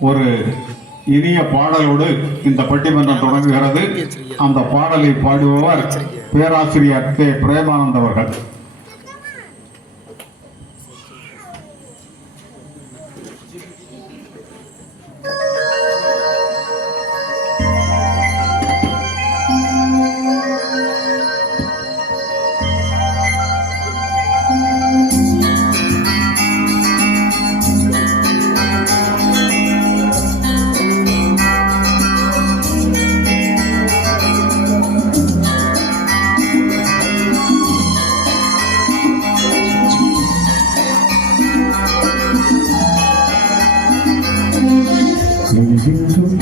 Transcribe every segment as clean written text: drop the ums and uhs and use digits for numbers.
ஒரு இனிய பாடலோடு இந்த பட்டிமன்றம் தொடங்குகிறது. அந்த பாடலை பாடுபவர் பேராசிரியர் தே. பிரேமானந்த் அவர்கள்.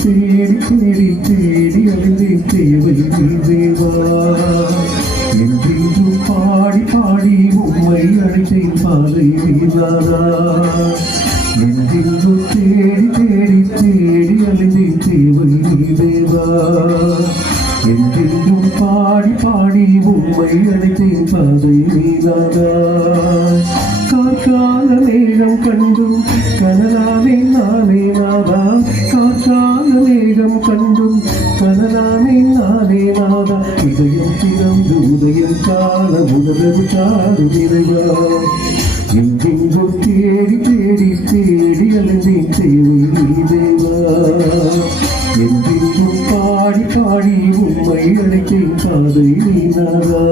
தேடி தேடி தேடி அழுந்தேன் தேவை தேவா என்றென்றும் பாடி பாடி உம்மை அழைத்தேன் பாதை வீராதா என்றென்றும் தேடி தேடி தேடி அழுந்தேன் தேவை தேவா என்றென்றும் பாடி பாடி உம்மை அழைத்தேன் பாதை வீராதா காக்கால மேகம் கண்டும் கனலாவே நானே நாதா காக்கால மேகம் கண்டும் கனலாவே நானே நாதா இதயம் திறந்து உதயம் கால முதலது காடு நிறைவா எங்கெங்கும் தேடி தேடி தேடி அலைந்தேன் தேவை தேவா எங்கெங்கும் பாடி பாடி உம்மை அழைத்தேன் பாதை நாதா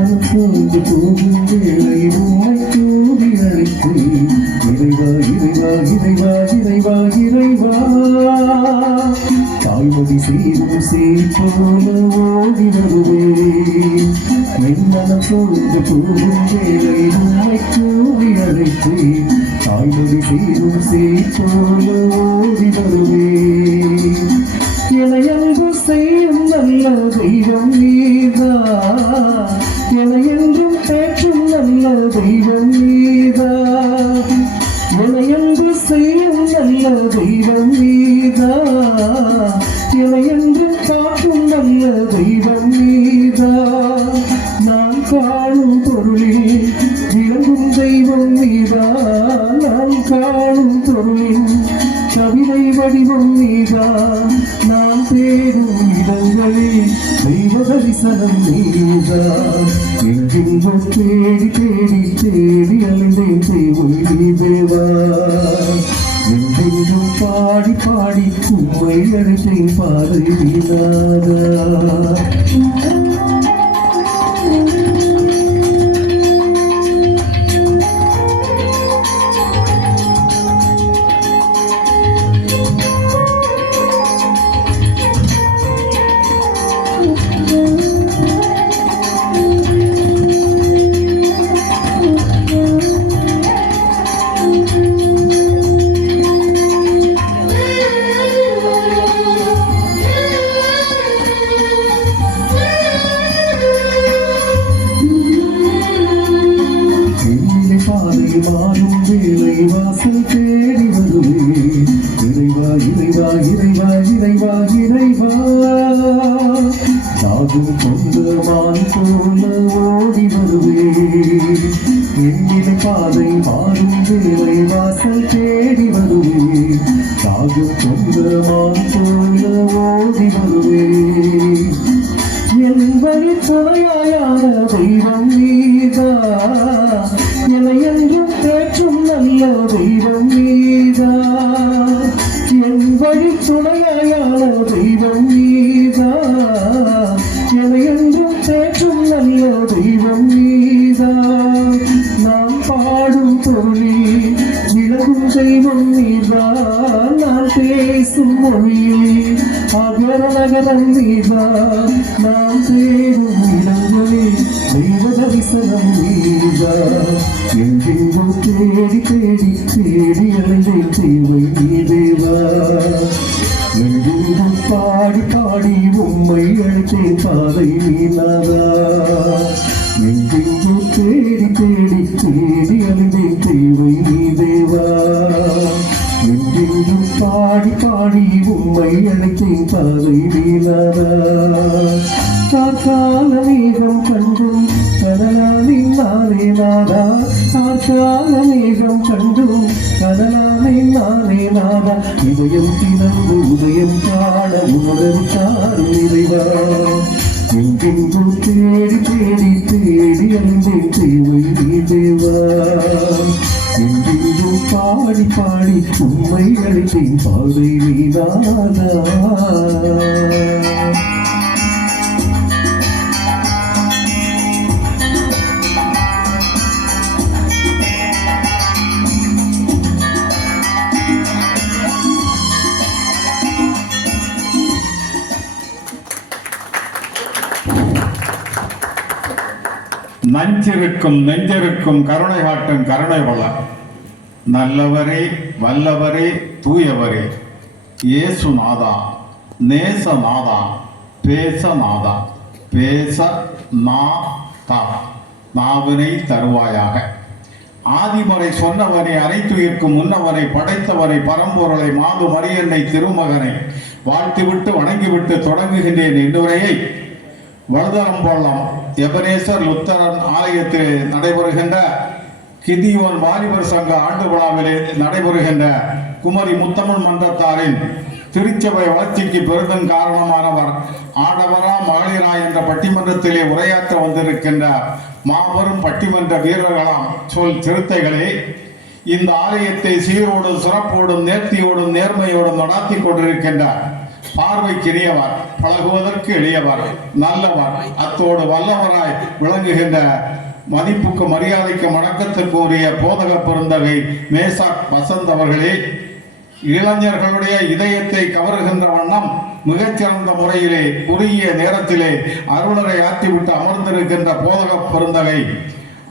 போகும் வேளை உம்மை கூடி அழைத்து இறைவா இறைவா இறைவா இறைவா இறைவா தாய்மொழி சேரும் சேப்போல ஓடி வருவேன் என்மனம் சோர்ந்து போகும் வேளை உம்மை கூடி அழைத்து தாய்மொழி சேரும் சேப்போல ஓடி வருவேன் என அன்பு செய்யும் நல்ல தெய்வம் நீதா என என்றும் பேற்றும் நல்ல தெய்வம் நீதா என என்று செய்யும் நல்ல தெய்வம் நீதா என என்றும் காக்கும் நல்ல தெய்வம் நீதா நான் காணும் பொருளில் விளங்கும் தெய்வம் நீதா நான் காணும் பொருளில் கவிதை வடிவம் நீதா நான் தேடும் இடங்களில் தெய்வ தரிசனம் நீதா எங்கெங்கும் தேடி தேடி தேடி அலைந்தேன் தேவை தேவா எங்கெங்கும் பாடி பாடி உம்மை அழைத்தேன் பாதை வீராதா மாறும் வேலை வாசல் தேடி வருவேன் இறைவா இறைவா இறைவா இறைவா இறைவா தாகும் கொண்ட மான் போல ஓடி வருவேன் என்னிலை பாதை மாறும் வேலை வாசல் தேடி வருவேன் தாகும் கொண்ட மான் போல ஓடி வருவேன் என் வழி துணையாயான தெய்வம் நீதா என என்றும் தேற்றும் நல்ல தெய்வம் நீதா என் வழி துணையாயான தெய்வம் நீதா என என்றும் தேற்றும் நல்ல தெய்வம் நீதா நான் பாடும் பொருளில் விளங்கும் தெய்வம் நீதா நான் பேசும் மொழியில் அகர நகரம் நீதா நாம் தேடும் இடங்களில் தெய்வ தரிசனம் நீதா எங்கெங்கோ தேடி தேடி தேடி அலைந்தேன் தேவை நீ தேவா எங்கெங்கும் பாடி பாடி உம்மை அழைத்தேன் பாதை நீனாதா எங்கெங்கோ தேடி தேடி தேடி அலைந்தேன் தேவை நீ தேவா எங்கெங்கும் பாடி பாடி உம்மை அழைத்தேன் பாதை நீனாதா கார்கால மேகம் கண்டும் கடலானின் நானே நாதா கார்கால மேகம் கண்டும் கடலானின் நானே நாதா இதயம் திறந்து உதயம் காண உணர்வு தாரும் நிறைவா எங்கெங்கும் தேடி தேடி தேடி அலைந்தேன் தேவை நீ தேவா எங்கெங்கும் பாடி பாடி உம்மை அழைத்தேன் பாதை நீதானா நஞ்சிருக்கும் நெஞ்சிருக்கும் கருணை காட்டும் கருணை வள நல்லவரே வல்லவரே தூயவரே இயேசுநாதா நேசநாதா பேசநாதா பேச நாதா நாவினை தருவாயாக ஆதிமுறை சொன்னவனை அனைத்துயிர்க்கும் முன்னவனை படைத்தவனை பரம்பொருளை மாது மரியன்னை திருமகனை வாழ்த்துவிட்டு வணங்கிவிட்டு தொடங்குகின்றேன் என்றுரையை வழுதரம்பள்ளம் எபனேசர் லுத்தரன் ஆலயத்தில் நடைபெறுகின்ற கிதியோன் வாலிபர் சங்க ஆண்டு விழாவிலே நடைபெறுகின்ற குமரி முத்தமிழ் மன்றத்தாரின் திருச்சபை வளர்ச்சிக்கு பெரிதும் காரணமானவர் ஆடவரா மகளிரா என்ற பட்டிமன்றத்திலே உரையாற்ற வந்திருக்கின்ற மாபெரும் பட்டிமன்ற வீரர்களாம் சொல் சிறுத்தைகளே, இந்த ஆலயத்தை சீரோடும் சிறப்போடும் நேர்த்தியோடும் நேர்மையோடும் நடாத்தி கொண்டிருக்கின்ற பார்வைக்கிரியவர், பழகுவதற்கு எளியவர், நல்லவர், அத்தோடு வல்லவராய் விளங்குகின்ற மதிப்புக்கு மரியாதைக்கு வணக்கத்திற்கு உரிய போதக பெருந்தகை மேசாக் வசந்த் அவர்களே, இளைஞர்களுடைய இதயத்தை கவருகின்ற வண்ணம் மிகச்சிறந்த முறையிலே குறுகிய நேரத்திலே அருளரை ஆற்றிவிட்டு அமர்ந்திருக்கின்ற போதக பெருந்தகை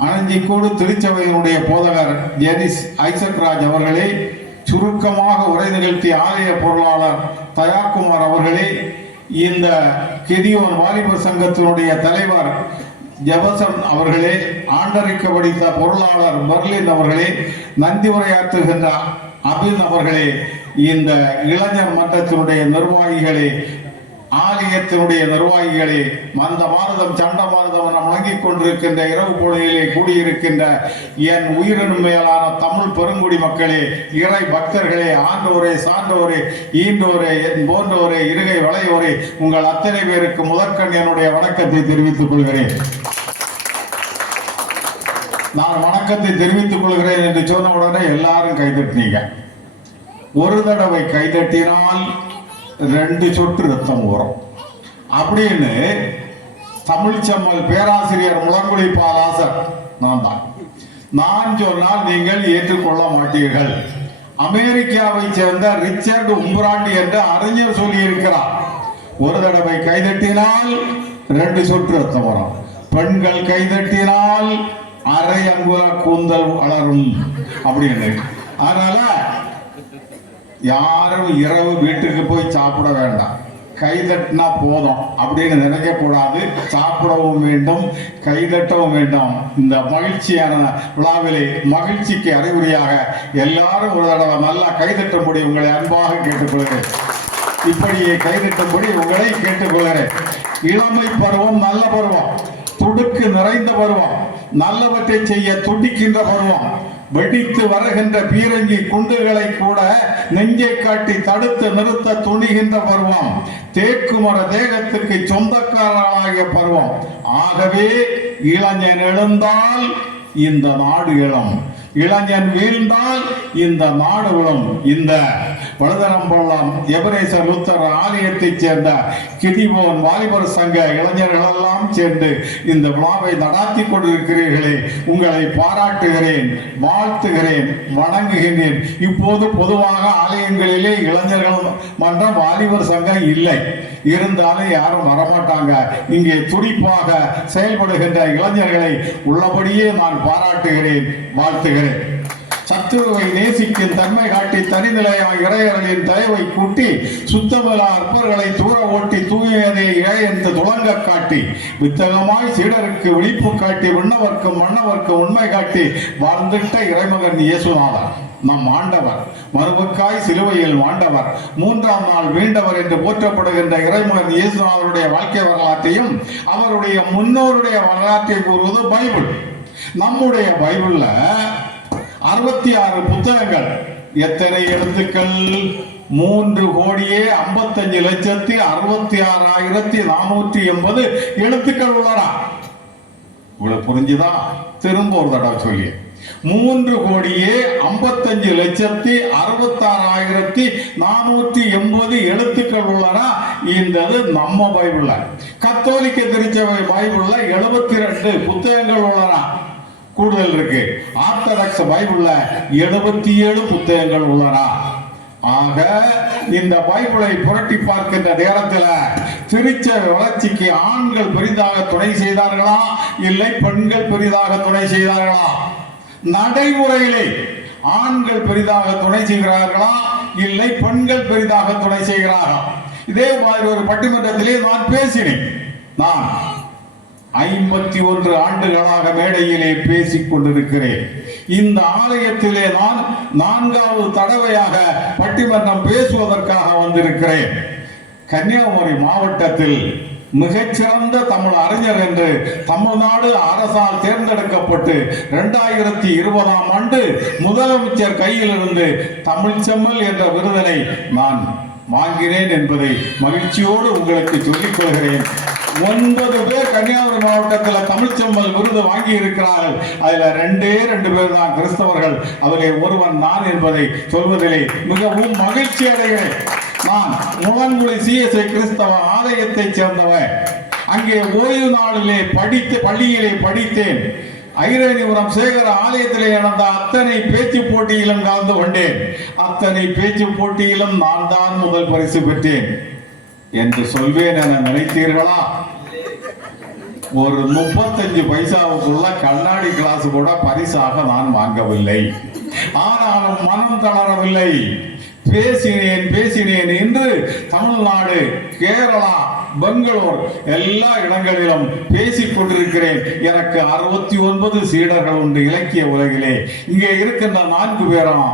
அனஞ்சிக்கோடு திருச்சபையினுடைய போதகர் ஜெனிஸ் ஐசக்ராஜ் அவர்களே, சுருக்கமாக உரை நிகழ்த்திய ஆலய பொருளாளர் தயாக்குமார் அவர்களே, இந்த கிதியோன் வாலிபர் சங்கத்தினுடைய தலைவர் ஜெபசன் அவர்களே, ஆண்டறிக்க படித்த பொருளாளர் பர்லின் அவர்களே, நந்தி உரையாற்றுகின்ற அபின் அவர்களே, இந்த இளைஞர் மன்றத்தினுடைய நிர்வாகிகளே, ஆலயத்தினுடைய நிர்வாகிகளே, மந்த மாரதம் சண்ட மாரதம் வழங்கிக் கொண்டிருக்கின்ற இரவு பொழுதிலே கூடியிருக்கின்ற என் உயிரினும் மேலான தமிழ் பெருங்குடி மக்களே, இறை பக்தர்களே, ஆண்டோரே, சான்றோரே, ஈண்டோரே, போன்றோரே, இருகை வளையோரே, உங்கள் அத்தனை பேருக்கு முதற்கண் என்னுடைய வணக்கத்தை தெரிவித்துக் கொள்கிறேன். நான் வணக்கத்தை தெரிவித்துக் கொள்கிறேன் என்று சொன்ன உடனே எல்லாரும் கைதட்டினீங்க. ஒரு தடவை கைதட்டினால் 2 சொட்டு ரத்தம் வரும் அப்படின்னு தமிழ்ச்செம்மல் பேராசிரியர் முழங்குழி பாலாசர் நான் சொன்னால் நீங்கள் ஏற்றுக்கொள்ள மாட்டீர்கள். அமெரிக்காவை சேர்ந்த ரிச்சர்ட் உம்பராண்டி என்ற அறிஞர் சொல்லி இருக்கிறார், ஒரு தடவை கைதட்டினால் 2 சொட்டு ரத்தம் வரும், பெண்கள் கைதட்டினால் அரை அங்குல கூந்தல் வளரும் அப்படின்னு. அதனால யாரும் இரவு வீட்டுக்கு போய் சாப்பிட வேண்டாம், கைதட்டினா போதும் அப்படின்னு நினைக்க கூடாது. சாப்பிடவும் வேண்டும், கைதட்டவும் வேண்டும். இந்த மகிழ்ச்சியான விழாவிலே மகிழ்ச்சிக்கு அறிகுறியாக எல்லாரும் ஒரு தடவை நல்லா கைதட்டும்படி உங்களை அன்பாக கேட்டுக்கொள்கிறேன். இப்படியே கைதட்டும்படி உங்களை கேட்டுக்கொள்கிறேன். இளமை பருவம் நல்ல பருவம், துடுக்கு நிறைந்த பருவம், நல்லவற்றை செய்ய துடிக்கின்ற பருவம், வெடித்து வருகின்ற பீரங்கி குண்டுகளை கூட நெஞ்சை காட்டி தடுத்து நிறுத்த துணிகின்ற பருவம், தேக்குமர தேகத்துக்கு சொந்தக்காரர்களாகிய பருவம். ஆகவே இளைஞன் எழுந்தால் இந்த நாடு இளம், இளைஞன் வீழ்ந்தால் இந்த நாடு விழும். இந்த வழுதனம்பள்ளம் எபரேசர் லூத்தர் ஆலயத்தைச் சேர்ந்த கிதிமோன் வாலிபர் சங்க இளைஞர்களெல்லாம் சேர்ந்து இந்த விழாவை நடாத்தி கொண்டிருக்கிறீர்களே, உங்களை பாராட்டுகிறேன், வாழ்த்துகிறேன், வணங்குகிறேன். இப்போது பொதுவாக ஆலயங்களிலே இளைஞர்கள் மன்றம் வாலிபர் சங்கம் இல்லை, இருந்தாலும் யாரும் வரமாட்டாங்க. இங்கே துடிப்பாக செயல்படுகின்ற இளைஞர்களை உள்ளபடியே நான் பாராட்டுகிறேன், வாழ்த்துகிறேன். சத்துருவை நேசிக்கும் தன்மை காட்டி தனிநிலையாய் இறையர்களின் தயவை கூட்டி சுத்தமலா அற்பர்களை தூர ஓட்டி தூயதே இழை என்று துளங்க காட்டி வித்தகமாய் சீடருக்கு விழிப்பு காட்டி விண்ணவர்க்கும் மன்னவர்க்கும் உண்மை காட்டி வாழ்ந்திட்ட இறைமகன் இயேசுநாதர் நம் ஆண்டவர், மறுபக்காய் சிலுவையில் மாண்டவர், 3ஆம் நாள் மீண்டவர் என்று போற்றப்படுகின்ற இறைமகன் இயேசுநாதருடைய வாழ்க்கை வரலாற்றையும் அவருடைய முன்னோருடைய வரலாற்றை கூறுவது பைபிள். நம்முடைய பைபிள்ல 66 புத்தகங்கள். எத்தனை எழுத்துக்கள்? 3,55,66,480 எழுத்துக்கள் உள்ளன. இவ்வளவு புரிஞ்சுதா? திரும்ப ஒரு தடவை சொல்லி 3,55,66,480 எழுத்துக்கள் உள்ளன. இந்த நம்ம பைபிள்ல. கத்தோலிக்க திருச்சபை பைபிள்ல 72 புத்தகங்கள் உள்ளன. கூடுதல் இருக்கு. ஆர்த்தடாக்ஸ் பைபிள்ல 77 புத்தகங்கள் உள்ளன. ஆக இந்த பைபிளை புரட்டி பார்க்கின்ற நேரத்தில் திருச்சபை வளர்ச்சிக்கு ஆண்கள் பெரிதாக துணை செய்தார்களா, இல்லை பெண்கள் பெரிதாக துணை செய்தார்களா? நடைமுறையிலே ஆண்கள் பெரிதாக துணை செய்கிறார்களா, இல்லை பெண்கள் பெரிதாக துணை செய்கிறார்களா? இதே மாதிரி ஒரு பட்டிமன்றத்திலே நான் பேசினேன். நான் 51 ஆண்டுகளாக மேடையிலே பேசிக் கொண்டிருக்கிறேன். இந்த ஆலயத்திலே நான் 4வது தடவையாக பட்டிமன்றம் பேசுவதற்காக வந்திருக்கிறேன். கன்னியாகுமரி மாவட்டத்தில் மிகச்சிறந்த தமிழ் அறிஞர் என்று தமிழ்நாடு அரசால் தேர்ந்தெடுக்கப்பட்டு 2020ஆம் ஆண்டு முதலமைச்சர் கையிலிருந்து தமிழ்ச்செம்மல் என்ற விருதினை நான் வாங்கினேன் என்பதை மகிழ்ச்சியோடு உங்களுக்கு சொல்லிக் கொள்கிறேன். 9 பேர் கன்னியாகுமரி மாவட்டத்தில் தமிழ்ச்செம்மல் விருது வாங்கி இருக்கிறார்கள். அதுல 2 பேர் தான் கிறிஸ்தவர்கள். அதிலே ஒருவன் நான் என்பதை சொல்வதிலே மிகவும் மகிழ்ச்சி அடைகிறேன். நான் முழங்குழி CSI கிறிஸ்தவ ஆலயத்தை சேர்ந்தவன். அங்கே ஓய்வு நாளிலே பள்ளியிலே படித்தேன். ஐரேனிபுரம் சேகர ஆலயத்திலே நடந்த அத்தனை பேச்சு போட்டியிலும் கலந்து கொண்டேன். அத்தனை பேச்சு போட்டியிலும் நான் தான் முதல் பரிசு பெற்றேன் என்று சொல்வேன் என நினைத்தீர்களா? ஒரு 35 பைசாவுக்குள்ள கண்ணாடி கிளாஸ் கூட பரிசாக நான் வாங்கவில்லை. ஆனாலும் மனம் தளரவில்லை. பேசினேன் என்று தமிழ்நாடு, கேரளா, பெங்களூர் எல்லா இடங்களிலும் பேசிக் கொண்டிருக்கிறேன். எனக்கு 69 சீடர்கள் உண்டு இலக்கிய உலகிலே. இங்கே இருக்கின்ற 4 பேரும்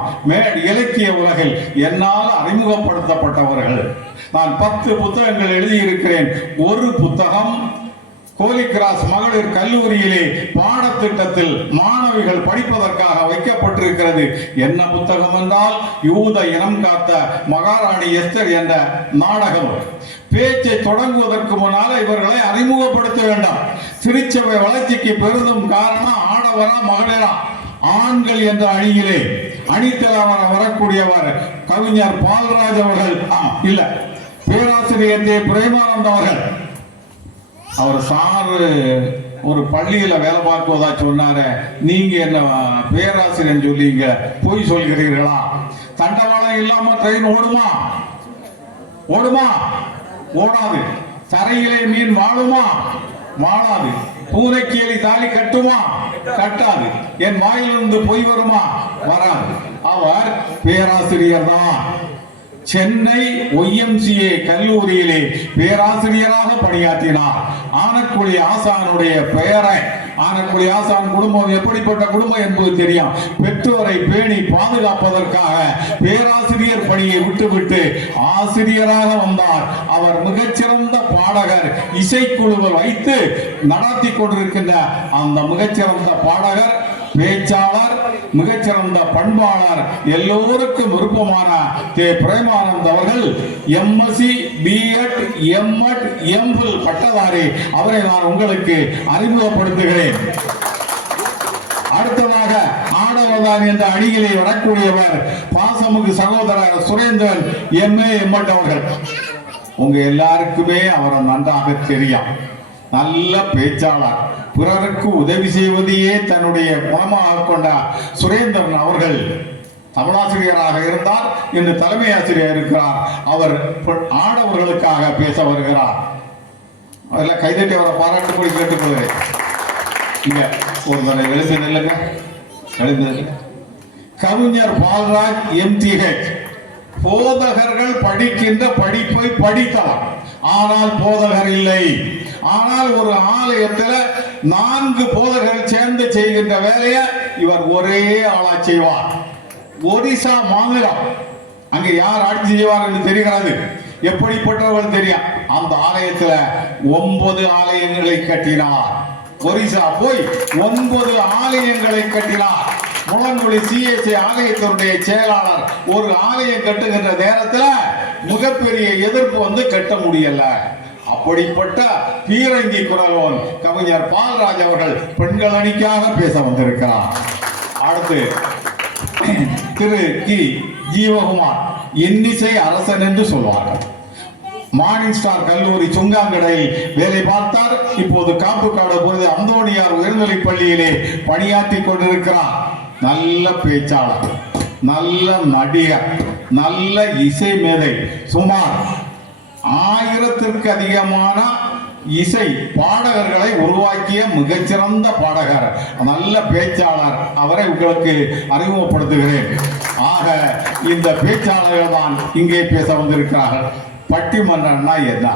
இலக்கிய உலகில் என்னால் அறிமுகப்படுத்தப்பட்டவர்கள். நான் 10 புத்தகங்கள் எழுதியிருக்கிறேன். ஒரு புத்தகம் ஹோலி கிராஸ் மகளிர் கல்லூரியிலே பாடத்திட்டத்தில் மாணவிகள் படிப்பதற்காக வைக்கப்பட்டிருக்கிறது. என்ன புத்தகம் என்றால் யூத இனம் காத்த மகாராணி எஸ்தர் என்ற நாடகம். பேச்சை தொடங்குவதற்கு முன்னால இவர்களை அறிமுகப்படுத்த வேண்டும். திருச்சபை வளர்ச்சிக்கு பெரிதும் காரணம் ஆடவரா மகளிரா? ஆண்கள் என்ற அணியிலே அணித்தலைவராக வரக்கூடியவர் கவிஞர் பால்ராஜ் அவர்கள் இல்ல, பேராசிரியர் பிரேமானந்த் அவர்கள். அவர் சாரு ஒரு பள்ளியில வேலை பார்க்குவதா சொன்னாரு. நீங்க என்ன பேராசிரியர் சொல்லிங்க, போய் சொல்கிறீர்களா? தண்டவாளம் இல்லாம ட்ரெயின் ஓடுமா? ஓடாது. தரையிலே மீன் வாழுமா? வாழாது. பூனைக்கு எலி தாலி கட்டுமா? கட்டாது. என் வாயிலிருந்து பொய் வருமா? வராது. அவர் பேராசிரியர் தான். சென்னை YMCA கல்லூரியிலே பேராசிரியராக பணியாற்றினார். ஆனக்குழி ஆசானுடைய பெயரை, ஆனக்குழி ஆசான் குடும்பம் எப்படிப்பட்ட குடும்பம் என்பது தெரியும். பெற்றோரை பேணி பாதுகாப்பதற்காக பேராசிரியர் பணியை விட்டுவிட்டு ஆசிரியராக வந்தார். அவர் மிகச்சிறந்த பாடகர். இசைக்குழுவில் வைத்து நடத்தி கொண்டிருக்கின்ற அந்த மிகச்சிறந்த பாடகர், பேச்சாளர், மிகச்சிறந்த பண்பாளர், எல்லோருக்கும் விருப்பமான பிரேமானந்த் அவர்கள் MSc, B.Ed, M.Ed, M.Phil பட்டதாரி. அவரை நான் உங்களுக்கு அறிமுகப்படுத்துகிறேன். அடுத்ததாக ஆடவர் அவர்தான் என்ற அணியிலே வரக்கூடியவர் பாசமுக்கு சகோதரர் சுரேந்திரன் எம்ஏ எம்எட் அவர்கள். உங்க எல்லாருக்குமே அவரை நன்றாக தெரியும். நல்ல பேச்சாளர், பிறருக்கு உதவி செய்வதையே தன்னுடைய குணமாக கொண்ட சுரேந்திரன் அவர்கள் தமிழாசிரியராக இருந்தார், இன்று தலைமை ஆசிரியர் இருக்கிறார். அவர் ஆடவர்களுக்காக பேச வருகிறார். அதெல்லாம் கைதட்டி அவரை பாராட்டும்படி கேட்டுக்கொள்கிறேன். இங்க ஒரு தடவை எழுந்து நில்லுங்க, எழுந்து. கவிஞர் பால்ராஜ் எம்டிஹெச். போதகர்கள் படிக்கின்ற படிப்பை படித்தவர், ஆனால் போதகர் இல்லை. ஆனால் ஒரு ஆலயத்தில் 4 போதகர்கள் சேர்ந்து செய்கின்ற வேலையை இவர் ஒரே ஆளா செய்வார். ஒரிசா மாநிலம், அங்க யார் ஆட்சி செய்வார் என்று தெரிகிறது, எப்படிப்பட்டவர்கள் தெரியும். அந்த ஆலயத்தில் 9 ஆலயங்களை கட்டினார். ஒரிசா போய் 9 ஆலயங்களை கட்டினார். முழங்குழி சிஎஸ்ஐ ஆலயத்தினுடைய செயலாளர் ஒரு ஆலயம் கட்டுகின்ற நேரத்தில் மிகப்பெரிய எதிர்ப்பு வந்து கட்ட முடியல. அப்படிப்பட்ட பீரங்கி குரலோன் கவிஞர் பால்ராஜ் அவர்கள் பெண்கள் அணிக்காக பேச வந்திருக்கிறார். அடுத்து திரு கி ஜீவகுமார், இன்னிசை அரசன் என்று சொல்வார்கள். மார்னிங் ஸ்டார் கல்லூரி சுங்காங்கடையில் வேலை பார்த்தார். இப்போது காப்புக்காடு பொழுது அந்தோணியார் உயர்நிலைப் பள்ளியிலே பணியாற்றி கொண்டிருக்கிறார். நல்ல பேச்சாளர், நல்ல நடிகர், நல்ல இசை மேதை. சுமார் 1000த்திற்கு அதிகமான இசை பாடகர்களை உருவாக்கிய மிகச்சிறந்த பாடகர், நல்ல பேச்சாளர். அவரை உங்களுக்கு அறிமுகப்படுத்துகிறேன். ஆக இந்த பேச்சாளர்கள் தான் இங்கே பேச வந்திருக்கிறார்கள். பட்டிமன்றம்னா என்ன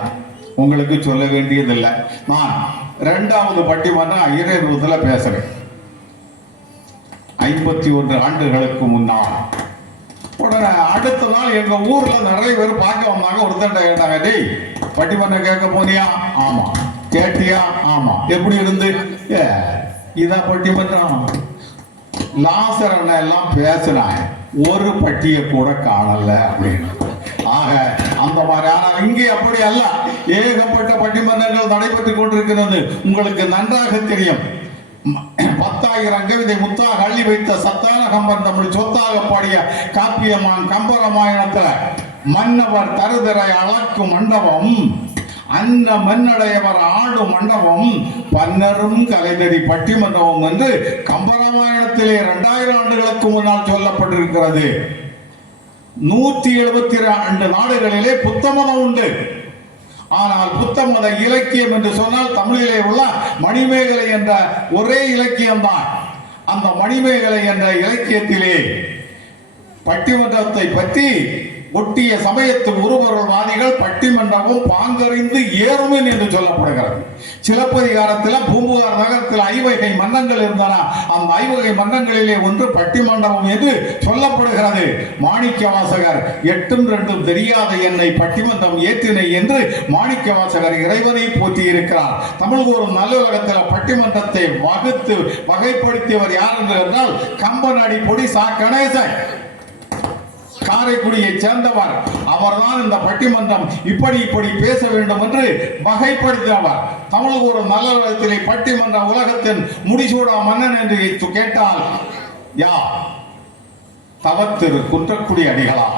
உங்களுக்கு சொல்ல வேண்டியதில்லை. நான் 2வது பட்டிமன்றம் ஈரேறுவதில் பேசுறேன். 51 ஆண்டுகளுக்கு முன்னால். உடனே அடுத்த நாள் எங்க ஊர்ல நிறைய பேர் பார்க்க வந்தாங்க. ஒருத்தண்ட கேட்டாங்க, டேய் பட்டிமன்றம் கேட்க போனியா? ஆமா. கேட்டியா? ஆமா. எப்படி இருந்து? இதான் பட்டிமன்றம். லாசர் அண்ணன் எல்லாம் பேசினாங்க, ஒரு பட்டியை கூட காணல அப்படின்னு. ஆக அந்த மாதிரி. ஆனால் இங்கே அப்படி அல்ல, ஏகப்பட்ட பட்டிமன்றங்கள் நடைபெற்றுக் கொண்டிருக்கிறது. உங்களுக்கு நன்றாக தெரியும். 10,000 கவிதை முத்தாக அள்ளி வைத்த சத்தான கம்பன் தமிழ் சொத்தாக பாடிய காப்பியமான் கம்பராமாயணத்தில் மன்னவர் தருதரை அளக்கும் மண்டபம், அந்த மன்னடையவர் ஆடும் மண்டபம், பன்னரும் கலைதறி பட்டிமண்டபம் என்று கம்பராமாயணத்திலே 2000 ஆண்டுகளுக்கு முன்னால் சொல்லப்பட்டிருக்கிறது. 172 நாடுகளிலே புத்த மதம் உண்டு. ஆனால் புத்த மத இலக்கியம் என்று சொன்னால் தமிழிலே உள்ள மணிமேகலை என்ற ஒரே இலக்கியம்தான். அந்த மணிமேகலை என்ற இலக்கியத்திலே பட்டிமன்றத்தை பற்றி ஒட்டிய சமயத்து உருவரவாதிகள் பட்டிமன்றமும் பாங்கறிந்து ஏறுமின் என்று சொல்லப்படுகிறது. சிலப்பதிகாரத்தில் பூம்புகார் நகரத்தில் 5 வகை மன்னங்கள் இருந்தன. அந்த 5 வகை மன்னங்களிலே ஒன்று பட்டிமண்டபம் என்று சொல்லப்படுகிறது. மாணிக்க வாசகர் 8ம் 2ம் தெரியாத என்னை பட்டிமன்றம் ஏற்றினை என்று மாணிக்க வாசகர் இறைவனை போற்றி இருக்கிறார். தமிழ் ஒரு நல்லுலகத்தில் பட்டிமன்றத்தை வகுத்து வகைப்படுத்தியவர் யார் என்று சொன்னால் கம்பநாடி பொடி சா கணேசன், காரைக்குடியை சேர்ந்தவர். அவர்தான் இந்த பட்டிமன்றம் இப்படி பேச வேண்டும் என்று வகைப்படுத்தினவர். தமிழ் ஒரு நல்ல பட்டிமன்ற உலகத்தின் முடிசூடா மன்னன் என்று கேட்டால் யார்? தவத்திரு குன்றக்குடி அடிகளார்.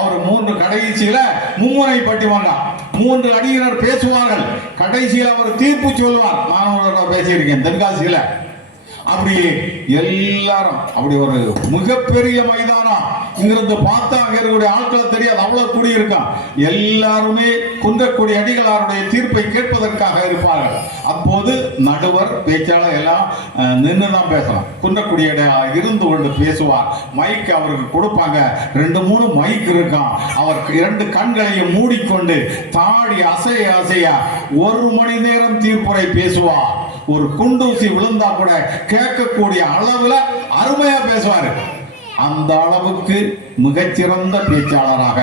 அவர் 3 கடைசியில மும்முனை பட்டிமன்றம் 3 அடியினர் பேசுவார்கள். கடைசியில் அவர் தீர்ப்பு சொல்வார். நான் பேசியிருக்கேன் தென்காசியில. அப்படி எல்லாரும் அப்படி ஒரு மிகப்பெரிய மைதானம். இங்கிருந்து பார்த்தா அங்க இருக்கக்கூடிய ஆட்களை தெரியாது, அவ்வளவு கூடி இருக்கான். எல்லாருமே குன்றக்குடி அடிகளாருடைய தீர்ப்பை கேட்பதற்காக இருப்பார்கள். அப்போது நடுவர் பேச்சாளர் எல்லாம் நின்றுதான் பேசலாம். குன்றக்குடி அடிகளார் இருந்து கொண்டு பேசுவார். மைக் அவருக்கு கொடுப்பாங்க. 2-3 மைக் இருக்கான். அவர் 2 கண்களையும் மூடிக்கொண்டு தாடி அசைய 1 மணி நேரம் தீர்ப்புரை பேசுவார். ஒரு குண்டூசி விழுந்தா கூட கேட்கக்கூடிய அளவுல அருமையா பேசுவாரு. அந்த அளவுக்கு மிகச்சிறந்த பேச்சாளராக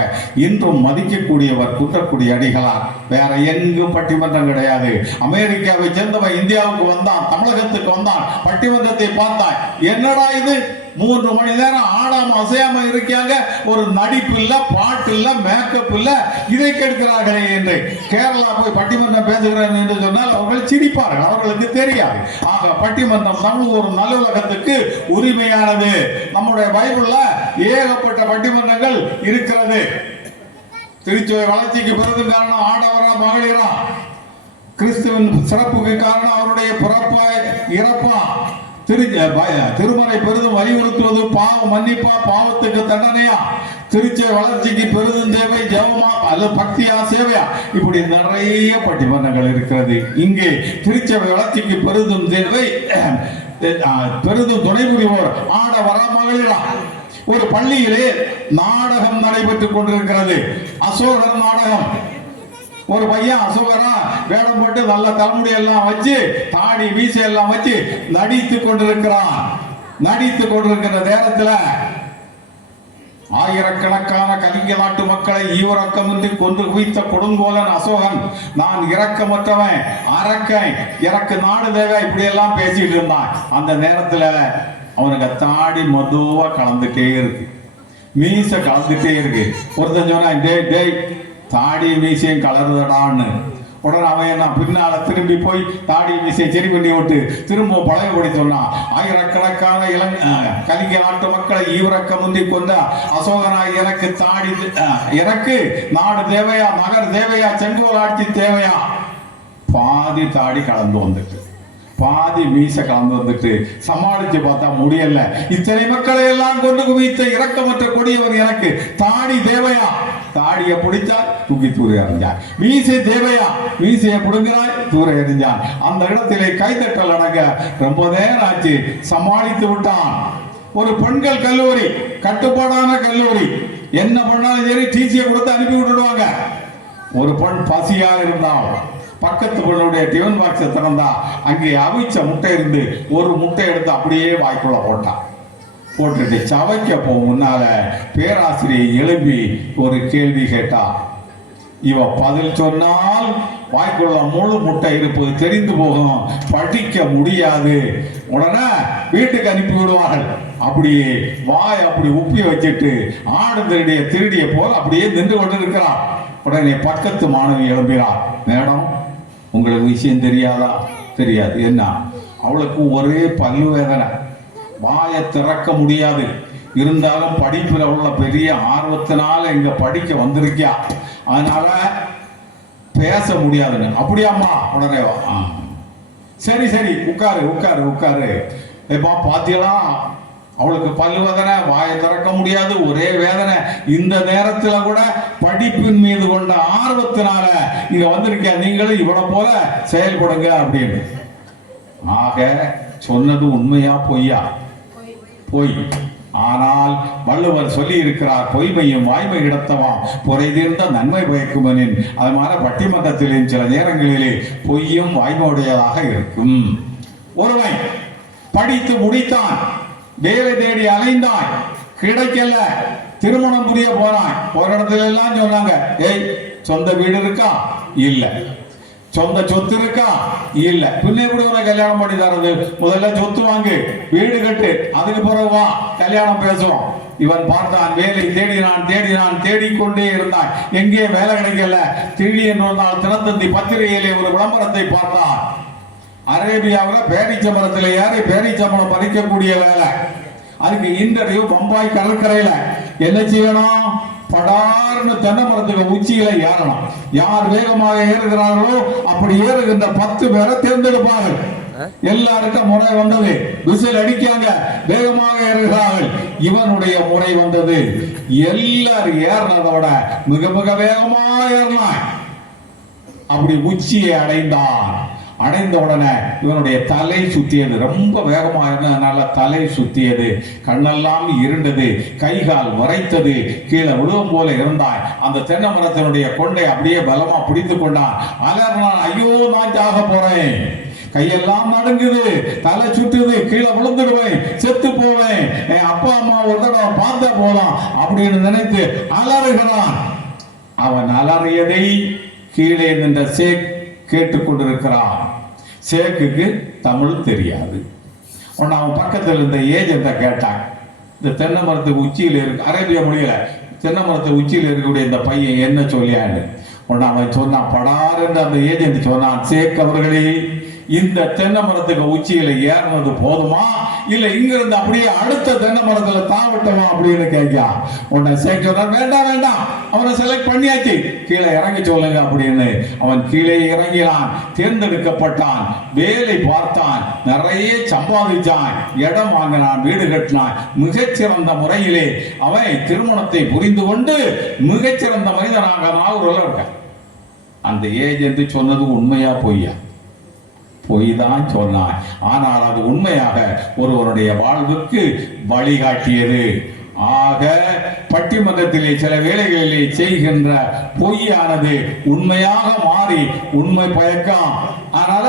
இன்றும் மதிக்கக்கூடியவர் குன்றக்குடி அடிகளார். வேற எங்கும் பட்டிமன்றம் கிடையாது. அமெரிக்காவை சேர்ந்தவன் இந்தியாவுக்கு வந்தான், தமிழகத்துக்கு வந்தான், பட்டிமன்றத்தை பார்த்தான். என்னடா இது 3 மணி நேரம் ஆடாம அசையாம இருக்காங்க. ஒரு நடிப்பு இல்ல, பாட்டு இல்ல, மேக்கப் இல்ல, இதை கெடுக்கிறார்களே என்று கேரளா போய் பட்டிமன்றம் பேசுகிறேன் என்று சொன்னால் அவர்கள் சிரிப்பார்கள், அவர்களுக்கு தெரியாது. ஆக பட்டிமன்றம் தமிழ் ஒரு நல்லுலகத்துக்கு உரிமையானது. நம்முடைய பைபிள்ல ஏகப்பட்ட பட்டிமன்றங்கள் இருக்கிறது. திருச்சபை வளர்ச்சிக்கு பிறகு காரணம் ஆடவரா மகளிரா, கிறிஸ்துவின் சிறப்புக்கு காரணம் அவருடைய பிறப்பா இறப்பா, திருமறை பெரிதும் வலியுறுத்துவது பாவம் மன்னிப்பா, பாவத்துக்கு தண்டனையா, திருச்சபை வளர்ச்சிக்கு பெரிதும் தேவை ஜெபமா அல்லது பக்தியா சேவையா, இப்படி நிறைய பட்டிமன்றங்கள் இருக்கிறது. இங்கே திருச்சபை வளர்ச்சிக்கு பெரிதும் தேவை பெரிதும் துணை புரிவோர் ஆடவரா மகளிரா. ஒரு பள்ளியிலே நாடகம் நடைபெற்றுக் கொண்டிருக்கிறது, அசோகர் நாடகம். ஒரு பையன் அசோகரா வேடம் போட்டு நல்ல தலைமுடி எல்லாம் வச்சு தாடி மீசை எல்லாம் வச்சு நடித்துக் கொண்டிருக்கிறான். நடித்துக் கொண்டிருக்கிற நேரத்தில் ஆயிரக்கணக்கான கலிங்க நாட்டு மக்களை ஈவரக்கமின்றி கொண்டு குவித்த கொடுங்கோலன் அசோகன், நான் இரக்கமற்றவன், அரக்கன், எனக்கு நாடு தேவை, இப்படி எல்லாம் பேசிட்டு இருந்தான். அந்த நேரத்தில் அவனுக்கு தாடி மொதுவா கலந்துட்டே இருக்கு, மீசை கலந்துட்டே இருக்கு. ஒருத்தன் சொன்னா டேய் டேய் தாடி மீசையும் கலருதடான்னு. உடனே அவன் என்ன பின்னால திரும்பி போய் தாடி மீசையை சரி பண்ணி விட்டு திரும்ப பழையபடி சொன்னான். ஆயிரக்கணக்கான கலிங்க நாட்டு மக்களை ஈவிரக்கமின்றி கொண்ட அசோகனா, எனக்கு தாடி எனக்கு நாடு தேவையா, நகர் தேவையா, செங்கோல் ஆட்சி தேவையா? பாதி தாடி கலந்து வந்துட்டு, பாதி மீசை கலந்து வந்துட்டு சமாளிச்சு பார்த்தா முடியல. இத்தனை மக்களை எல்லாம் கொண்டு குவித்த இரக்கமற்ற கொடியவர் எனக்கு தாடி தேவையா? தாடியை பிடிச்சா தூக்கி தூர எறிஞ்சான். மீசை தேவையா? மீசையை பிடுங்கிறாய், தூர எறிஞ்சான். அந்த இடத்திலே கைதட்டல் அடங்க ரொம்ப நேரம் ஆச்சு, சமாளித்து விட்டான். ஒரு பெண்கள் கல்லூரி, கட்டுப்பாடான கல்லூரி, என்ன பண்ணாலும் சரி டிசியை கொடுத்து அனுப்பி விட்டுடுவாங்க. ஒரு பெண் பசியா இருந்தால் பக்கத்து பொண்ணுடைய டிஃபன் பாக்ஸை திறந்தா அங்கே அவிச்ச முட்டை இருந்து ஒரு முட்டை எடுத்து அப்படியே வாய்க்குள்ள போட்டான். போட்டுட்டு சவைக்க போ முன்னால பேராசிரியை எழுப்பி ஒரு கேள்வி கேட்டா. இவ பதில் சொன்னால் வாய்க்குள்ள முழு முட்டை இருப்பது தெரிந்து போகும், படிக்க முடியாது. உடனே வீட்டுக்கு அனுப்பி விடுவார்கள். அப்படியே வாய் அப்படி உப்பி வச்சுட்டு ஆடு திருடிய போல அப்படியே நின்று கொண்டு இருக்கிறார். உடனே பக்கத்து மாணவி எழுப்பினார். மேடம், உங்களுக்கு விஷயம் தெரியாதா? தெரியாது. என்ன? அவளுக்கு ஒரே பல்லு வேதனை, வாயை திறக்க முடியாது. இருந்தாலும் படிப்பில் உள்ள பெரிய ஆர்வத்தினால இங்க படிக்க வந்திருக்கியா, அதனால பேச முடியாதுன்னு. அப்படியாம்மா? உடனே சரி சரி உட்காரு உட்காரு உட்காரு. ஏப்பா பாத்தியலா, அவளுக்கு பல்லு வேதனை, வாயை திறக்க முடியாது, ஒரே வேதனை. இந்த நேரத்தில் கூட படிப்பின் மீது கொண்ட ஆர்வத்தினால இங்க வந்திருக்க, நீங்களும் இவனை போல செயல்படுங்க அப்படின்னு. ஆக சொன்னது உண்மையா பொய்யா? பொய். ஆனால் வள்ளுவர் சொல்லி இருக்கிறார், பொய்மையும் வாய்மை இடத்தவாம் பொறை தீர்ந்த நன்மை பயக்குமனின். அது மாதிரி பட்டிமன்றத்திலும் சில நேரங்களிலே பொய்யும் வாய்மையுடையதாக இருக்கும். ஒருவன் படித்து முடித்தான், வேலை தேடி அலைந்தாய், கிடைக்கல, திருமணம் புரிய போறான். ஒரு இடத்துல எல்லாம் சொன்னாங்க, ஏய் சொந்த வீடு இருக்கா? இல்ல. சொந்த சொத்து இருக்கா? இல்ல. பின்ன எப்படி உன கல்யாணம் பண்ணி தரது? முதல்ல சொத்து வாங்கு, வீடு கட்டு, அதுக்கு பிறகு வா கல்யாணம் பேசுவோம். இவன் பார்த்தான், வேலை தேடினான் தேடிக்கொண்டே இருந்தான். எங்கே வேலை கிடைக்கல. திடீரென்று ஒரு நாள் தினத்தந்தி பத்திரிகையிலே ஒரு விளம்பரத்தை பார்த்தான். அரேபியாவில் பேரிச்சம்பரத்தில் ஏறி பேரிச்சம்பரம் பறிக்கக்கூடிய வேலை. அதுக்கு இன்டர்வியூ பம்பாய் கடற்கரையில. என்ன செய்யணும்? படார்னு தென்னை மரத்துக்கு உச்சியில ஏறணும். யார் வேகமாக ஏறுகிறார்களோ அப்படி ஏறுகின்ற 10 பேரை தேர்ந்தெடுப்பார்கள். எல்லாருக்கும் முறை வந்தது, விசில் அடிக்காங்க, வேகமாக ஏறுகிறார்கள். இவனுடைய முறை வந்தது. எல்லாரும் ஏறினதோட மிக மிக வேகமா ஏறினான். அப்படி உச்சியை அடைந்தான். அடைந்த உடனே இவனுடைய தலை சுத்தியது, ரொம்ப வேகமாக தலை சுத்தியது, கண்ணெல்லாம் இருண்டது, கைகால் வரைத்தது, கீழே விழுவும் போல இருந்தாய். அந்த தென்னை மரத்தினுடைய கொண்டை அப்படியே பலமா பிடித்து கொண்டான். அலர்னான், ஐயோ நான் சாக போறேன், கையெல்லாம் நடுங்குது, தலை சுட்டுது, கீழே விழுந்துடுவேன், செத்து போவேன், என் அப்பா அம்மா ஒரு தடவை பார்த்தா போலாம் அப்படின்னு நினைத்து அலறுகிறான். அவன் அலறியதை கீழே நின்ற சேக் கேட்டுக்கொண்டிருக்கிறான். சேக்குக்கு தமிழ் தெரியாது. அவன் பக்கத்தில் இருந்த ஏஜென்ட்ட கேட்டான், இந்த தென்னை மரத்துக்கு உச்சியில் இருக்கு, அரேபிய மொழியில தென்னை மரத்துக்கு உச்சியில் இருக்கக்கூடிய இந்த பையன் என்ன சொல்லியான்னு உடனே அவன் சொன்னான், படாருன்னு அந்த ஏஜென்ட் சொன்னான், சேக் அவர்களே, இந்த தென்னை மரத்துக்கு உச்சியில ஏறினது போதுமா இல்ல இங்க இருந்து அப்படியே அடுத்த தென்னை மரத்துல தாவட்டமா அப்படின்னு கேட்கா. உடனே சேக் சொன்னான், வேண்டாம் வேண்டாம், அவனை செலக்ட் பண்ணியாச்சு, கீழே இறங்கி சொல்லுங்க அப்படின்னு. அவன் கீழே இறங்கினான், தேர்ந்தெடுக்கப்பட்டான், வேலை பார்த்தான், நிறைய சம்பாதிச்சான், இடம் வாங்கினான், வீடு கட்டினான். மிகச்சிறந்த முறையிலே அவன் திருமணத்தை புரிந்து கொண்டு மிகச்சிறந்த மனிதனாக நாகூரில் இருக்கான். அந்த ஏஜென்ட் சொன்னது உண்மையா பொய்யா? பொய் தான் சொன்னான். ஆனால் அது உண்மையாக ஒருவருடைய வாழ்வுக்கு வழிகாட்டியது. ஆக பட்டிமன்றத்திலே சில வேளைகளிலே செய்கின்ற பொய்யானது உண்மையாக மாறி உண்மை பயக்கம். அதனால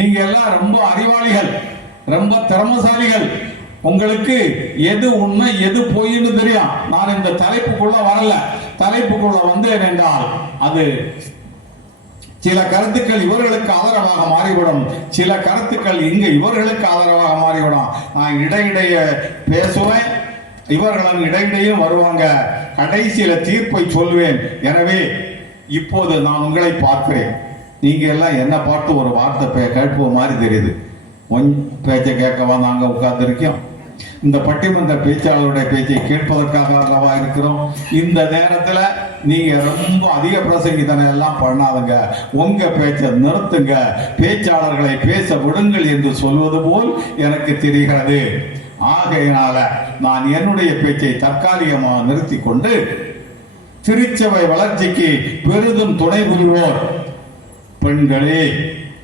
நீங்க எல்லாம் ரொம்ப அறிவாளிகள், ரொம்ப திறமசாலிகள். உங்களுக்கு எது உண்மை எது பொய்ன்னு தெரியும். நான் இந்த தலைப்புக்குள்ள வரல. தலைப்புக்குள்ள வந்தேன் என்றால் அது சில கருத்துக்கள் இவர்களுக்கு ஆதரவாக மாறிவிடும், சில கருத்துக்கள் இங்கு இவர்களுக்கு ஆதரவாக மாறிவிடும். நான் இடையிடையே பேசுவேன், இவர்களும் இடையிடையே வருவாங்க, கடைசியில தீர்ப்பை சொல்வேன். எனவே இப்போது நான் உங்களை பார்க்கிறேன். நீங்க எல்லாம் என்ன பார்த்து ஒரு வார்த்தை கேட்ப மாதிரி தெரியுது. பேச்சை கேட்கவா நாங்க உட்கார்ந்து இருக்கோம்? இந்த பட்டிமன்ற பேச்சாளருடைய பேச்சை கேட்பதற்காக அல்லவா இருக்கிறோம். இந்த நேரத்துல நீங்க ரொம்ப அதிக பிரசங்கித்தனை எல்லாம் பண்ணாதுங்க, உங்க பேச்சை நிறுத்துங்க, பேச்சாளர்களை பேச விடுங்கள் என்று சொல்வது போல் எனக்கு தெரிகிறது. ஆகையினால நான் என்னுடைய பேச்சை தற்காலிகமாக நிறுத்தி கொண்டு திருச்சபை வளர்ச்சிக்கு பெரிதும் துணை புரிவோர் பெண்களே,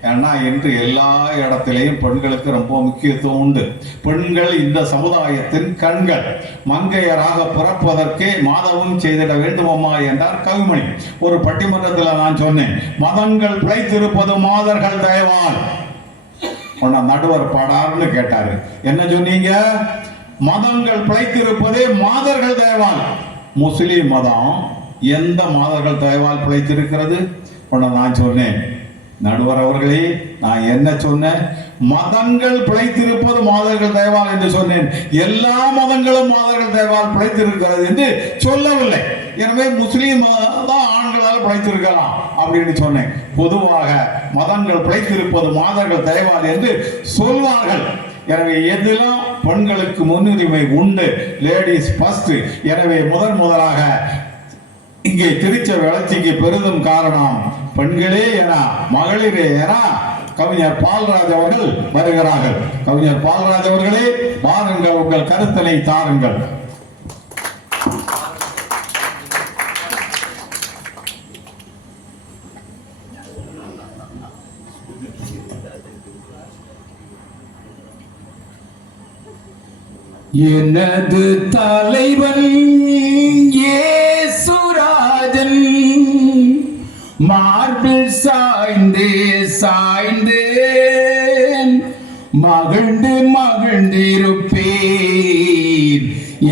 ஏன்னா இன்று எல்லா இடத்திலையும் பெண்களுக்கு ரொம்ப முக்கியத்துவம் உண்டு. பெண்கள் இந்த சமுதாயத்தின் கண்கள். மங்கையராக பிறப்பதற்கே மாதவம் செய்திட வேண்டுமம்மா என்றார் கவிமணி. ஒரு பட்டிமன்றத்தில் நான் சொன்னேன், மதங்கள் பிழைத்திருப்பது மாதர்கள் தயவால். உன்னை நடுவர் படார்னு கேட்டாரு, என்ன சொன்னீங்க? மதங்கள் பிழைத்திருப்பதே மாதர்கள் தயவால். முஸ்லிம் மதம் எந்த மாதர்கள் தயவால் பிழைத்திருக்கிறது? உன்னை நான் சொன்னேன், நடுவர் அவர்களே, நான் என்ன சொன்னேன்? மதங்கள் பிழைத்திருப்பது மாதர்கள் தயவால் என்று சொன்னேன். எல்லா மதங்களும் மாதர்கள் தயவால் பிழைத்திருக்கிறது என்று சொல்லவில்லை. எனவே முஸ்லீம் தான் ஆண்களால் பிழைத்திருக்கலாம் அப்படின்னு சொன்னேன். பொதுவாக மதங்கள் பிழைத்திருப்பது மாதர்கள் தயவால் என்று சொல்வார்கள். எனவே எதிலும் பெண்களுக்கு முன்னுரிமை உண்டு, லேடிஸ் ஃபர்ஸ்ட். எனவே முதலாக இங்கே திருச்சபை வளர்ச்சிக்கு பெரிதும் காரணம் பெண்களே என, மகளிரே என கவிஞர் பால்ராஜ் அவர்கள் வருகிறார்கள். கவிஞர் பால்ராஜ் அவர்களே, வாருங்கள், உங்கள் கருத்தனை தாருங்கள். எனது தலைவன் இயேசுராஜன் மார்பில் சாய்ந்து சாய்ந்து மகிழ்ந்து மகிழ்ந்திருப்பேன்.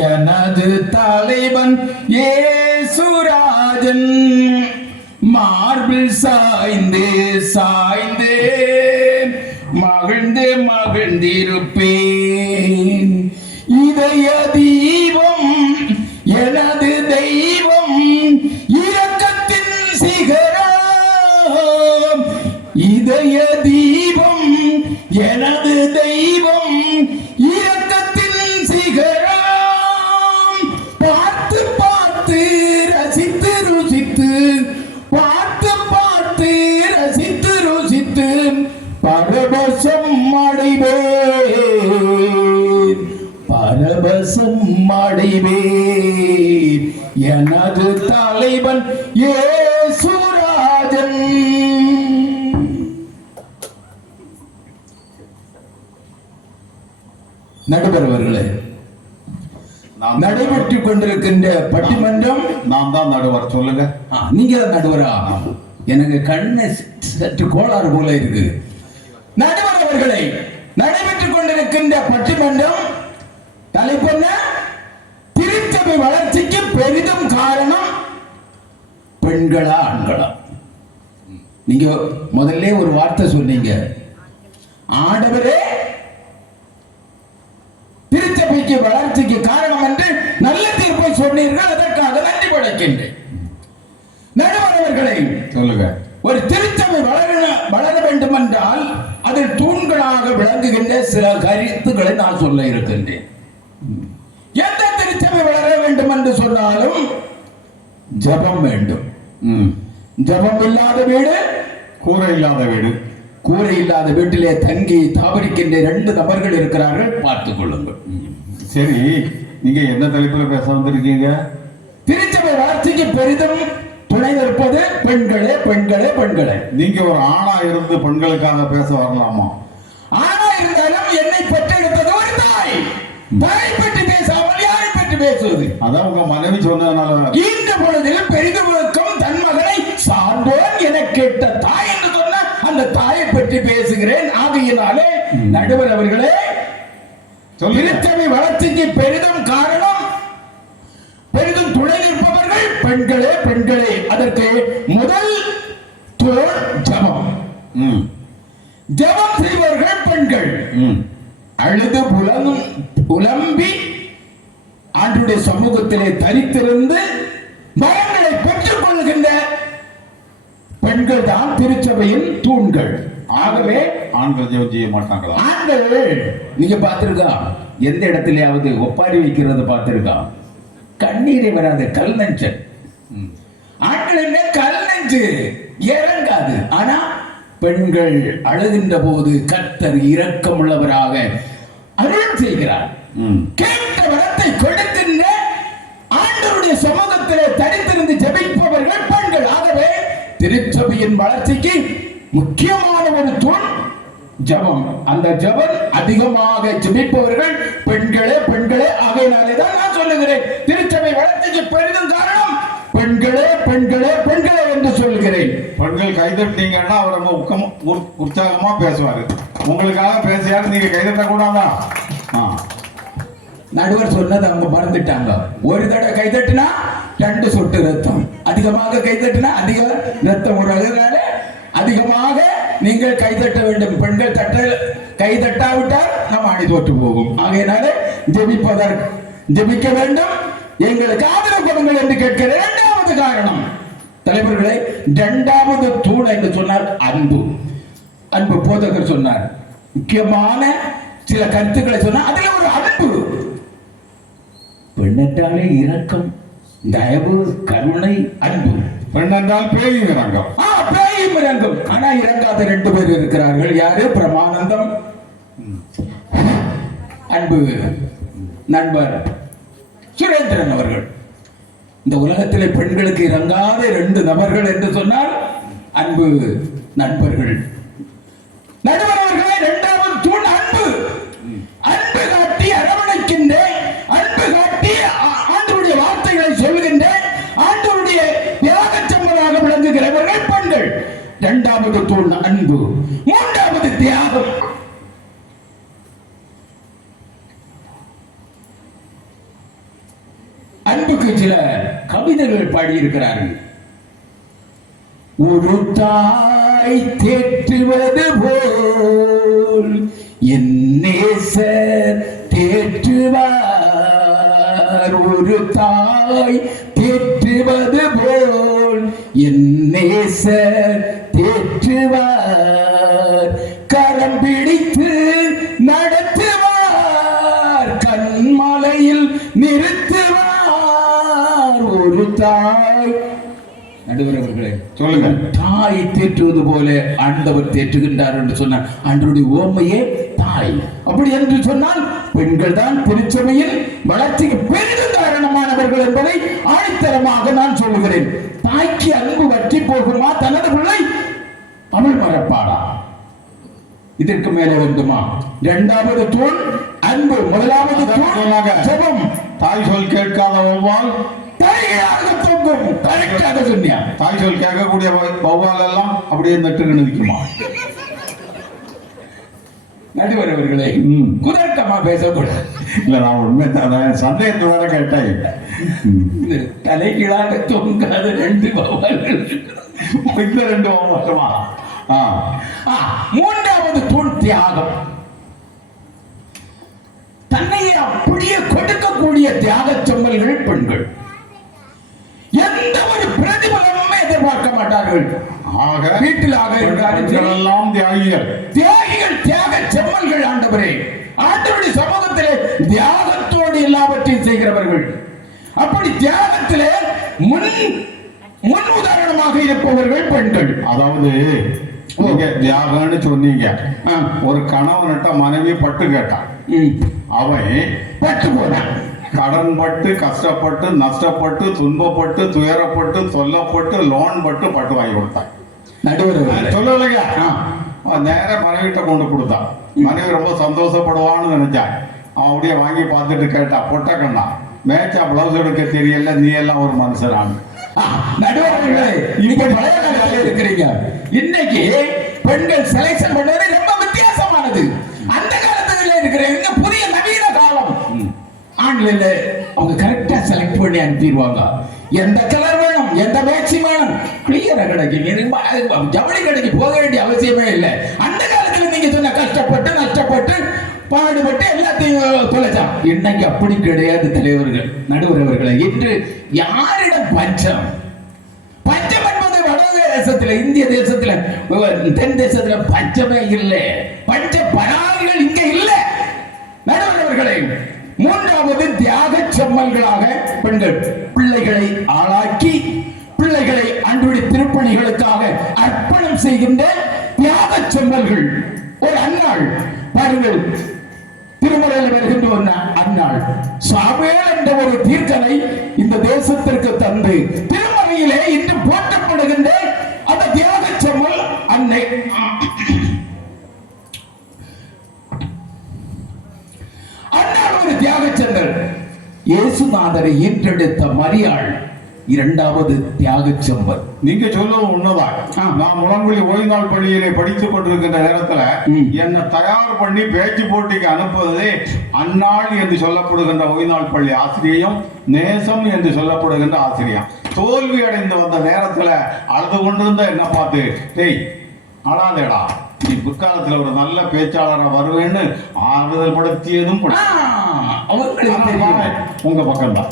எனது தலைவன் இயேசுராஜன் மார்பில் சாய்ந்து சாய்ந்து மகிழ்ந்து மகிழ்ந்திருப்பேன். இதய தீபம் எனது தெய்வம், இரக்கத்தின் சிகரம். இதய தீபம் எனது தெய்வம், இரக்கத்தின் சிகரம். பார்த்து பார்த்து ரசித்து ருசித்து, பார்த்து பார்த்து ரசித்து ருசித்து பரவசம் அடைவேன், பரவசம் அடைவேன். எனது தலைவன் இயேசுராஜன். நடுவர் அவர்களே, நடைபெற்றுக் கொண்டிருக்கின்ற பட்டிமன்றம். நான் தான் நடுவர், சொல்லுங்க. நீங்க தான் நடுவரா? எனக்கு கண்ணு சற்று கோளாறு போல இருக்கு. நடுவர் அவர்களை, நடைபெற்றுக் கொண்டிருக்கின்ற பட்டிமன்றம் தலைப்பு என்ன? திருச்சபை வளர்ச்சிக்கு பெரிதும் காரணம் பெண்களா ஆண்களா? நீங்க முதல்ல ஒரு வார்த்தை சொன்னீங்க, ஆண்டவரே திருச்சபை வளர்ச்சிக்கு காரணம் என்று நல்ல தீர்ப்பை சொன்னீர்கள். அதற்காக நன்றி படைக்கின்றேன். நடுவரவர்களை சொல்லுங்க. ஒரு திருச்சபை வளர வேண்டும் என்றால் அதில் தூண்களாக விளங்குகின்ற சில கருத்துக்களை நான் சொல்ல இருக்கின்றேன். எந்த திருச்சபை வளர வேண்டும் என்று சொன்னாலும் ஜபம் வேண்டும். ஜபம் இல்லாத வீடு கூரை இல்லாத வீடு. கூரை இல்லாத வீட்டிலே தங்கி தாவரிக்கின்ற 2 நபர்கள் இருக்கிறார்கள், பார்த்துக் கொள்ளுங்கள். சரி, நீங்க எந்த தலைப்புல பேச வந்திருக்கீங்க? திருச்சபை வளர்ச்சிக்கு பெரிதும் துணை நிற்பது பெண்களே, பெண்களே, பெண்களே. நீங்க ஒரு ஆணா இருந்து பெண்களுக்காக பேச வரலாமா? ஆணா இருந்தாலும் என்னை பெற்றெடுத்தது ஒரு தாய். தாயை பற்றி பேசாமல் யாரை பற்றி பேசுவது? அதான் உங்க மனைவி சொன்னதுனால. இந்த பொழுதில் பெரிதும் தன் மகனை சார்ந்தோன் என கேட்ட தாய் என்று சொன்ன அந்த தாயை பற்றி பேசுகிறேன். ஆகையினாலே நடுவர் அவர்களே, திருச்சபை வளர்ச்சிக்கு பெரிதும் காரணம், பெரிதும் துணை நிற்பவர்கள் பெண்களே, பெண்களே. அதற்கு முதல் தோள் ஜபம். ஜபம் செய்பவர்கள் பெண்கள். அழுது புலம்பி ஆண்டுடைய சமூகத்திலே தரித்திருந்து வரங்களை பெற்றுக் கொள்கின்ற பெண்கள் தான் திருச்சபையின் தூண்கள். ஆகவே ஆண்கள் ஜெபம் செய்ய மாட்டாங்களா? ஆண்கள் நீங்க பார்த்திருக்கா? எந்த இடத்திலேயாவது ஒப்பாரி வைக்கிறது பார்த்திருக்கா? கண்ணீரை வராது, கல் நெஞ்சு. ஆண்கள் என்ன கல் நெஞ்சு இறங்காது. ஆனா பெண்கள் அழுகின்ற போது கர்த்தர் இரக்கமுள்ளவராக அருள் செய்கிறார். கேட்ட வரத்தை கொடுக்கின்ற ஆண்டவருடைய சமூகத்திலே தரித்திருந்து ஜெபிப்பவர்கள் பெண்கள். ஆகவே திருச்சபையின் வளர்ச்சிக்கு முக்கியமான ஒரு தூண் ஜபம். அந்த ஜபம் அதிகமாக ஜெபிப்பவர்கள் பெண்களே, பெண்களே. ஆகையினாலே தான் நான் சொல்லுகிறேன், திருச்சபை வளர்ச்சிக்கு பெரிதும் காரணம் பெண்களே, பெண்களே, பெண்களே என்று சொல்லுகிறேன். பெண்கள் கைதட்டினீங்கன்னா அவர் உற்சாகமா பேசுவாரு. உங்களுக்காக பேசியாரு, நீங்க கைதட்ட கூடாதா? நடுவர் சொன்னது அவங்க மறந்துட்டாங்க. ஒரு தடவை கைதட்டினா 2 சொட்டு ரத்தம், அதிகமாக கைதட்டினா அதிக ரத்தம் உருவாகிறதுனால அதிகமாக நீங்கள் கைதட்ட வேண்டும். பெண்கள் கைதட்டாவிட்டால் நம் அணி தோற்று போகும். ஆகையினாலே ஜெபிக்க வேண்டும். எங்களுக்கு ஆதரவு கொடுங்கள் என்று கேட்கிற 2வது காரணம் தலைவர்களே, 2வது தூண் என்று சொன்னால் அன்பு. அன்பு போதகர் சொன்னார், முக்கியமான சில கருத்துக்களை சொன்னார். அதில் ஒரு அன்பு. பெண் என்றாலே இரக்கம், தயவு, கருணை, அன்பு. பெண் என்றால் பேயும் இறங்கும். பேயும் இறங்கும். ஆனா இறங்காத 2 பேர் இருக்கிறார்கள். யாரு? பிரமானந்தம், அன்பு நண்பர் சுரேந்திரன் அவர்கள். இந்த உலகத்திலே பெண்களுக்கு இறங்காத 2 நபர்கள் என்று சொன்னால் அன்பு நண்பர்கள். நடுவர் அவர்களே, 2வது தூண் அன்பு. அன்பு காட்டி அரவணைக்கின்ற, அன்பு காட்டி ஆண்டவருடைய வார்த்தைகளை சொல்லுகின்ற, ஆண்டவருடைய தியாகச்சம்பராக விளங்குகிறவர்கள் பெண்கள். 2வது தூண் அன்பு. 3வது தியாகம். அன்புக்கு சில கவிதைகள் பாடியிருக்கிறார்கள். ஒரு தாய் தேற்றுவது போல் என் நேசர் தேற்றுவார். ஒரு தாய் தேற்றுவது போல் என் நேசர் தேற்றுவார். கரம் பிடித்து நடத்துவார், கண்மலையில் நிறுத்துவார். ஒரு தாய். நடுவர் அவர்களே சொல்லுங்க. தாய் தேற்றுவது போல ஆண்டவர் தேற்றுகின்றார் என்று சொன்னார். ஆண்டவருடைய ஓமையே தாய். அப்படி என்று சொன்னால் பெண்கள் தான் திருச்சபையின் வளர்ச்சிக்கு பெரிதும் காரணமானவர்கள் என்பதை ஆணித்தரமாக நான் சொல்லுகிறேன். தாய்க்கு அன்பு வற்றி போகுமா? தனது பிள்ளை அவள் மறப்பாளா? இதற்கு மேலே வேண்டுமா? 2வது தூண் அன்பு. 1வது தூண் ஜெபம். தாய் சொல் கேட்காத வௌவால் தலைகளாக தொங்கும். கரெக்டாக சொன்னியா? தாய் சொல் கேட்கக்கூடிய வௌவால் எல்லாம் அப்படியே நட்டுக்கு நிற்குமா? நடுவர் அவர்களே, குதர்க்கமா பேசக்கூடாது. இல்ல, நான் உண்மை சந்தேகத்தை வேற கேட்டேன். தலைகீழாக தொங்காத 2 வௌவால்கள். இந்த 2 வௌவாலுமா? 3வது தூண் தியாகம். தன்னையே அப்படி முன்கூட்டியே கொடுக்கக்கூடிய தியாக செம்மல்கள் பெண்கள். எந்த ஒரு பிரதிபலனுமே எதிர்பார்க்க மாட்டார்கள். ஆக வீட்டிலாக இருந்தாலும் சரி, எல்லாம் தியாகிகள், தியாகிகள், தியாக செம்மல்கள். ஆண்டவரே, ஆண்டவருடைய சமூகத்திலே தியாகத்தோடு எல்லாவற்றையும் செய்கிறவர்கள். அப்படி தியாகத்திலே முன் உதாரணமாக இருப்பவர்கள் பெண்கள். அதாவது நீங்க தியாகம்னு சொன்னீங்க. ஒரு கணவன்கிட்ட மனைவி பட்டு கேட்டான். அவன் பட்டு போனான். கடன் பட்டு, கஷ்டப்பட்டு, நஷ்டப்பட்டு, துன்பப்பட்டு, துயரப்பட்டு, சொல்லப்பட்டு, லோன் பட்டு வாங்கி கொடுத்தான். நடுவர் சொல்லலைங்க. நேர மனைவிட்ட கொண்டு கொடுத்தான். மனைவி ரொம்ப சந்தோஷப்படுவான்னு நினைச்சான். அவன் அப்படியே வாங்கி பார்த்துட்டு கேட்டா, பொட்டக்கண்ணா மேட்சா பிளவுஸ் எடுக்க தெரியல, நீ எல்லாம் ஒரு மனுஷனான்னு. நடுவர்களே, இப்ப பழைய காலத்துல இருக்கிறீங்க. இன்னைக்கு பெண்கள் செலக்ஷன் பண்ணுவது ரொம்ப வித்தியாசமானது. அந்த காலத்துல இருக்கிற புதிய நவீன காலம். ஆன்லைன்ல அவங்க கரெக்டா செலக்ட் பண்ணி அனுப்பிடுவாங்க. எந்த கலர் வேணும், எந்த மேட்சி வேணும், கிளியரா கிடைக்கும். ஜவுளி கடைக்கு போக வேண்டிய அவசியமே இல்லை. அந்த காலத்துல நீங்க சொன்ன கஷ்டப்பட்டு, நஷ்டப்பட்டு, பாடுபட்டு எல்லாத்தையும் தொலைச்சான். இன்னைக்கு அப்படி கிடையாது தலைவர்கள், நடுவர் அவர்களை. இன்று யாரிடம் பஞ்சம்? பஞ்சம் என்பது வட தேசத்துல, இந்திய தேசத்துல, தென் தேசத்துல பஞ்சமே இல்லை. பஞ்ச பராரிகள் இங்க இல்லை. நடுவர் அவர்களை, மூன்றாவது தியாக செம்மல்களாக பெண்கள் பிள்ளைகளை ஆளாக்கி, பிள்ளைகளை அன்றைய திருப்பணிகளுக்காக அர்ப்பணம் செய்கின்ற தியாக செம்மல்கள். ஒரு அன்னாள் பாருங்கள், திருமலையில் வருகின்ற ஒரு அன்னாள் சாமுவேல் என்ற ஒரு தீர்க்கனை இந்த தேசத்திற்கு தந்து திருமலையிலே இன்று போற்றப்படுகின்ற அந்த தியாக செம்மல் அன்னை. அன்னாள் ஒரு தியாக செம்மல். இயேசுநாதரை ஈன்றெடுத்த மரியாள் இரண்டாவது தியாக செம்பல். நீங்க சொல்லுவது உண்மைதான். நான் முழங்குழி ஓய்நாள் பள்ளியிலே படித்துக் கொண்டிருக்கின்ற நேரத்துல என்னை தயார் பண்ணி பேச்சு போட்டிக்கு அனுப்புவதே அன்னாள் என்று சொல்லப்படுகின்ற ஓய்நாள் பள்ளி ஆசிரியையும், நேசம் என்று சொல்லப்படுகின்ற ஆசிரியம். தோல்வி அடைந்து வந்த நேரத்துல அழுது கொண்டிருந்த என்ன பார்த்து, டேய் அழாதேடா, நீ பிற்காலத்துல ஒரு நல்ல பேச்சாளராக வருவேன்னு ஆறுதல் படுத்தியதும் உங்க பக்கம் தான்.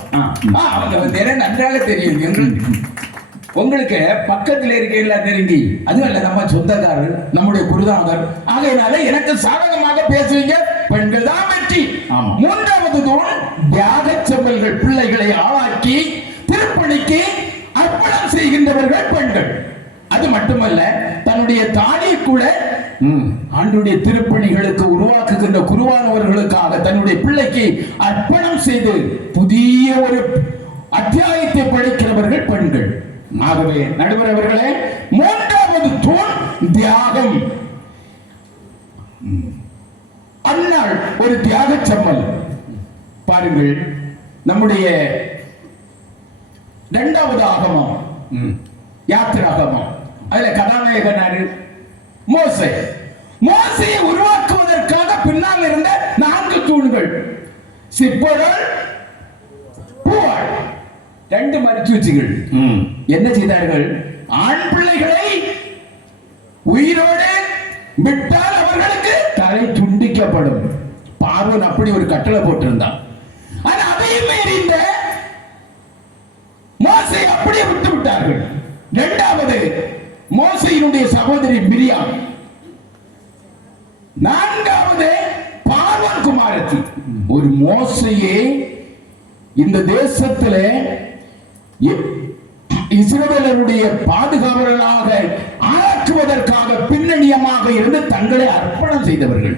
நன்றாக தெரியும். உங்களுக்கு பக்கத்தில் இருக்க தெரிஞ்சு, அதுவும் இல்ல நம்ம சொந்தக்காரர், நம்முடைய குருதாகர். ஆகையினால எனக்கு சாதகமாக பேசுவீங்க. பெண்கள் தான் வெற்றி. மூன்றாவது தூண் தியாக செம்மல்கள். பிள்ளைகளை ஆளாக்கி திருப்பணிக்கு அர்ப்பணம் செய்கின்றவர்கள் பெண்கள். அது மட்டுமல்ல, தன்னுடைய தாயை கூட ஆண்டுடைய திருப்பணிகளுக்கு உருவாக்குகின்ற குருவானவர்களுக்காக தன்னுடைய பிள்ளைக்கு அர்ப்பணம் செய்து புதிய ஒரு அத்தியாயத்தை படிக்கிறவர்கள் பெண்கள். ஆகவே நடுவர் அவர்களே, மூன்றாவது தூண் தியாகம். அன்னாள் ஒரு தியாக செம்மல். பாருங்கள், நம்முடைய இரண்டாவது ஆகமம் யாத்திராகமம். அதுல கதாநாயகன் மோசே. மோசையை உருவாக்குவதற்காக பின்னால் இருந்த 4 தூண்கள். சிப்போடல், பூவாள், 2 மரிச்சூச்சிகள். என்ன செய்தார்கள்? ஆண் பிள்ளைகளை உயிரோடு விட்டால் அவர்களுக்கு தலை துண்டிக்கப்படும். பார்வன் அப்படி ஒரு கட்டளை போட்டிருந்தான். ஆனா அதையும் மீறி இந்த மோசை அப்படியே விட்டு விட்டார்கள். இரண்டாவது மோசையினுடைய சகோதரி மிரியாம். நான்காவது பார்வன் குமாரத்தி. ஒரு மோசையே இந்த தேசத்திலே இஸ்ரவேலருடைய பாதுகாவலராக ஆக்குவதற்காக பின்னணியமாக இருந்து தங்களை அர்ப்பணம் செய்தவர்கள்.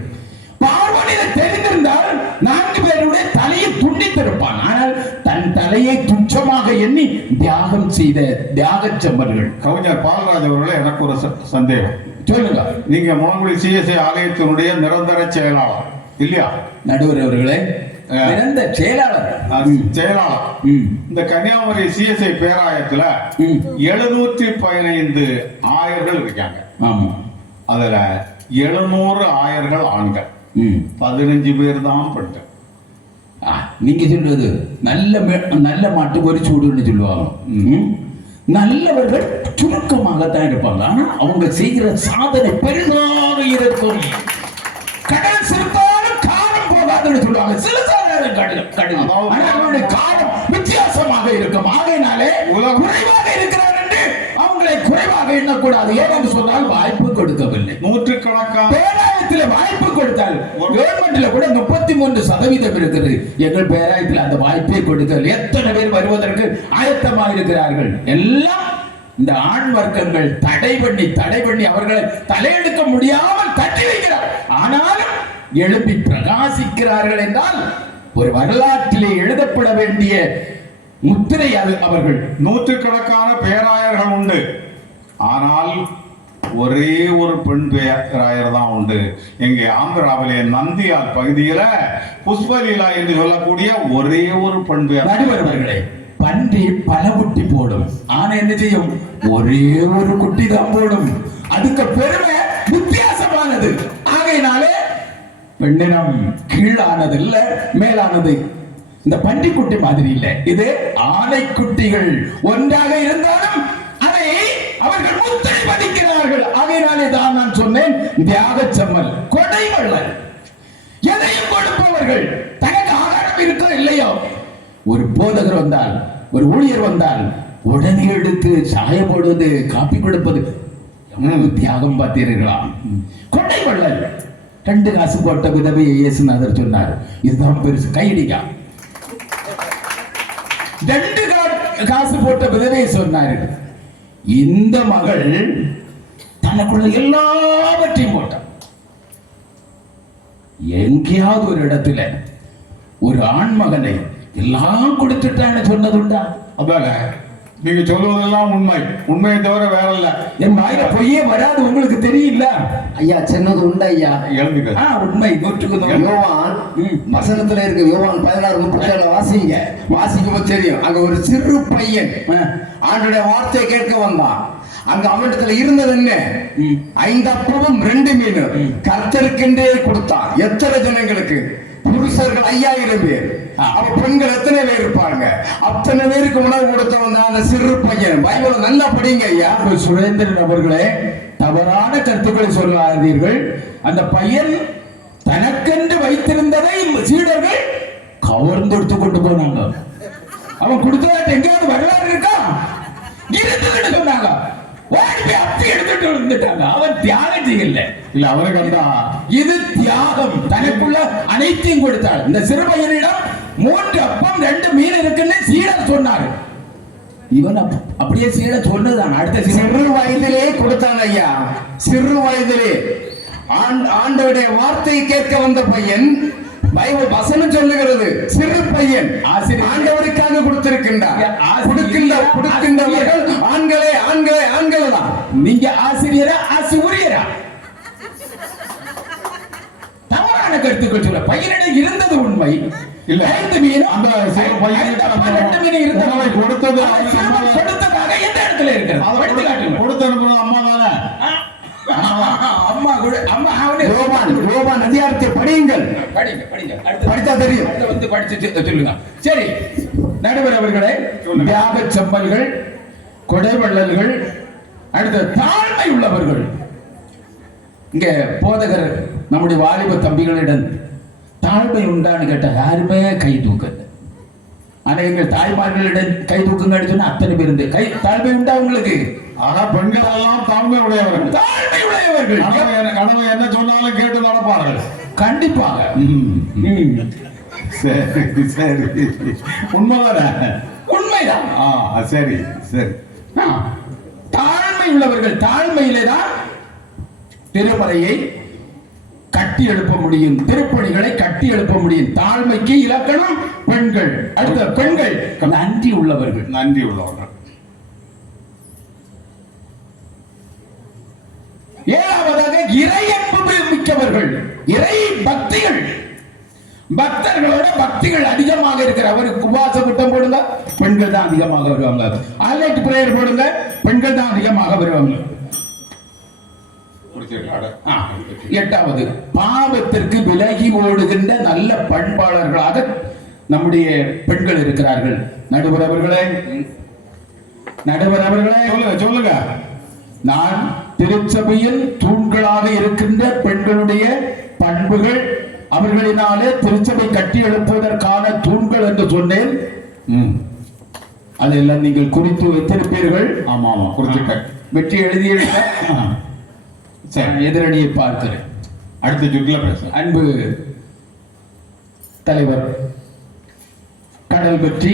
பார்வனில் தெரிந்திருந்தால் 4 பேருடைய தலையை துண்டித்திருப்பான். ஆனால் தன் தலையை துச்சமாக எண்ணி தியாகம் செய்த தியாக செம்மல்கள். கவிஞர் பாலராஜ் அவர்களே, எனக்கு ஒரு சந்தேகம். சொல்லுங்க. நீங்க முழங்குழி சிஎஸ்ஐ ஆலயத்தினுடைய நிரந்தர செயலாளர் இல்லையா? நடுவர் அவர்களே, நிரந்தர செயலாளர். இந்த கன்னியாகுமரி சிஎஸ்ஐ பேராயத்துல 715 ஆயர்கள் இருக்காங்க. ஆமா. அதுல 700 ஆயர்கள் ஆண்கள், 15 பேர் தான் பெண்கள். நீங்க சொல்றது நல்ல மாட்டுக்கு ஒரு சூடுன்னு சொல்லுவாங்க. நல்லவர்கள் சுருக்கமாகத்தான் இருப்பாங்க. ஆனா அவங்க செய்கிற சாதனை பெரிதாக இருக்கும். கடல் சிறுத்தாலும் காலம் போகாதுன்னு சொல்லுவாங்க. சில சாதனை பேராயிரம் கடுகு. அதாவது ஆனா அவருடைய காலம் வித்தியாசமாக இருக்கும். ஆகையினாலே உலகம் குறைவாக இருக்கிறார் என்று அவங்களை குறைவாக எண்ணக்கூடாது. ஏனென்று சொன்னால் வாய்ப்பு கொடுக்கவில்லை. நூற்றுக்கணக்கான பேராயத்தில் வாய்ப்பு கொடுத்தால் கவர்மெண்ட்ல கூட 33% இருக்குது. எங்கள் பேராயத்தில் அந்த வாய்ப்பை கொடுக்கவில்லை. எத்தனை பேர் வருவதற்கு ஆயத்தமாக இருக்கிறார்கள். எல்லாம் இந்த ஆண் வர்க்கங்கள் தடை பண்ணி அவர்களை தலையெடுக்க முடியாமல் தட்டி வைக்கிறார். ஆனாலும் எழுப்பி பிரகாசிக்கிறார்கள் என்றால் ஒரு வரலாற்றிலே எழுதப்பட வேண்டிய முத்திரை அது அவர்கள். நூற்றுக்கணக்கான பேராயர்கள் உண்டு, ஆனால் ஒரே ஒரு பெண் பேராயர் தான் உண்டு. எங்கே ஆந்திராவிலே நந்தியால் பகுதியில புஷ்பலீலா என்று சொல்லக்கூடிய ஒரே ஒரு பெண் பேராயர். நடுவர்களே, பன்றி பல குட்டி போடும், ஆனா என்ன செய்யும்? ஒரே ஒரு குட்டி தான் போடும். அதுக்கு பெருமை வித்தியாசமானது. ஆகையினாலே பெண்ணினம் கீழானது இல்ல, மேலானது. இந்த பன்றிக்குட்டி மாதிரி இல்லை, இது ஆணைக்குட்டிகள். ஒன்றாக இருந்தாலும் அதை அவர்கள் முத்திரை பதிக்கிறார்கள். ஆகையினாலே தான் நான் சொன்னேன், தியாகச் செம்மல், கொடை வள்ளல், எதையும் கொடுப்பவர்கள். தனக்கு ஆகாரம் இருக்கோ இல்லையோ, ஒரு போதகர் வந்தால், ஒரு ஊழியர் வந்தால் உடனே எடுத்து சாய போடுவது, காப்பி கொடுப்பது, எவ்வளவு தியாகம் பார்த்தீர்களா? கொடை வள்ளல். 2 காசு போட்ட விதவை இயேசுநாதர் சொன்னார், இதுதான் பெருசு, கையடிக்கா. 2 காசு போட்ட விதவை சொன்னார், இந்த மகள் தனக்குள்ள எல்லாவற்றையும் போட்டார். எங்கேயாவது ஒரு இடத்துல ஒரு ஆண் மகனை எல்லாம் கொடுத்துட்டான்னு சொன்னதுண்டா? அதால நீங்க சொல்வதெல்லாம் உண்மை, உண்மையை தவிர வேற இல்ல. என் வாயில பொய்யே வராது, உங்களுக்கு தெரியல ஐயா. சின்னது உண்டு ஐயா. எழுதுங்க. உண்மை 100%. யோவான் வசனத்துல இருக்கு. யோவான் 16:37 வாசிங்க. வாசிக்கும் தெரியும். அங்க ஒரு சிறு பையன் ஆண்டுடைய வார்த்தையை கேட்க வந்தான். அங்க அவனிடத்துல இருந்தது என்ன? 5 அப்பமும் 2 மீனும் கர்த்தருக்கென்றே கொடுத்தான். எத்தனை ஜனங்களுக்கு? புருஷர்கள் 5000 பேர். அப்ப பெண்கள் எத்தனை பேர் இருப்பாங்க? அத்தனை பேருக்கு உணவு கொடுத்தவங்க அந்த சிறு பையன். பைபிளை நல்லா படிங்க ஐயா. சுரேந்திரன் அவர்களே, தவறான கருத்துக்களை சொல்லாதீர்கள். அந்த பையன் தனக்கென்று வைத்திருந்ததை சீடர்கள் கவர்ந்து எடுத்து கொண்டு போனாங்க. அவன் கொடுத்ததாட்டு எங்கேயாவது வரலாறு இருக்கா? இருந்துன்னு சொன்னாங்க. அப்படி எடுத்துட்டு வந்துட்டாங்க. அவன் தியாகம் செய்யல. இல்ல அவருக்கு அந்த இது தியாகம். தனக்குள்ள அனைத்தையும் கொடுத்தாள். இந்த சிறு பையனிடம் 3 அப்பம் 2 மீன் இருக்குன்னு சீடர் சொன்னாரு. இவன் அப்படியே சீடர் சொன்னதான். அடுத்த சிறு வயதிலே கொடுத்தான் ஐயா. சிறு வயதிலே ஆண்டவருடைய வார்த்தையை கேட்க வந்த பையன். பைபிள் வசனம் சொல்லுகிறது, சிறு பையன் ஆண்டவருக்காக கொடுத்திருக்கின்றார். கொடுக்கின்றவர்கள் ஆண்களே தான். நீங்க ஆசிரியரா ஊழியரா? தவறான கருத்துக்கள் சொல்ல. பையனிடம் இருந்தது உண்மை. இல்ல 5 மீன் அந்த ரெண்டு மீன் இருந்தது. கொடுத்ததாக எந்த இடத்துல இருக்கிறது? கொடுத்து அனுப்புறது அம்மா தானே. அம்மா கூட அம்மா யோவான் அதிகாரத்தை படியுங்கள். படித்தா தெரியும். வந்து படிச்சு சொல்லுங்க. சரி நடுவர் அவர்களே, தியாக செம்மல்கள், கொடை வள்ளல்கள், அடுத்த தாழ்மை உள்ளவர்கள். இங்க போதகர் நம்முடைய வாலிப தம்பிகளிடம் தாழ்மை உண்டான்னு கேட்ட யாருமே கை தூக்கல. ஆனா எங்கள் தாய்மார்களிடம் கை தூக்குங்கன்னு சொன்னா அத்தனை பேர் இருந்து தாழ்மை உண்டா உங்களுக்கு? ஆனா பெண்கள் எல்லாம் தாழ்மை உடையவர்கள். தாழ்மை உடையவர்கள். கணவன் என்ன சொன்னாலும் கேட்டு நடப்பார்கள். கண்டிப்பாக. சரி சரி, உண்மைதானே? உண்மைதான். சரி சரி. தாழ்மை உள்ளவர்கள். தாழ்மையிலே தான் திருமறையை கட்டி எழுப்ப முடியும், திருப்பணிகளை கட்டி எழுப்ப முடியும். தாழ்மைக்கு இலக்கணம் பெண்கள். அடுத்த பெண்கள் நன்றி உள்ளவர்கள். நன்றி உள்ளவர்கள். 7வதாக இறையன்பு மிக்கவர்கள், இறை பக்திகள். பக்தர்களோட பக்திகள் அதிகமாக இருக்கிற. அவருக்கு உபவாச கூட்டம் போடுங்க, பெண்கள் தான் அதிகமாக வருவாங்க. ஆல்நைட் பிரேயர் போடுங்க, பெண்கள் தான் அதிகமாக வருவாங்க. 8வது, பாவத்திற்கு விலகி ஓடுகின்ற நல்ல பண்பாளர்களாக நம்முடைய பெண்கள் இருக்கிறார்கள். நடுவர் அவர்களே சொல்லுங்க. நான் திருச்சபையில் தூண்களாக இருக்கின்ற பெண்களுடைய பண்புகள், அவர்களினாலே திருச்சபை கட்டி எழுப்புவதற்கான தூண்கள் என்று சொன்னேன். அதெல்லாம் நீங்கள் குறித்து வைத்திருப்பீர்கள். ஆமா ஆமா குறிச்சிட்டேன். வெற்றி எழுதியிருக்க சரி, எதிரணியை பார்க்கிறேன். அடுத்த சுற்றுல பேச. அன்பு தலைவர், கடல் பற்றி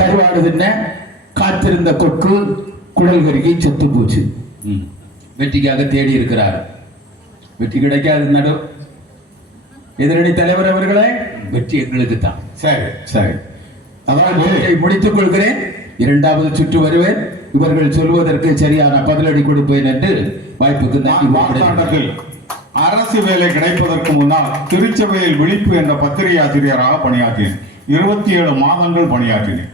கருவாடு தின்ன காத்திருந்த கொக்கு குடல் கருகி செத்து போச்சு. வெற்றிக்காக தேடி இருக்கிறார். வெற்றி கிடைக்காது நடு. எதிரணி தலைவர் அவர்களே, வெற்றி எங்களுக்கு தான். சரி சரி, அதாவது முடித்துக் கொள்கிறேன். இரண்டாவது சுற்று வருவேன். இவர்கள் சொல்வதற்கு சரியான பதிலடி கொடுப்பேன் என்று வாய்ப்புக்கு மார்த்தாண்டத்தில் அரசு வேலை கிடைப்பதற்கு முன்னால் திருச்சபையில் விழிப்பு என்ற பத்திரிகை ஆசிரியராக பணியாற்றினேன். 27 மாதங்கள் பணியாற்றினேன்.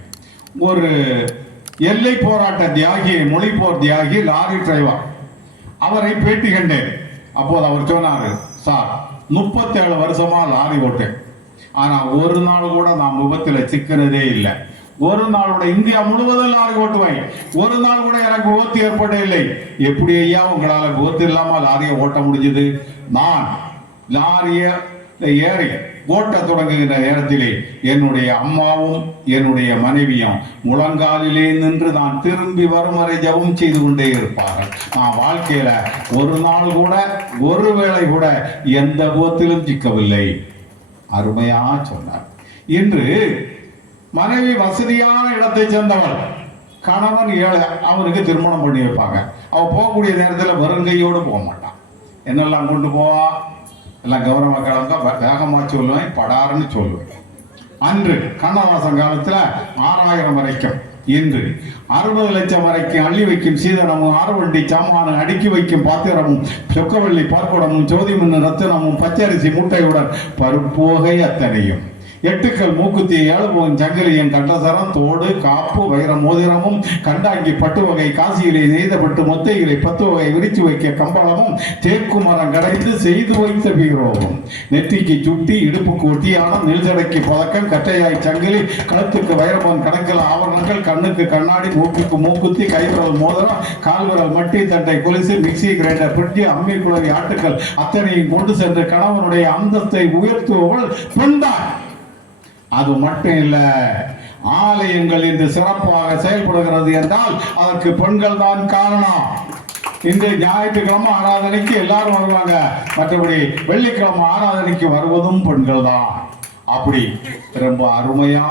ஒரு எல்லை போராட்ட தியாகி, மொழிப்போர் தியாகி, லாரி டிரைவர், அவரை பேட்டி கண்டேன். அப்போது அவர் சொன்னாரு, சார் 37 வருஷமா லாரி ஓட்டேன், ஆனா ஒரு நாள் கூட நான் விபத்துல சிக்கிறதே இல்லை. ஒரு நாள் கூட இந்தியா முழுவதும் லாரி ஓட்டுவேன், ஒரு நாள் கூட எனக்கு விபத்து ஏற்பட இல்லை. எப்படி ஐயா உங்களால விபத்து இல்லாம லாரியை ஓட்ட முடிஞ்சது? நான் லாரிய ஏறி ஓட்ட தொடங்குகின்ற நேரத்திலே என்னுடைய அம்மாவும் என்னுடைய மனைவியும் முழங்காலிலே நின்று நான் திரும்பி வரும் வரை ஜெபம் செய்து கொண்டே இருப்பார்கள். நான் வாழ்க்கையில ஒரு நாள் கூட, ஒரு வேளை கூட எந்த விபத்திலும் சிக்கவில்லை. அருமையா சொன்னார். இன்று மனைவி வசதியான இடத்தை சேர்ந்தவள், கணவன் ஏழை, அவனுக்கு திருமணம் பண்ணி வைப்பாங்க. அவன் போகக்கூடிய நேரத்தில் வருங்கையோடு போக மாட்டான். என்னெல்லாம் கொண்டு போவா? எல்லாம் கௌரவ கிழங்க வேகமா சொல்லுவேன், படாருன்னு சொல்லுவேன். அன்று கண்ணவாசம் காலத்துல 6000 வரைக்கும், இன்று 60 லட்சம் வரைக்கும் அள்ளி வைக்கும் சீதனமும், ஆறுவண்டி சாமானும், அடுக்கி வைக்கும் பாத்திரமும், சொக்கவள்ளி பார்க்குடமும், ஜோதி மின்னு ரத்தினமும், பச்சரிசி மூட்டையுடன் பருப்போகை அத்தனையும், 8 கல் மூக்குத்தி, 7 பவுன் சங்கிலியும், கண்டசரம், தோடு, காப்பு, வைர மோதிரமும், கண்டாங்கி பட்டு வகை, காசியிலே நெய்தப்பட்டு மொத்தைகளை 10 வகை விரிச்சு வைக்க கம்பளமும், தேக்கு மரம் கடைந்து செய்து வைத்த பீரோவும், நெற்றிக்கு சுட்டி, இடுப்புக்கு ஒட்டியானம், நெல்சடைக்கு பதக்கம், கட்டையாய் சங்கிலி, கழுத்துக்கு வைரபவன் கணக்கில் ஆவரணங்கள், கண்ணுக்கு கண்ணாடி, மூக்குக்கு மூக்குத்தி, கைவிரல் மோதிரம், கால்விரல் மட்டி, தட்டை கொலுசு, மிக்சி கிரைண்டர் பெட்டி, அம்மி குளவி ஆட்டுக்கள் அத்தனையும் கொண்டு சென்று கணவனுடைய அந்தஸ்தை உயர்த்துபவள் பெண்தான். அது மட்டும் இல்ல, ஆலயங்கள் இன்று சிறப்பாக செயல்படுகிறது என்றால் அதற்கு பெண்கள் தான் காரணம். இன்று ஞாயிற்றுக்கிழமை ஆராதனைக்கு எல்லாரும் வருவாங்க, மற்றபடி வெள்ளிக்கிழமை ஆராதனைக்கு வருவதும் பெண்கள் தான். அப்படி ரொம்ப அருமையா,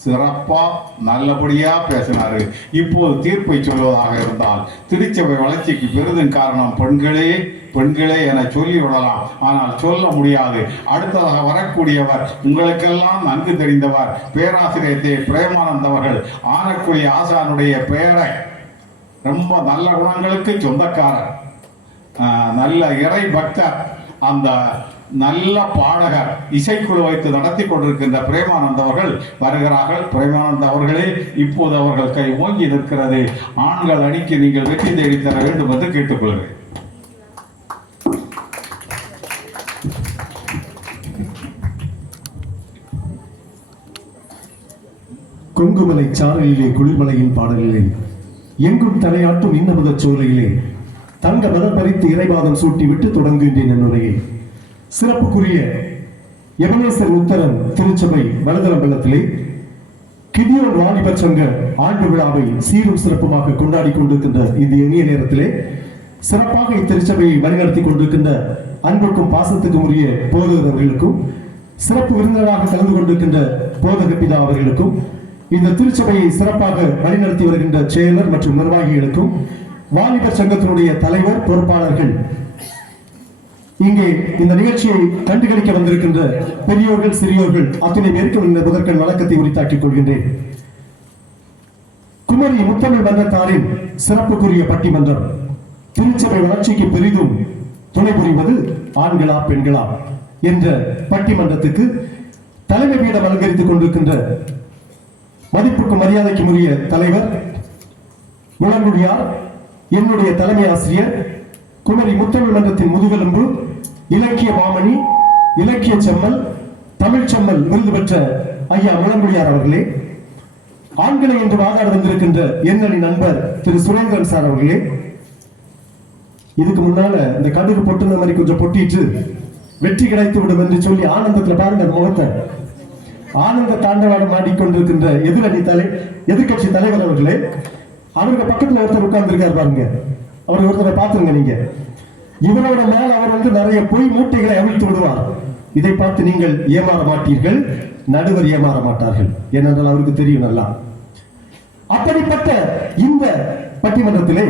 சிறப்பா, நல்லபடியா பேசினாரு. இப்போது தீர்ப்பை சொல்வதாக இருந்தால், திருச்சபை வளர்ச்சிக்கு பெரிதும் காரணம் பெண்களே, பெண்களே என சொல்லி விடலாம், ஆனால் சொல்ல முடியாது. அடுத்ததாக வரக்கூடியவர் உங்களுக்கெல்லாம் நன்கு தெரிந்தவர், பேராசிரியர் தே. பிரேமானந்த் அவர்கள். ஆனக்குடி ஆசானுடைய பெயரை, ரொம்ப நல்ல குணங்களுக்கு சொந்தக்காரர், நல்ல இறை பக்தர், அந்த நல்ல பாடகர், இசைக்குழு வைத்து நடத்தி கொண்டிருக்கின்ற பிரேமானந்த் அவர்கள் வருகிறார்கள். பிரேமானந்த் அவர்களே, இப்போது அவர்கள் கை ஓங்கி நிற்கிறது. ஆண்கள் அணிக்கு நீங்கள் வெற்றி தேடி தர வேண்டும் என்று கேட்டுக்கொள்கிறேன். கொங்குமலை சாரலிலே, குளிர்மலையின் பாடலிலே, எங்கும் தலையாட்டும் இன்னமுத சோலையிலே, தங்க மதம் பறித்து இறைவாதம் சூட்டி விட்டு தொடங்குகின்றேன் என்னுரையை. சிறப்புக்குரிய எபனேசர் உத்தரன் திருச்சபை வலதளம்பள்ளத்திலே கிதியோன் வாலிபர் சங்க ஆண்டு விழாவை சீரும் சிறப்புமாக கொண்டாடி கொண்டிருக்கின்ற இந்த இனிய நேரத்திலே சிறப்பாக இத்திருச்சபையை வழிநடத்தி கொண்டிருக்கின்ற அன்புக்கும் பாசத்துக்கும் உரிய போதகர் அவர்களுக்கும், சிறப்பு விருந்தினராக கலந்து கொண்டிருக்கின்ற போதக பிதா அவர்களுக்கும், இந்த திருச்சபையை சிறப்பாக வழிநடத்தி வருகின்ற செயலர் மற்றும் நிர்வாகிகளுக்கும், வாலிபர் சங்கத்தினுடைய தலைவர், பொறுப்பாளர்கள், இங்கே இந்த நிகழ்ச்சியை கண்டுகளிக்க வந்திருக்கின்ற பெரியோர்கள், சிறியோர்கள் அத்தனை பேருக்கும் இந்த முதற்கண் வழக்கத்தை உரித்தாக்கிக் கொள்கின்றேன். குமரி முத்தமிழ் மன்றத்தாரின் சிறப்புக்குரிய பட்டிமன்றம், திருச்சபை வளர்ச்சிக்கு பெரிதும் துணை புரிவது ஆண்களா பெண்களா என்ற பட்டிமன்றத்துக்கு தலைமை பீடம் அலங்கரித்துக் கொண்டிருக்கின்ற மதிப்புக்கும் மரியாதைக்கும் உரிய தலைவர் முழங்குடியார், என்னுடைய தலைமை ஆசிரியர், குமரி முத்தமிழ் மன்றத்தின் முதுகெலும்பு, இலக்கிய மாமணி, இலக்கிய செம்மல், தமிழ் செம்மல் விருது பெற்ற ஐயா முழங்குடியார் அவர்களே, ஆண்களை என்று வாதாட வந்திருக்கின்ற என்னடி நண்பர் திரு சுரேந்திரன் சார் அவர்களே, இதுக்கு முன்னால இந்த கடுகு பொட்டுன மாதிரி கொஞ்சம் பொட்டிட்டு வெற்றி கிடைத்து விடும் என்று சொல்லி ஆனந்தத்துல பாருங்க அந்த முகத்தை, ஆனந்த தாண்டவாடம் ஆடிக்கொண்டிருக்கின்ற எதிர்கட்சி தலைவர் அவர்களே, அவருக்கு பக்கத்துல ஒருத்தர் உட்கார்ந்துருக்காரு பாருங்க, அவர் ஒருத்தரை பார்த்துருங்க நீங்க. இவரோட மேல அவர் வந்து நிறைய பொய் மூட்டைகளை அவிழ்த்து விடுவார். இதை பார்த்து நீங்கள் ஏமாற மாட்டீர்கள், நடுவர் ஏமாற மாட்டார்கள், ஏனென்றால் அவருக்கு தெரியும் நல்லா. அப்படிப்பட்ட இந்த பட்டிமன்றத்திலே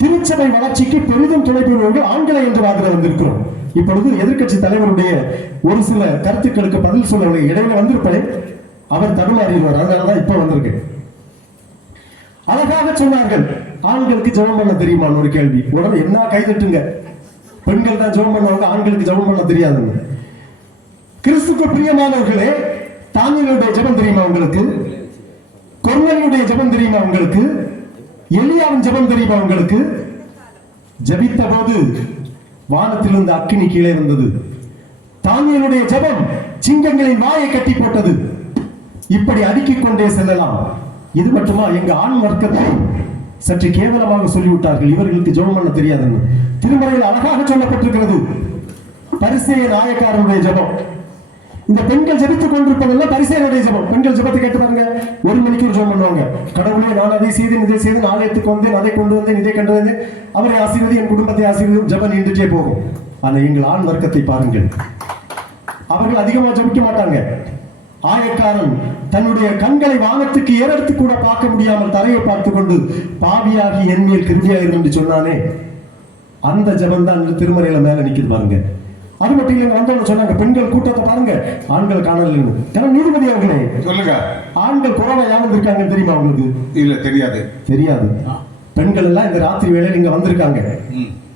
திருச்சபை வளர்ச்சிக்கு பெரிதும் துணை புரிபவர்கள் ஆண்களை என்று வாதிட வந்திருக்கிறோம். இப்பொழுது எதிர்க்கட்சி தலைவருடைய ஒரு சில கருத்துக்களுக்கு பதில் சொல்ல இடையில வந்திருப்பேன், அவர் தடுமாறிடுவார், அதனாலதான் இப்ப வந்திருக்கேன். அழகாக சொன்னார்கள், ஆண்களுக்கு ஜெபம் பண்ண தெரியுமான்னு ஒரு கேள்வி. உடனே என்ன கைதட்டுங்க, பெண்கள் தான் ஜெபம் பண்ணுவாங்க, ஆண்களுக்கு ஜெபம் பண்ண தெரியாதுங்க. கிறிஸ்துக்கு பிரியமானவர்களே, தானியேலுடைய ஜெபம் தெரியுமா உங்களுக்கு? கொர்நேலியுடைய ஜெபம் தெரியுமா உங்களுக்கு? எலியாவின் ஜெபம் தெரியுமா உங்களுக்கு? ஜெபித்த போது வானத்திலிருந்து அக்கினி கீழே வந்தது. தானியேலுடைய ஜெபம் சிங்கங்களின் வாயை கட்டி போட்டது. இப்படி அடுக்கிக் கொண்டே செல்லலாம். இது மட்டுமா, எங்க ஆண் வர்க்கத்தை சற்று கேவலமாக சொல்லிவிட்டார்கள், இவர்களுக்கு ஜெபம் பண்ண தெரியாதுன்னு. திருமறையில் அழகாக சொல்லப்பட்டிருக்கிறது பரிசேய நாயக்காரனுடைய ஜெபம். இந்த பெண்கள் ஜெபித்துக் கொண்டிருப்பதெல்லாம் பரிசேயனுடைய ஜெபம். பெண்கள் ஜெபத்தை கேட்டு பாருங்க, 1 மணிக்கு ஜெபம் பண்ணுவாங்க. கடவுளே, நான் அதை செய்தேன், இதை செய்தேன், ஆலயத்துக்கு வந்தேன், அதை கொண்டு வந்தேன், இதை கொண்டு வந்தேன், அவரை ஆசீர்வதி, என் குடும்பத்தை ஆசீர்வதி, ஜெபம் நின்றுட்டே போகும். ஆனா எங்கள் ஆண் வர்க்கத்தை பாருங்கள், அவர்கள் அதிகமா ஜெபிக்க மாட்டாங்க. ஆயக்காரன் தன்னுடைய கண்களை வானத்துக்கு ஏறெடுத்து கூட பார்க்க முடியாமல் தரையை பார்த்து கொண்டு பாவியாகி என் மேல் கிருபையாயிரு என்று சொன்னானே, அந்த ஜெபம் தான் திருமறையில மேல நிக்குது பாருங்க. அது மட்டும் இல்லைங்க, வந்தவங்க சொன்னாங்க பெண்கள் கூட்டத்தை பாருங்க, ஆண்கள் காணல. நீதிபதி அவர்களே சொல்லுங்க, ஆண்கள் குறவா யாழ்ந்திருக்காங்க தெரியுமா உங்களுக்கு? இல்ல தெரியாது. தெரியாது. பெண்கள் எல்லாம் இந்த ராத்திரி வேளையில இங்க வந்திருக்காங்க.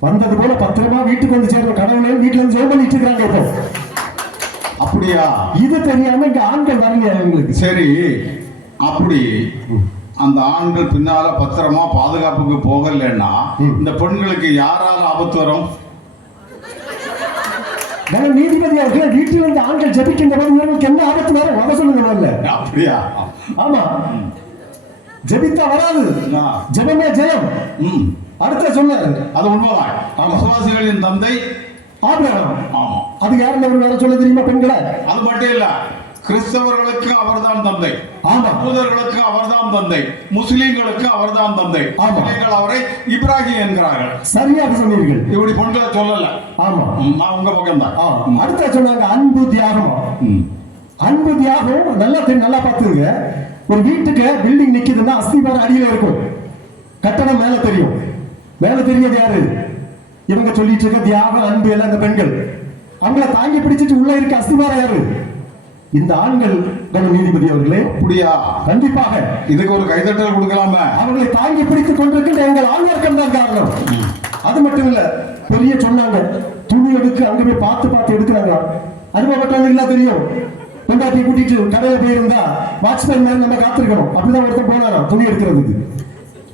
வந்தது போல பத்திரமா வீட்டுக்கு வந்து சேர்ற கடவுளே வீட்டுல இருந்து ஜெபம் பண்ணிட்டு இருக்காங்க. இப்போ அப்படியா? இது தெரியாம இங்க ஆண்கள் வரலையா உங்களுக்கு? சரி, அப்படி அந்த ஆண்கள் பின்னால பத்திரமா பாதுகாப்புக்கு போகலன்னா இந்த பெண்களுக்கு யாரால ஆபத்து வரும்? நீதிபதி அவர்கள் வீட்டில் இருந்து ஆண்கள் ஜபிக்கின்ற போது இவர்களுக்கு என்ன ஆபத்து வரும்? வர சொல்லுங்க முதல்ல. அப்படியா? ஆமா, ஜபித்தா வராது, ஜபமே ஜெயம். அடுத்த சொன்னாரு, அது உண்மைதான். விசுவாசிகளின் தந்தை ஆபிரகாம். அது யாருன்னு அவர் வேற சொல்ல தெரியுமா பெண்களை? அது மட்டும் இல்ல, கிறிஸ்தவர்களுக்கு அவர்தான் தந்தை, யூதர்களுக்கு அவர்தான் தந்தை, முஸ்லிம்களுக்கு அவர்தான் தந்தை. முஸ்லிம்கள் அவரை இப்ராஹிம் என்கிறார்கள். சரியாக சொன்னீர்கள். இப்படி பொண்களை சொல்லல. ஆமா, நான் உங்க பக்கம் தான். அடுத்த சொன்னாங்க அன்பு தியாகம். அன்பு தியாகம் நல்லா பார்த்துங்க. ஒரு வீட்டுக்கு பில்டிங் நிக்குதுன்னா அஸ்திவாரம் அடியில இருக்கும், கட்டணம் மேல தெரியும். மேல தெரியாது யாரு? இவங்க சொல்லிட்டு இருக்க தியாகம், அன்பு எல்லாம் இந்த பெண்கள். அவங்கள தாங்கி பிடிச்சிட்டு உள்ள இருக்க அஸ்திவாரம் யாரு? இந்த ஆண்கள். நீதிபதி அவர்களே, அப்படியா? கண்டிப்பாக இதுக்கு ஒரு கைதட்டல் கொடுக்கலாமே. அவர்களை தாங்கி பிடித்துக் கொண்டிருக்கின்ற எங்கள் ஆண்வர்க்கம் தான் காரணம். அது மட்டும் இல்ல, பெரிய சொன்னாங்க துணி எடுக்க அங்க போய் பார்த்து எடுக்கிறாங்க. அனுபவப்பட்டவங்க தெரியும். பொண்டாட்டியை கூட்டிட்டு கடையில போயிருந்தா வாட்ச்மேன் மாதிரி நம்ம காத்திருக்கணும். அப்படிதான் ஒருத்தர் போனாராம் துணி எடுக்கிறதுக்கு.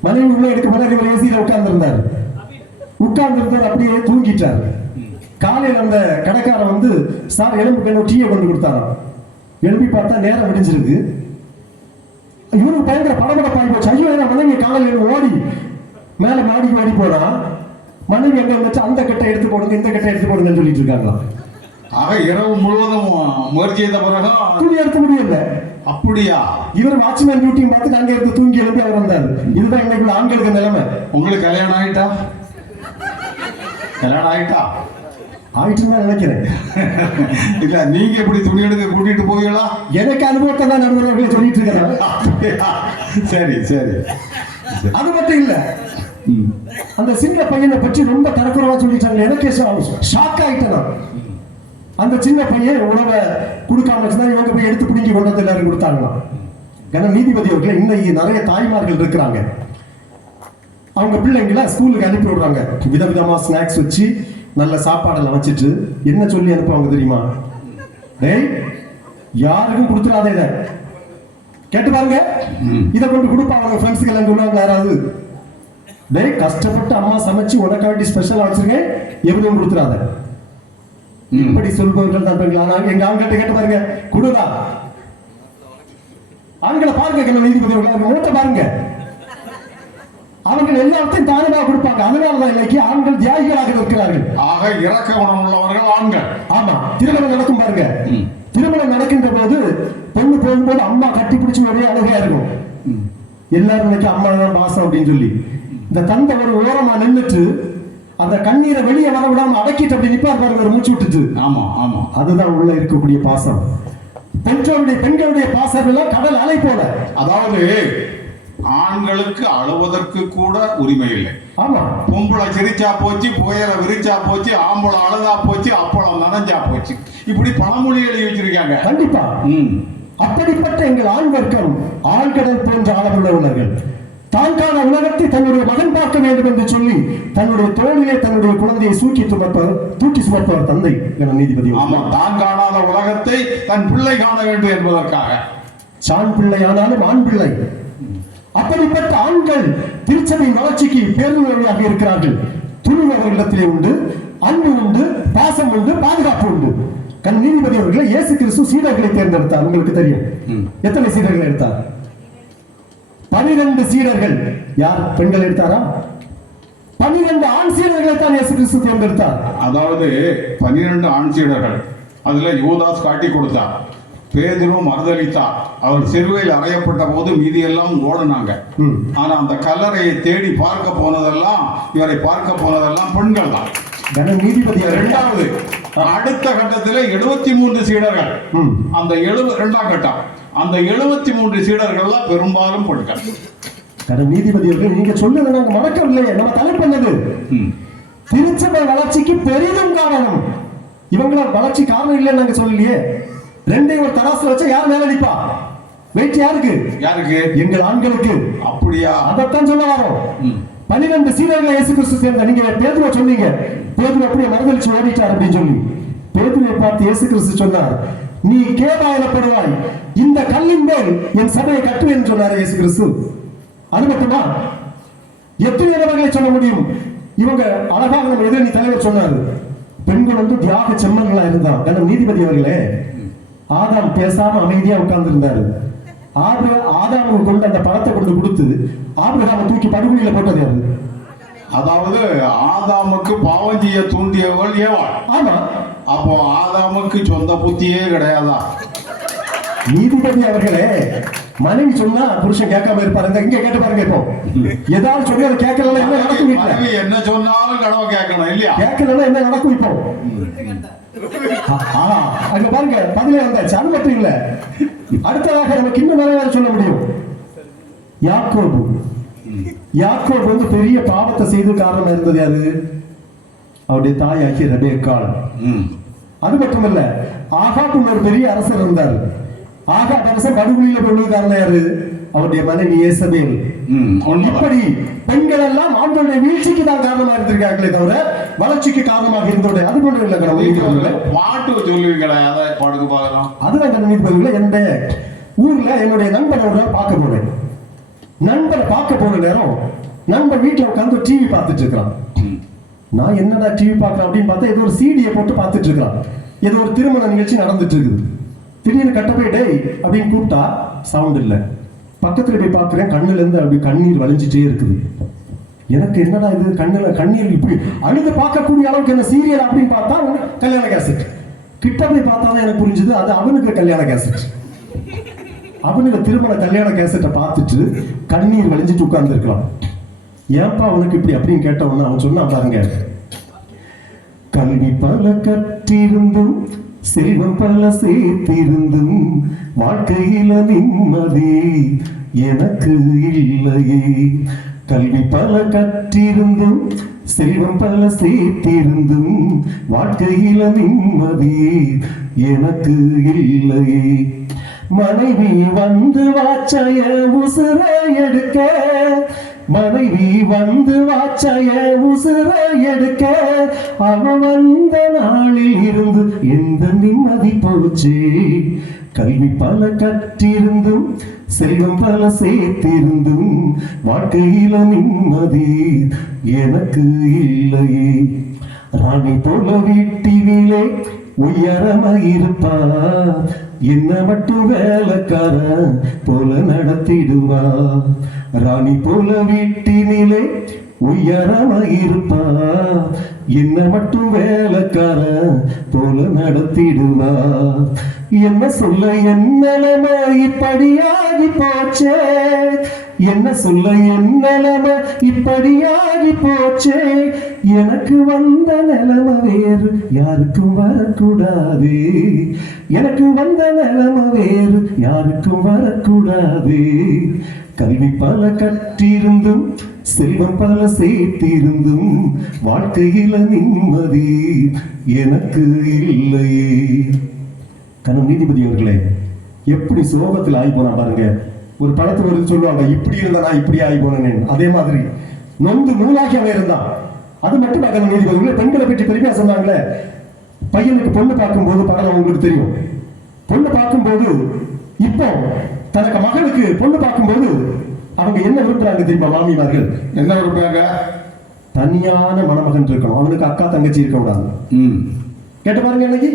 மனைவி உள்ள எடுக்க மனைவி ஒரு ஏசியில உட்கார்ந்து இருந்தார், அப்படியே தூங்கிட்டார். காலையில் அந்த கடைக்காரன் வந்து, சார் எலும்பு டீயை கொண்டு கொடுத்தாராம். எழுப்பி பார்த்தா நேரம் விடிஞ்சிருக்கு. இவனுக்கு பயங்கர படபடப்பாகி போச்சு. ஐயோ, மனைவி காலையில் ஓடி மேல மாடிக்கு ஓடி போனா, மனைவி எங்க வச்சு அந்த கட்டை எடுத்து போடுங்க, இந்த கட்டை எடுத்து போடுங்கன்னு சொல்லிட்டு இருக்காங்களாம். ஆக இரவு முழுவதும் முயற்சி செய்த பிறகு துணி எடுக்க முடியல. அப்படியா? இவர் வாட்ச்மேன் டியூட்டியும் பார்த்துட்டு அங்க இருந்து தூங்கி எழுப்பி அவர் வந்தார். இதுதான் இன்னைக்கு ஆண்களுக்கு நிலைமை. உங்களுக்கு கல்யாணம் ஆயிட்டா? கல்யாணம் ஆயிட்டா? ஆயிட்டுன்னு நினைக்கிறேன். இல்ல, நீங்க எப்படி துணி எடுக்க கூட்டிட்டு போவீங்களா? எனக்கு அனுபவத்தை தான் நடுவர்களே சொல்லிட்டு இருக்கிறேன். சரி சரி. அது மட்டும் இல்ல, அந்த சின்ன பையனை பற்றி ரொம்ப தரக்குறவா சொல்லிட்டாங்க. எனக்கு ஷாக் ஆயிட்டேன். அந்த சின்ன பையன் உணவை கொடுக்காம வச்சுதான் இவங்க போய் எடுத்து பிடிங்கி கொண்டு வந்து எல்லாரும் கொடுத்தாங்களாம். ஏன்னா நீதிபதி அவர்கள் இன்னைக்கு நிறைய தாய்மார்கள் இருக்கிறாங்க. அவங்க பிள்ளைங்களை ஸ்கூலுக்கு அனுப்பி விடுறாங்க. விதவிதமா ஸ்நாக்ஸ் வச்சு நல்ல சாப்பாடெல்லாம் வச்சுட்டு என்ன சொல்லி அனுப்புவாங்க தெரியுமா? டேய், யாருக்கும் கொடுத்துடாத, இதை கேட்டு பாருங்க, இதை கொண்டு கொடுப்பாங்க ஃப்ரெண்ட்ஸுக்கு எல்லாம் சொல்லுவாங்க யாராவது. டேய், கஷ்டப்பட்டு அம்மா சமைச்சு உனக்காண்டி ஸ்பெஷலா வச்சிருக்கேன், எவ்வளவு கொடுத்துடாத. இப்படி சொல்பவர்கள் தான் பெண்கள். ஆனால் எங்க ஆண்கிட்ட கேட்டு பாருங்க, கொடுதா. ஆண்களை பாருங்க, நீதிபதி மூத்த பாருங்க. அவர்கள் எல்லாத்தையும் தானமாக கொடுப்பாங்க. அதனாலதான் இன்னைக்கு ஆண்கள் தியாகிகளாக இருக்கிறார்கள். ஆக இறக்க குணம் உள்ளவர்கள் ஆண்கள். ஆமா, திருமணம் நடக்கும் பாருங்க. திருமணம் நடக்கின்ற போது பொண்ணு போகும்போது அம்மா கட்டி பிடிச்சி ஒரே அழகா இருக்கும். எல்லாரும் இன்னைக்கு அம்மா தான் பாசம் அப்படின்னு சொல்லி இந்த தந்தை ஒரு ஓரமா நின்றுட்டு அந்த கண்ணீரை வெளியே வர விடாம அடக்கிட்டு அப்படி நிப்பார் பாருங்க, ஒரு மூச்சு விட்டுட்டு. ஆமா ஆமா, அதுதான் உள்ள இருக்கக்கூடிய பாசம். பெண்களுடைய பாசம் எல்லாம் கடல் அலை போல. அதாவது ஆண்களுக்கு அழுவதற்கு கூட உரிமை இல்லை. ஆமா, பொம்பளை சிரிச்சா போச்சு, புயல விரிச்சா போச்சு, ஆம்பளை அழுதா போச்சு, அப்பளம் நனைஞ்சா போச்சு, இப்படி பழமொழி எழுதி வச்சிருக்காங்க. கண்டிப்பா. அப்படிப்பட்ட எங்கள் ஆண் வர்க்கம் ஆழ்கடல் போன்ற ஆழமுள்ளவர்கள். தான்கான உலகத்தை தன்னுடைய மகன் பார்க்க வேண்டும் என்று சொல்லி தன்னுடைய தோளிலே தன்னுடைய குழந்தையை தூக்கி சுமப்பவர் தந்தை என நீதிபதி. ஆமா, தான் காணாத உலகத்தை தன் பிள்ளை காண வேண்டும் என்பதற்காக. சான் பிள்ளை ஆனாலும் ஆண் பிள்ளை. அப்படிப்பட்ட ஆண்கள் திருச்சபையின் வளர்ச்சிக்கு பேருதவியாக இருக்கிறார்கள். துணிவு அவர்களிடத்திலே உண்டு, அன்பு உண்டு, பாசம் உண்டு, பாதுகாப்பு உண்டு. நீதிபதி அவர்களை இயேசு கிறிஸ்து சீடர்களை தேர்ந்தெடுத்தார். உங்களுக்கு தெரியும் எத்தனை சீடர்கள் எடுத்தார்? 12 சீடர்கள். யார் பெண்கள் எடுத்தாரா? 12 ஆண் சீடர்களை தான் இயேசு கிறிஸ்து தேர்ந்தெடுத்தார். அதாவது 12 ஆண் சீடர்கள், அதுல யூதாஸ் காட்டி கொடுத்தார், பேதுரு மறுதலித்தார். அவர் சிறுவையில் அறையப்பட்ட போது மீதி எல்லாம் ஓடுனாங்க. ஆனா அந்த கல்லறையை தேடி பார்க்க போனதெல்லாம், இவரை பார்க்க போனதெல்லாம் பெண்கள் தான். நீதிபதி இரண்டாவது அடுத்த கட்டத்தில் 73 சீடர்கள். அந்த 72ஆம் கட்டம், அந்த 73 சீடர்கள் பெரும்பாலும் பெண்கள். நீதிபதி அவர்கள் நீங்க சொல்லுங்க, நாங்க மறக்கவில்லை. நம்ம தலைப்பண்ணது திருச்சபை வளர்ச்சிக்கு பெரிதும் காரணம். இவங்கள வளர்ச்சி காரணம் இல்லைன்னு நாங்க சொல்லலையே. ரெண்டையும் ஒரு தராசுல வச்சா யார் மேல அடிப்பா? வெயிட் யாருக்கு? யாருக்கு? எங்கள் ஆண்களுக்கு. அப்படியா? அதைத்தான் சொல்ல வரோம். 12 சீடர்களை இயேசு கிறிஸ்து சேர்ந்த. நீங்க பேதுருவை சொன்னீங்க, பேதுரு அப்படியே மறுதலிச்சு ஓடிட்டார் அப்படின்னு சொல்லி. பேதுருவை பார்த்து இயேசு கிறிஸ்து சொன்னார், நீ கேபா எனப்படுவாய், இந்த கல்லின் மேல் என் சபையை கட்டுவேன் சொன்னார் இயேசு கிறிஸ்து. அது மட்டுமா? எத்தனை நபர்களை சொல்ல முடியும்? இவங்க அழகாக நம்ம எதிரணி தலைவர் சொன்னாரு, பெண்கள் தியாக செம்மன்களா இருந்தான். நீதிபதி அவர்களே, ஆதாம் பேசாம அமைதியா உட்கார்ந்து இருந்தாரு. ஆதாமுக்கு கொண்டு அந்த பழத்தை கொண்டு கொடுத்து ஆபிரகாமை தூக்கி படுகொலியில போட்டது யாரு? அதாவது ஆதாமுக்கு பாவம் செய்ய தூண்டியவள் ஏவாள். ஆமா, அப்போ ஆதாமுக்கு சொந்த புத்தியே கிடையாதா? நீதிபதி அவர்களே, மனைவி சொன்னா புருஷன் கேட்காம இருப்பாரு. இங்க கேட்டு பாருங்க, இப்போ ஏதாவது சொல்லி அதை கேட்கலாம் என்ன நடக்கும்? மனைவி என்ன சொன்னாலும் கடவை கேட்கணும் இல்லையா? கேட்கலாம் என்ன நடக்கும்? இப்போ அங்க பாருங்க, பதிலே வந்தாச்சு. அது மட்டும் இல்ல, அடுத்ததாக நமக்கு இன்னும் நிறைய சொல்ல முடியும். யாக்கோபு பெரிய பாவத்தை செய்து காரணம் இருந்தது யாரு? அவருடைய தாயாகிய ரெபெக்காள். அது மட்டுமல்ல, ஆகாப் ஒரு பெரிய அரசர் இருந்தார். ஆகாப் அரசர் படுகொலியில போடுவது காரணம் யாரு? அவருடைய மனைவி யேசபேல். இப்படி பெண்கள் எல்லாம் ஆண்களுடைய வீழ்ச்சிக்கு தான் காரணமா இருந்திருக்காங்களே தவிர வளர்ச்சிக்கு காரணமாக இருந்தோட அது போன்ற இல்லை. பாட்டு சொல்லுவீங்களே, அதை பாடுக்கு பார்க்கலாம். அதுதான் நீதிபதிகளை எந்த ஊர்ல என்னுடைய நண்பனை ஒரு நாள் பார்க்க போனேன். நண்பரை பார்க்க போன நேரம் நண்பன் வீட்டுல உட்காந்து டிவி பார்த்துட்டு இருக்கிறான். நான் என்னடா டிவி பார்க்கறேன் அப்படின்னு பார்த்தா ஏதோ ஒரு சீடியை போட்டு பார்த்துட்டு இருக்கிறான். ஏதோ ஒரு திருமண நிகழ்ச்சி நடந்துட்டு இருக்குது. திடீர்னு கட்ட போய் டேய் அப்படின்னு கூப்பிட்டா சவுண்ட் இல்லை. பக்கத்துல போய் பார்க்கிறேன், கண்ணுல இருந்து அப்படி கண்ணீர் வலிஞ்சிட்டே இருக்குது. எனக்கு என்னடா இது, கண்ணுல கண்ணீர் இப்படி அழுது பார்க்கக்கூடிய அளவுக்கு என்ன சீரியல் அப்படின்னு பார்த்தா கல்யாண கேசட். கிட்ட போய் பார்த்தாதான் எனக்கு புரிஞ்சுது, அது அவனுக்கு கல்யாண கேசட். அவனுக்கு திருமண கல்யாண கேசட்டை பார்த்துட்டு கண்ணீர் வலிஞ்சிட்டு உட்கார்ந்து இருக்கலாம். ஏன்பா அவனுக்கு இப்படி அப்படின்னு கேட்டவன அவன் சொன்னா பாருங்க, கல்வி பல கற்றிருந்தும் செல்வம் பல சேர்த்திருந்தும் வாழ்க்கையில நிம்மதி எனக்கு இல்லையே. கல்வி பல கற்றிருந்தும் செல்வம் பல சேர்த்திருந்தும் வாழ்க்கையில நிம்மதி எனக்கு இல்லையே. மனைவி வந்து வாச்சைய உசுர எடுக்க, மனைவி வந்து வாச்சைய உசுர எடுக்க, அவ வந்த நாளில் இருந்து எந்த நிம்மதி போச்சு. கல்வி பல கற்றிருந்தும் செல்வம் பல சேர்த்திருந்தும் வாழ்க்கையில நிம்மதி எனக்கு இல்லையே. ராணி போல வீட்டிலே உயரமா இருப்பா, என்ன மட்டும் வேலைக்கார போல நடத்திடுவா. ராணி போல வீட்டினிலே உயரமா இருப்பா, என்ன மட்டும் வேலைக்கார போல நடத்திடுவா. என்ன சொல்ல என் நிலைமை இப்படியாகி போச்சே, என்ன சொல்ல என் நிலைமை இப்படியாகி போச்சே. எனக்கு வந்த நிலைமை வேறு யாருக்கும் வரக்கூடாது, எனக்கு வந்த நிலைமை வேறு யாருக்கும் வரக்கூடாது. கல்வி பல கற்றிருந்தும் செல்வம் பல சேர்த்திருந்தும் வாழ்க்கையில நிம்மதி எனக்கு இல்லையே. கணம் நீதிபதி அவர்களே, எப்படி சோகத்தில் ஆகி போனா பாருங்க. ஒரு படத்துல ஒரு சொல்லுவாங்க, இப்படி இருந்தா நான் இப்படி ஆகி போனேன். அதே மாதிரி நொந்து நூலாகி அவன் இருந்தான். அது மட்டும் கணம் நீதிபதிகளே, பெண்களை பற்றி பெருமையா சொன்னாங்களே. பையனுக்கு பொண்ணு பார்க்கும்போது படம் உங்களுக்கு தெரியும். பொண்ணு பார்க்கும்போது இப்போ தனக்கு மகளுக்கு பொண்ணு பார்க்கும்போது அவங்க என்ன விரும்புறாங்க தெரியுமா? மாமிமார்கள் என்ன விரும்புறாங்க? தனியான மணமகன் இருக்கணும், அவனுக்கு அக்கா தங்கச்சி இருக்க கூடாது. கேட்டு பாருங்க, இன்னைக்கு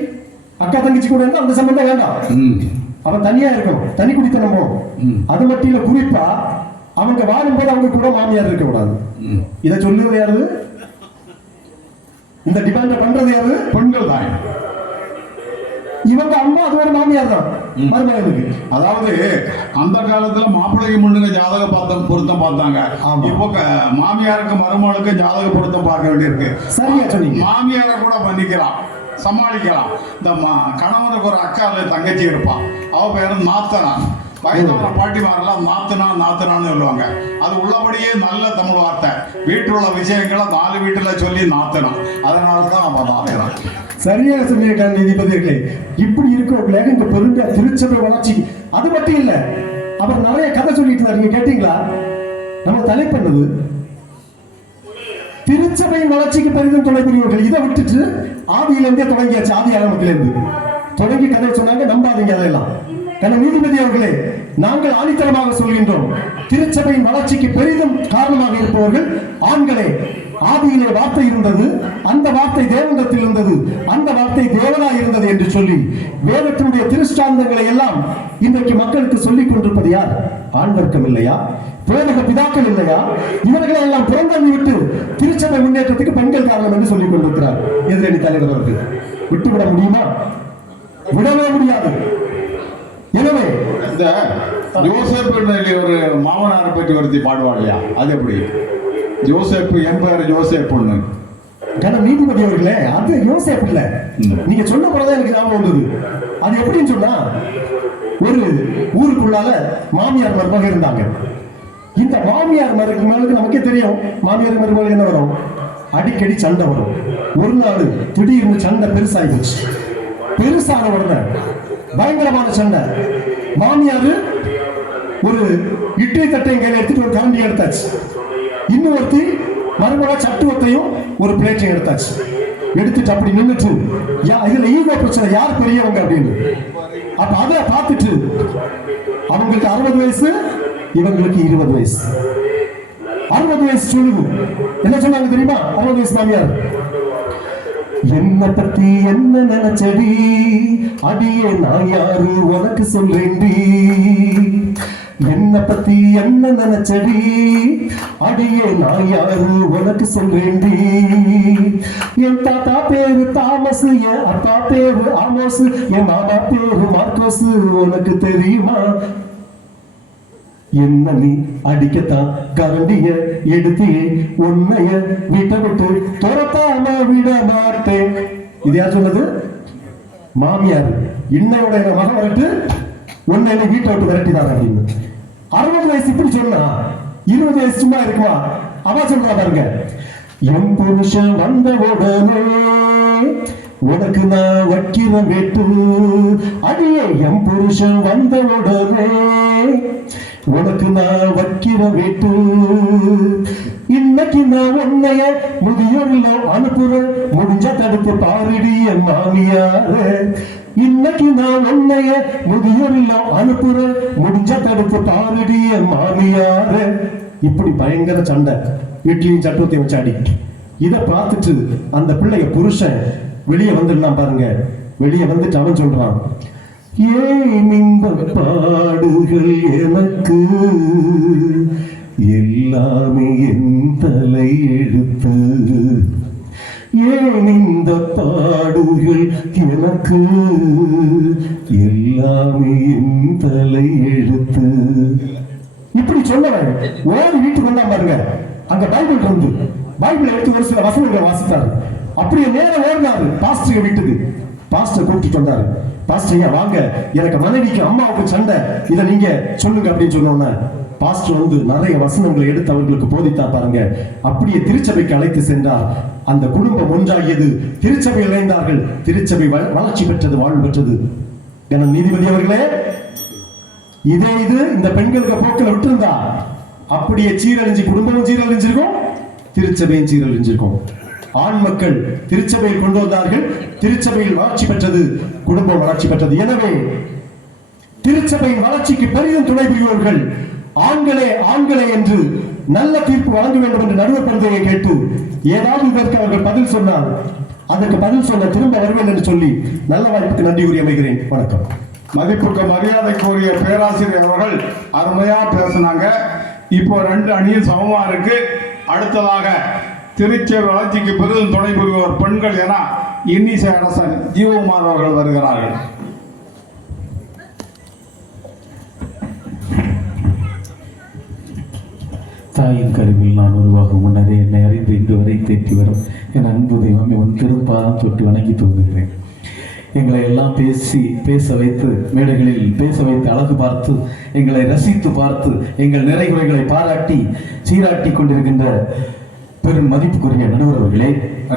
அக்கா தங்கச்சி கூட இருந்தா அந்த சம்பந்தம் வேண்டாம், அவன் தனியா இருக்கணும், தனி குடித்தனம் போகணும். அது மட்டும் இல்ல, குறிப்பா அவங்க வாழும்போது அவங்க கூட மாமியார் இருக்க கூடாது. இதை சொல்லுவது யாரு? இந்த டிமாண்ட பண்றது யாரு? பெண்கள் தான். இவங்க அம்மா அது ஒரு மாமியார் தான் மருமகனுக்கு. அதாவது அந்த காலத்துல மாப்பிள்ளைக்கு முன்னுங்க ஜாதக பொருத்தம் பார்த்தாங்க. இப்போ மாமியாருக்கு மருமகளுக்கு ஜாதக பொருத்தம் பார்க்க வேண்டியிருக்கு. சரியா சொன்னீங்க. மாமியாரை கூட பண்ணிக்கலாம், சமாளிக்கலாம். இந்த கணவனுக்கு ஒரு அக்கா தங்கச்சி இருப்பான், அவ பேரு நாத்தனா. வயதான பாட்டிமாரெல்லாம் நாத்தனான்னு சொல்லுவாங்க. அது உள்ளபடியே நல்ல தமிழ் வார்த்தை. வீட்டில் உள்ள விஷயங்களை 4 வீட்டுல சொல்லி நாத்தனா, அதனாலதான் அவன் நாத்தனான். சரியா சொன்னீங்க நீதிபதிகளே. இப்படி இருக்கவங்களே இந்த பெருந்த திருச்சபை வளர்ச்சி. அது மட்டும் இல்ல, அவர் நிறைய கதை சொல்லிட்டு இருந்தாரு, கேட்டீங்களா? நம்ம தலை பண்ணது திருச்சபையின் வளர்ச்சிக்கு பெரிதும் துணை புரிவர்கள். இதை விட்டுட்டு ஆதியிலிருந்தே தொடங்கியாச்சு, ஆதி ஆரம்பத்திலிருந்து தொடங்கி கதை சொன்னாங்க. நம்பாதீங்க அதையெல்லாம். நீதிபதி அவர்களே, நாங்கள் ஆணித்தரமாக சொல்கின்றோம், திருச்சபையின் வளர்ச்சிக்கு பெரிதும் காரணமாக இருப்பவர்கள் ஆண்களே. ஆதியிலே வார்த்தை இருந்தது, அந்த வார்த்தை தேவனிடத்தில் இருந்தது, அந்த வார்த்தை தேவனாய் இருந்தது என்று சொல்லி வேதத்தினுடைய திருஷ்டாந்தங்களை எல்லாம் இன்றைக்கு மக்களுக்கு சொல்லிக் கொண்டிருப்பது யார்? ஆண் வர்க்கம் இல்லையா? போதக பிதாக்கள் இல்லையா? இவர்களை எல்லாம் புறந்தள்ளி விட்டு திருச்சபை முன்னேற்றத்துக்கு பெண்கள் காரணம் என்று சொல்லிக் கொண்டிருக்கிறார் எதிரணி தலைவர் அவர்கள். விட்டுவிட முடியுமா? விடவே முடியாது. எனவே இந்த ஜோசப் ஒரு மாமனாரை பற்றி ஒருத்தி பாடுவாளையா, அது எப்படி? ஜோசப், என் பேரு ஜோசப் பொண்ணு. நீதிபதி அவர்களே, அது யோசேப் இல்ல. நீங்க சொன்ன போறதா எனக்கு ஞாபகம் வந்தது. அது எப்படின்னு சொன்னா, ஒரு ஊருக்குள்ளால மாமியார் மருமக இருந்தாங்க. இந்த மாமியார் மருமகளுக்கு நமக்கே தெரியும், மாமியார் மருமகளுக்கு என்ன வரும்? அடிக்கடி சண்டை வரும். ஒரு நாள் திடீர்னு சண்டை பெருசாகி போச்சு. பெருசான உடனே பயங்கரமான சண்டை. மாமியாரு ஒரு இட்லி தட்டையும் கையில எடுத்துட்டு ஒரு கரண்டி எடுத்தாச்சு. இன்னொருத்தி மறுபடிய சட்டுவத்தையும் ஒரு பிளேட்டையும் எடுத்தாச்சு. எடுத்துட்டு அப்படி நின்றுட்டு, இதுல ஈகோ பிரச்சனை, யார் பெரியவங்க அப்படின்னு. அப்ப அதை பார்த்துட்டு அவங்களுக்கு 60 வயசு, இவங்களுக்கு 20 வயசு. 60 வயசு சொல்லுது. என்ன சொன்னாங்க தெரியுமா? 60 வயசு மாமியார், என்ன பத்தி என்ன நினைச்சடி, அடியே நான் யாரு உனக்கு சொல்றேன்டி. என்ன பத்தி என்ன நினைச்சடி, அடியே நான் யாரு உனக்கு சொல்றேன்டி. என் தாத்தா பேரு தாமஸ், என் அப்பா பேரு ஆமோஸ், என் மாமா பேரு மார்க்கோஸ், உனக்கு தெரியுமா? என்ன நீ அடிக்கத்தான் கரண்டிய எடுத்தியே, உன்னைய வீட்டை விட்டு துரத்தாம விட மாட்டேன். இது யார் சொன்னது? மாமியார். இன்னையோட மகன் வரட்டு, உன்னை வீட்டை விட்டு விரட்டிதான் அப்படின்னு. 60 வயசு இப்படி சொன்னா 20 வயசு சும்மா இருக்குமா? அவ சொல்றா பாருங்க, என் புருஷன் வந்த உடனே உனக்கு நான் வைக்கிற வெட்டு, அடியே என் புருஷன் வந்த உடனே உனக்கு நான் வைக்கிற வெட்டு. இன்னைக்கு நான் உன்னைய முதியோர்ல அனுப்புற, முடிஞ்ச தடுத்து பாருடி என் மாமியார. இன்னைக்கு நான் உன்னைய முதியோர்ல அனுப்புற, முடிஞ்ச தடுத்து பாருடி என் மாமியார. இப்படி பயங்கர சண்டை, இட்லியும் சட்டத்தையும் வச்சு அடி. இதை பார்த்துட்டு அந்த பிள்ளைய புருஷன் வெளியே வந்துடலாம் பாருங்க. வெளியே வந்துட்டு அவன் சொல்றான், ஏன் இந்த பாடுகள் எனக்கு, எல்லாமே என் தலை எழுத்து. ஏன் இந்த பாடுகள் எனக்கு, எல்லாமே என் தலை எழுத்து. இப்படி சொன்னவன் ஓடி வீட்டுக்கு வந்தா பாருங்க, அங்க பைபிள் இருந்து பைபிள் எடுத்து ஒரு சில வசனங்களை வாசித்தாரு. அப்படியே நேரம் ஓடினாரு பாஸ்டர் வீட்டுக்கு. பாஸ்டர் கூப்பிட்டு வந்தாரு. பாஸ்டர் ஐயா வாங்க, எனக்கு மனைவிக்கு அம்மாவுக்கு சண்டை, இதை நீங்க சொல்லுங்க அப்படின்னு சொன்னோன்னா பாஸ்டர் வந்து நிறைய வசனங்களை எடுத்து அவர்களுக்கு போதித்தார் பாருங்க. அப்படியே திருச்சபைக்கு அழைத்து சென்றார். அந்த குடும்பம் ஒன்றாகியது, திருச்சபை இணைந்தார்கள், திருச்சபை வளர்ச்சி பெற்றது, வாழ்வு பெற்றது. என நீதிபதி அவர்களே, இது இந்த பெண்களுக்கு போக்கில் விட்டுருந்தா அப்படியே சீரழிஞ்சு குடும்பமும் சீரழிஞ்சிருக்கும், திருச்சபையும் சீரழிஞ்சிருக்கும். ஆண் மக்கள் திருச்சபையில் கொண்டு வந்தார்கள், திருச்சபையில் வளர்ச்சி பெற்றது, குடும்பம் வளர்ச்சி பெற்றது. எனவே திருச்சபையின் வளர்ச்சிக்கு பெரிதும் துணை புரிவர்கள் ஆண்களே என்று நல்ல தீர்ப்பு வழங்க வேண்டும் என்று நடுவர் பரிந்துரையை கேட்டு ஏதாவது இதற்கு அவர்கள் பதில் சொன்னால் அதற்கு பதில் சொல்ல திரும்ப வருவேன் என்று சொல்லி நல்ல வாய்ப்புக்கு நன்றி கூறி அமைகிறேன். வணக்கம். மதிப்புக்கு மரியாதைக்குரிய பேராசிரியர் அவர்கள் அருமையா பேசினாங்க. இப்போ 2 அணியும் சமமா இருக்கு. அடுத்ததாக திருச்சபை வளர்ச்சிக்கு பெரிதும் துணை புரிவோர் பெண்கள் என இன்னிசை அரசன் ஜீவகுமார் அவர்கள் வருகிறார்கள். தாயின் கருவில் நான் உருவாகும் முன்னரே என்னை அறிந்து இன்று வரை தேற்றி வரும் என் அன்பு தெய்வமே உன் திருப்பாதம் தொட்டு வணங்கி தூங்குகிறேன். எங்களை எல்லாம் பேச வைத்து மேடைகளில் பேச வைத்து அழகு பார்த்து எங்களை ரசித்து பார்த்து எங்கள் நிறைகுறைகளை பாராட்டி சீராட்டி கொண்டிருக்கின்ற பெரும் மதிப்புக்குரிய நடுவர்களே,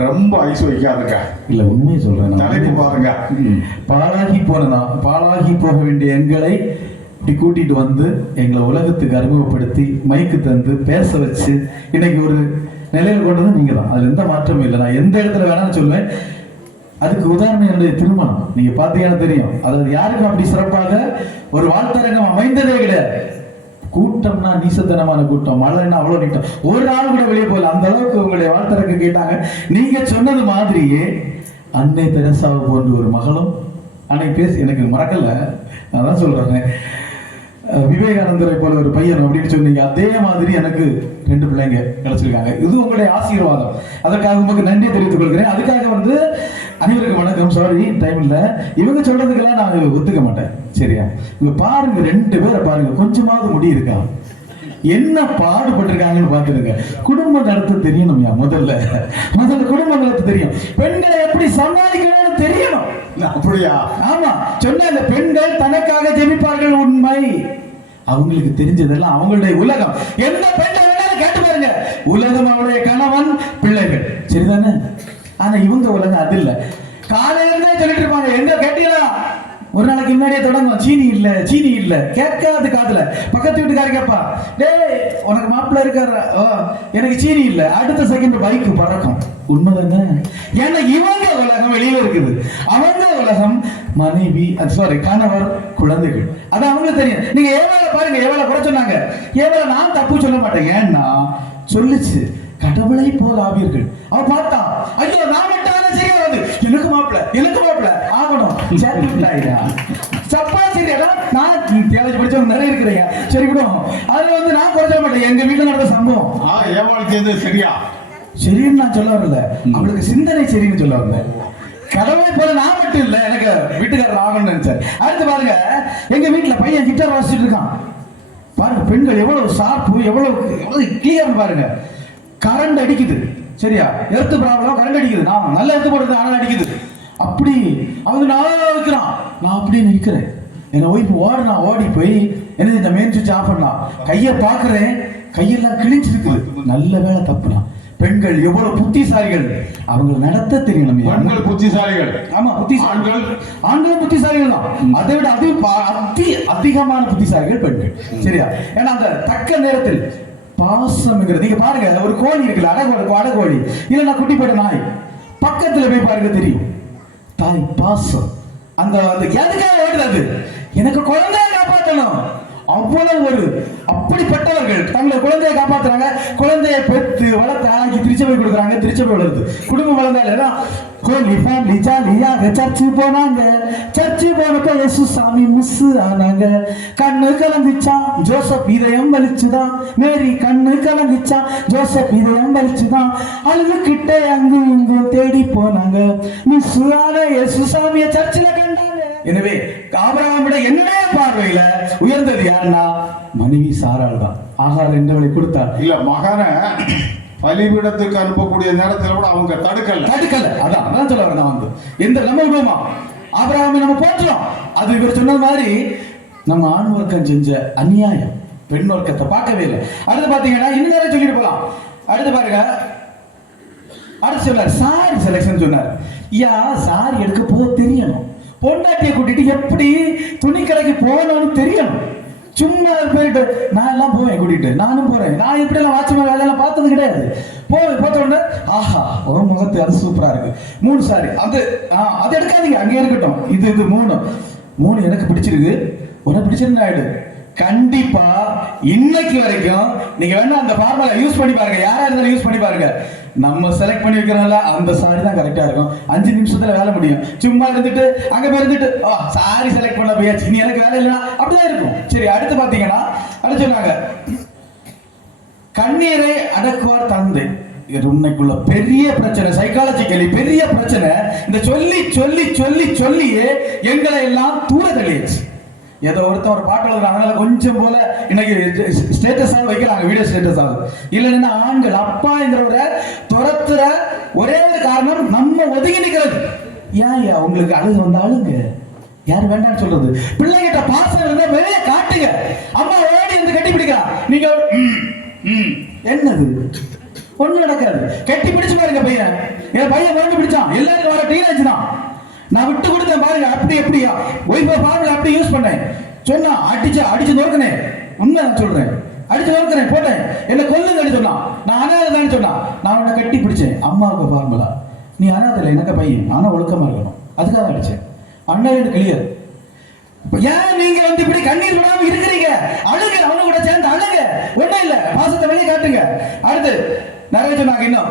ரொம்ப ஐஸ் வைக்காதுங்க. இல்ல உண்மையை சொல்றேன். தலைப்பு பாருங்க. பாழாகி போக வேண்டிய எங்களை இப்படி கூட்டிட்டு வந்து எங்களை உலகத்துக்கு அறிமுகப்படுத்தி மைக்கு தந்து பேச வச்சு இன்னைக்கு ஒரு நிலையில கொண்டது நீங்க தான். அதுல எந்த மாற்றமும் இல்லை. நான் எந்த இடத்துல வேணாலும் சொல்லுவேன். அதுக்கு உதாரணம் என்னுடைய திருமணம். நீங்க பாத்தீங்கன்னா தெரியும். அதாவது யாருக்கும் அப்படி சிறப்பாக ஒரு வாழ்த்தரங்கம் அமைந்ததே கிடையாது. கூட்டம்னா நீசத்தனமான கூட்டம், மழைன்னா அவ்வளவு நீட்டம், ஒரு நாள் கூட வெளியே போகல. அந்த அளவுக்கு உங்களுடைய வாழ்த்தரங்கம் கேட்டாங்க. நீங்க சொன்னது மாதிரியே அன்னை தெரசாவை போன்ற ஒரு மகளும் அன்னைக்கு பேசி எனக்கு மறக்கல. அதான் சொல்றாங்க, விவேகானந்தரை போல ஒரு பையன் அப்படின்னு சொன்னீங்க. அதே மாதிரி எனக்கு 2 பிள்ளைங்க கிடைச்சிருக்காங்க. இது உங்களுடைய ஆசீர்வாதம். அதற்காக உங்களுக்கு நன்றியை தெரிவித்துக் கொள்கிறேன். அதுக்காக வந்து அனைவருக்கும் வணக்கம். சாரி டைம் இல்லை. இவங்க சொல்றதுக்கெல்லாம் நான் ஒத்துக்க மாட்டேன். சரியா? இங்க பாருங்க, 2 பேரை பாருங்க, கொஞ்சமாவது முடி இருக்கா, என்ன பாடுபட்டிருக்காங்கன்னு பாத்துருங்க. குடும்பம் நடத்த தெரியணும்யா. முதல்ல குடும்பம் நடத்த தெரியும். பெண்களை எப்படி சமாளிக்கணும்னு தெரியணும். அப்படியா? ஆமா, சொன்ன அந்த பெண்கள் தனக்காக ஜெபிப்பார்கள், உண்மை. அவங்களுக்கு தெரிஞ்சதெல்லாம் அவங்களுடைய உலகம். எந்த பெண்ணை வேணாலும் கேட்டு பாருங்க, உலகம் அவளுடைய கணவன் பிள்ளைகள், சரிதானே? ஆனா இவங்க உலகம் அது இல்ல. காலையில சொல்லிட்டு இருப்பாங்க, எங்க கேட்டீங்களா? ஒரு நாளைக்கு முன்னாடியே தொடங்கும், சீனி இல்ல கேட்காது காதுல. பக்கத்து வீட்டுக்கார கேப்பா, டேய் உனக்கு மாப்பிள்ள இருக்காரு, எனக்கு சீனி இல்ல. அடுத்த செகண்ட் பைக்கு பறக்கும். உண்மைதானே? ஏன்னா இவங்க உலகம் வெளியில இருக்குது, அவங்க உலகம் மனைவி, கணவர், குழந்தைகள். அது அவங்களுக்கு தெரியும். நீங்க ஏவாளை பாருங்க, ஏவாளை குறை சொன்னாங்க. ஏவாளை நான் தப்பு சொல்ல மாட்டேன். ஏன்னா சொல்லுச்சு, கடவுளை போல் ஆவீர்கள். அவ பார்த்தா, ஐயோ நான் மட்டும் சரி வராது, எனக்கு மாப்பிள்ள ஆகணும், சேர்த்து விட்டாயா சப்பா. சரி, நான் தேவைச்சு படிச்சவங்க நிறைய இருக்கிறீங்க, சரி விடும். அதுல வந்து நான் குறைச்ச மாட்டேன். எங்க வீட்டுல நடந்த சம்பவம் ஏமாளிச்சது சரியா? சரின்னு நான் சொல்ல வரல, அவளுக்கு சிந்தனை சரின்னு சொல்ல வந்தேன். கடவுளை போல நான் மட்டும் இல்ல, எனக்கு வீட்டுக்காரர் ஆகணும்னு நினைச்சேன். அடுத்து பாருங்க, எங்க வீட்டுல பையன் கிட்டார் வாசிச்சுட்டு இருக்கான். பாருங்க பெண்கள் எவ்வளவு ஷார்ப்பு, எவ்வளவு கிளியர் பாருங்க. கரண்ட் அடிக்குது, சரியா? எர்த்து ப்ராப்ளம், கரண்ட் அடிக்குது. நான் நல்ல எர்த்து போடுறது, ஆனால் அடிக்குது. அப்படி அவங்க நான் வைக்கிறான், நான் அப்படியே நிற்கிறேன். என் ஒய்ஃப் ஓடி போய் என்ன இந்த மெயின் சுவிட்ச் ஆஃப் பண்ணலாம். கையை பார்க்கிறேன், கையெல்லாம் கிழிச்சிருக்கு. நல்ல வேலை தப்புனா. பெண்கள் எவ்வளவு புத்திசாலிகள், அவங்க நடத்த தெரியணும். பெண்கள் புத்திசாலிகள். ஆமா, ஆண்களும் புத்திசாலிகள் தான். அதை விட அதிகமான புத்திசாலிகள் பெண்கள், சரியா? ஏன்னா அந்த தக்க நேரத்தில் பாசம்ங்கிறது, நீங்க பாருங்க, ஒரு கோழி இருக்குல்ல, அடகோழி இல்லைன்னா குட்டி போட்ட நாய், பக்கத்துல போய் பாருங்க தெரியும். தாய் பாசம், அந்த எதுக்காக ஓடுது? எனக்கு குழந்தைய காப்பாற்றணும். அவ்வளவு ஒரு அப்படிப்பட்டவர்கள் தங்களை குழந்தையை காப்பாத்துறாங்க, குழந்தையை பெற்று வளர்த்து ஆளாக்கி திருச்சபை கொடுக்குறாங்க, திருச்சபை வளருது, குடும்பம் வளர்ந்தால கோலி ஃபேமிலி ஜாலியாக சர்ச்சு போனாங்க. சர்ச்சு போனப்ப இயேசு சாமி மிஸ் ஆனாங்க. கண்ணு கலந்துச்சான், ஜோசப் இதயம் வலிச்சுதான். மேரி கண்ணு கலந்துச்சான், ஜோசப் இதயம் வலிச்சுதான். அழுதுகிட்டே அங்கும் இங்கும் தேடி போனாங்க. மிஸ் ஆன இயேசு சாமியை சர்ச்சில் கண்டாங்க. எனவே ஆபிரகாமிட என்னுடைய பார்வையில உயர்ந்தது யாருன்னா மனைவி சாராள் தான். ஆகார் என்றவளை கொடுத்தார். இல்ல மகனை பலிபீடத்துக்கு அனுப்பக்கூடிய நேரத்தில் கூட அவங்க தடுக்கல. அதான் சொல்ல வரேன். நான் வந்து எந்த நம்ம விடுவோமா ஆபிரகாமை நம்ம போற்றுறோம். அது இவர் சொன்ன மாதிரி நம்ம ஆண் வர்க்கம் செஞ்ச அநியாயம், பெண் வர்க்கத்தை பார்க்கவே இல்லை. அடுத்து பாத்தீங்கன்னா இன்னும் நேரம் சொல்லிட்டு போலாம். அடுத்து பாருங்க, அடுத்து சொன்னார் சாரி செலக்ஷன் சொன்னார். சாரி எடுக்க போக தெரியணும், பொண்டாட்டியை கூட்டிட்டு எப்படி துணி கடைக்கு போகணும்னு தெரியணும். சும்மா போயிட்டு நான் எல்லாம் போவேன் கூட்டிட்டு, நானும் போறேன். நான் இப்படி எல்லாம் வாட்ச்மேன் வேலையெல்லாம் பார்த்தது கிடையாது. பார்த்த உடனே ஆஹா ஒரு முகத்து அது சூப்பரா இருக்கு, 3 சாரி அது எடுக்காதீங்க, அங்கே இருக்கட்டும். இது 3 எனக்கு பிடிச்சிருக்கு, உனக்கு பிடிச்சிருந்தா ஆயிடு. கண்டிப்பா இன்னைக்கு வரைக்கும் நீங்க வேணா அந்த ஃபார்முலா யூஸ் பண்ணி பாருங்க, யாரா இருந்தாலும் யூஸ் பண்ணி பாருங்க. நம்ம செலக்ட் பண்ணி வைக்கிறனால அந்த சாரி தான் கரெக்டா இருக்கும். 5 நிமிஷத்துல வேலை முடியும். சும்மா இருந்துட்டு அங்க போய் இருந்துட்டு சாரி செலக்ட் பண்ண போயாச்சு, இனி எனக்கு வேலை இல்லைன்னா அப்படிதான் இருக்கும். சரி, அடுத்து பாத்தீங்கன்னா அடுத்து சொன்னாங்க கண்ணீரை அடக்குவார் தந்தை. உன்னைக்குள்ள பெரிய பிரச்சனை, சைக்காலஜிக்கலி பெரிய பிரச்சனை. இந்த சொல்லி சொல்லி சொல்லி சொல்லியே எங்களை எல்லாம் தூர தள்ளியாச்சு. ஏதோ ஒருத்தர் ஒரு பாட்டு எழுதுறாங்க, அதனால கொஞ்சம் போல இன்னைக்கு ஸ்டேட்டஸாக வைக்கிறாங்க, வீடியோ ஸ்டேட்டஸ் ஆகுது. இல்லைன்னா ஆண்கள் அப்பாங்கிறவரை துரத்துற ஒரே ஒரு காரணம் நம்ம ஒதுங்கி நிற்கிறது. ஏன் உங்களுக்கு அழுகு வந்தா அழுங்க, யாரு வேண்டாம்னு சொல்றது. பிள்ளைகிட்ட பாசம் இருந்தா வெளியே காட்டுங்க. அம்மா ஓடி வந்து கட்டி பிடிக்கிறா, நீங்க என்னது ஒண்ணு நடக்காது. கட்டி பிடிச்சு பாருங்க பையன், என் பையன் மறந்து பிடிச்சான், எல்லாருக்கும் வர டீனேஜ் தான். நான் விட்டு கொடுத்தேன் பாருங்க, அப்படி எப்படியா ஒய்ஃபை ஃபார்முலா அப்படி யூஸ் பண்ணேன். சொன்னா அடிச்சு நோக்கினேன், உண்மை நான் சொல்றேன், அடிச்சு நோக்கினேன் போட்டேன், என்ன கொல்லுங்கன்னு சொன்னான். நான் அனாதை சொன்னா, நான் உன்னை கட்டி பிடிச்சேன். அம்மாவுக்கு ஃபார்முலா, நீ அனாதை இல்லை, எனக்கு பையன், ஆனா ஒழுக்கமா இருக்கணும், அதுக்காக அடிச்சேன். அண்ணன் கிளியர். ஏன் நீங்க வந்து இப்படி கண்ணீர் விடாம இருக்கிறீங்க? அழுங்க, அவனு கூட சேர்ந்து அழுங்க, ஒண்ணும் இல்ல, பாசத்தை வெளியே காட்டுங்க. அடுத்து நிறைய சொன்னாங்க, இன்னும்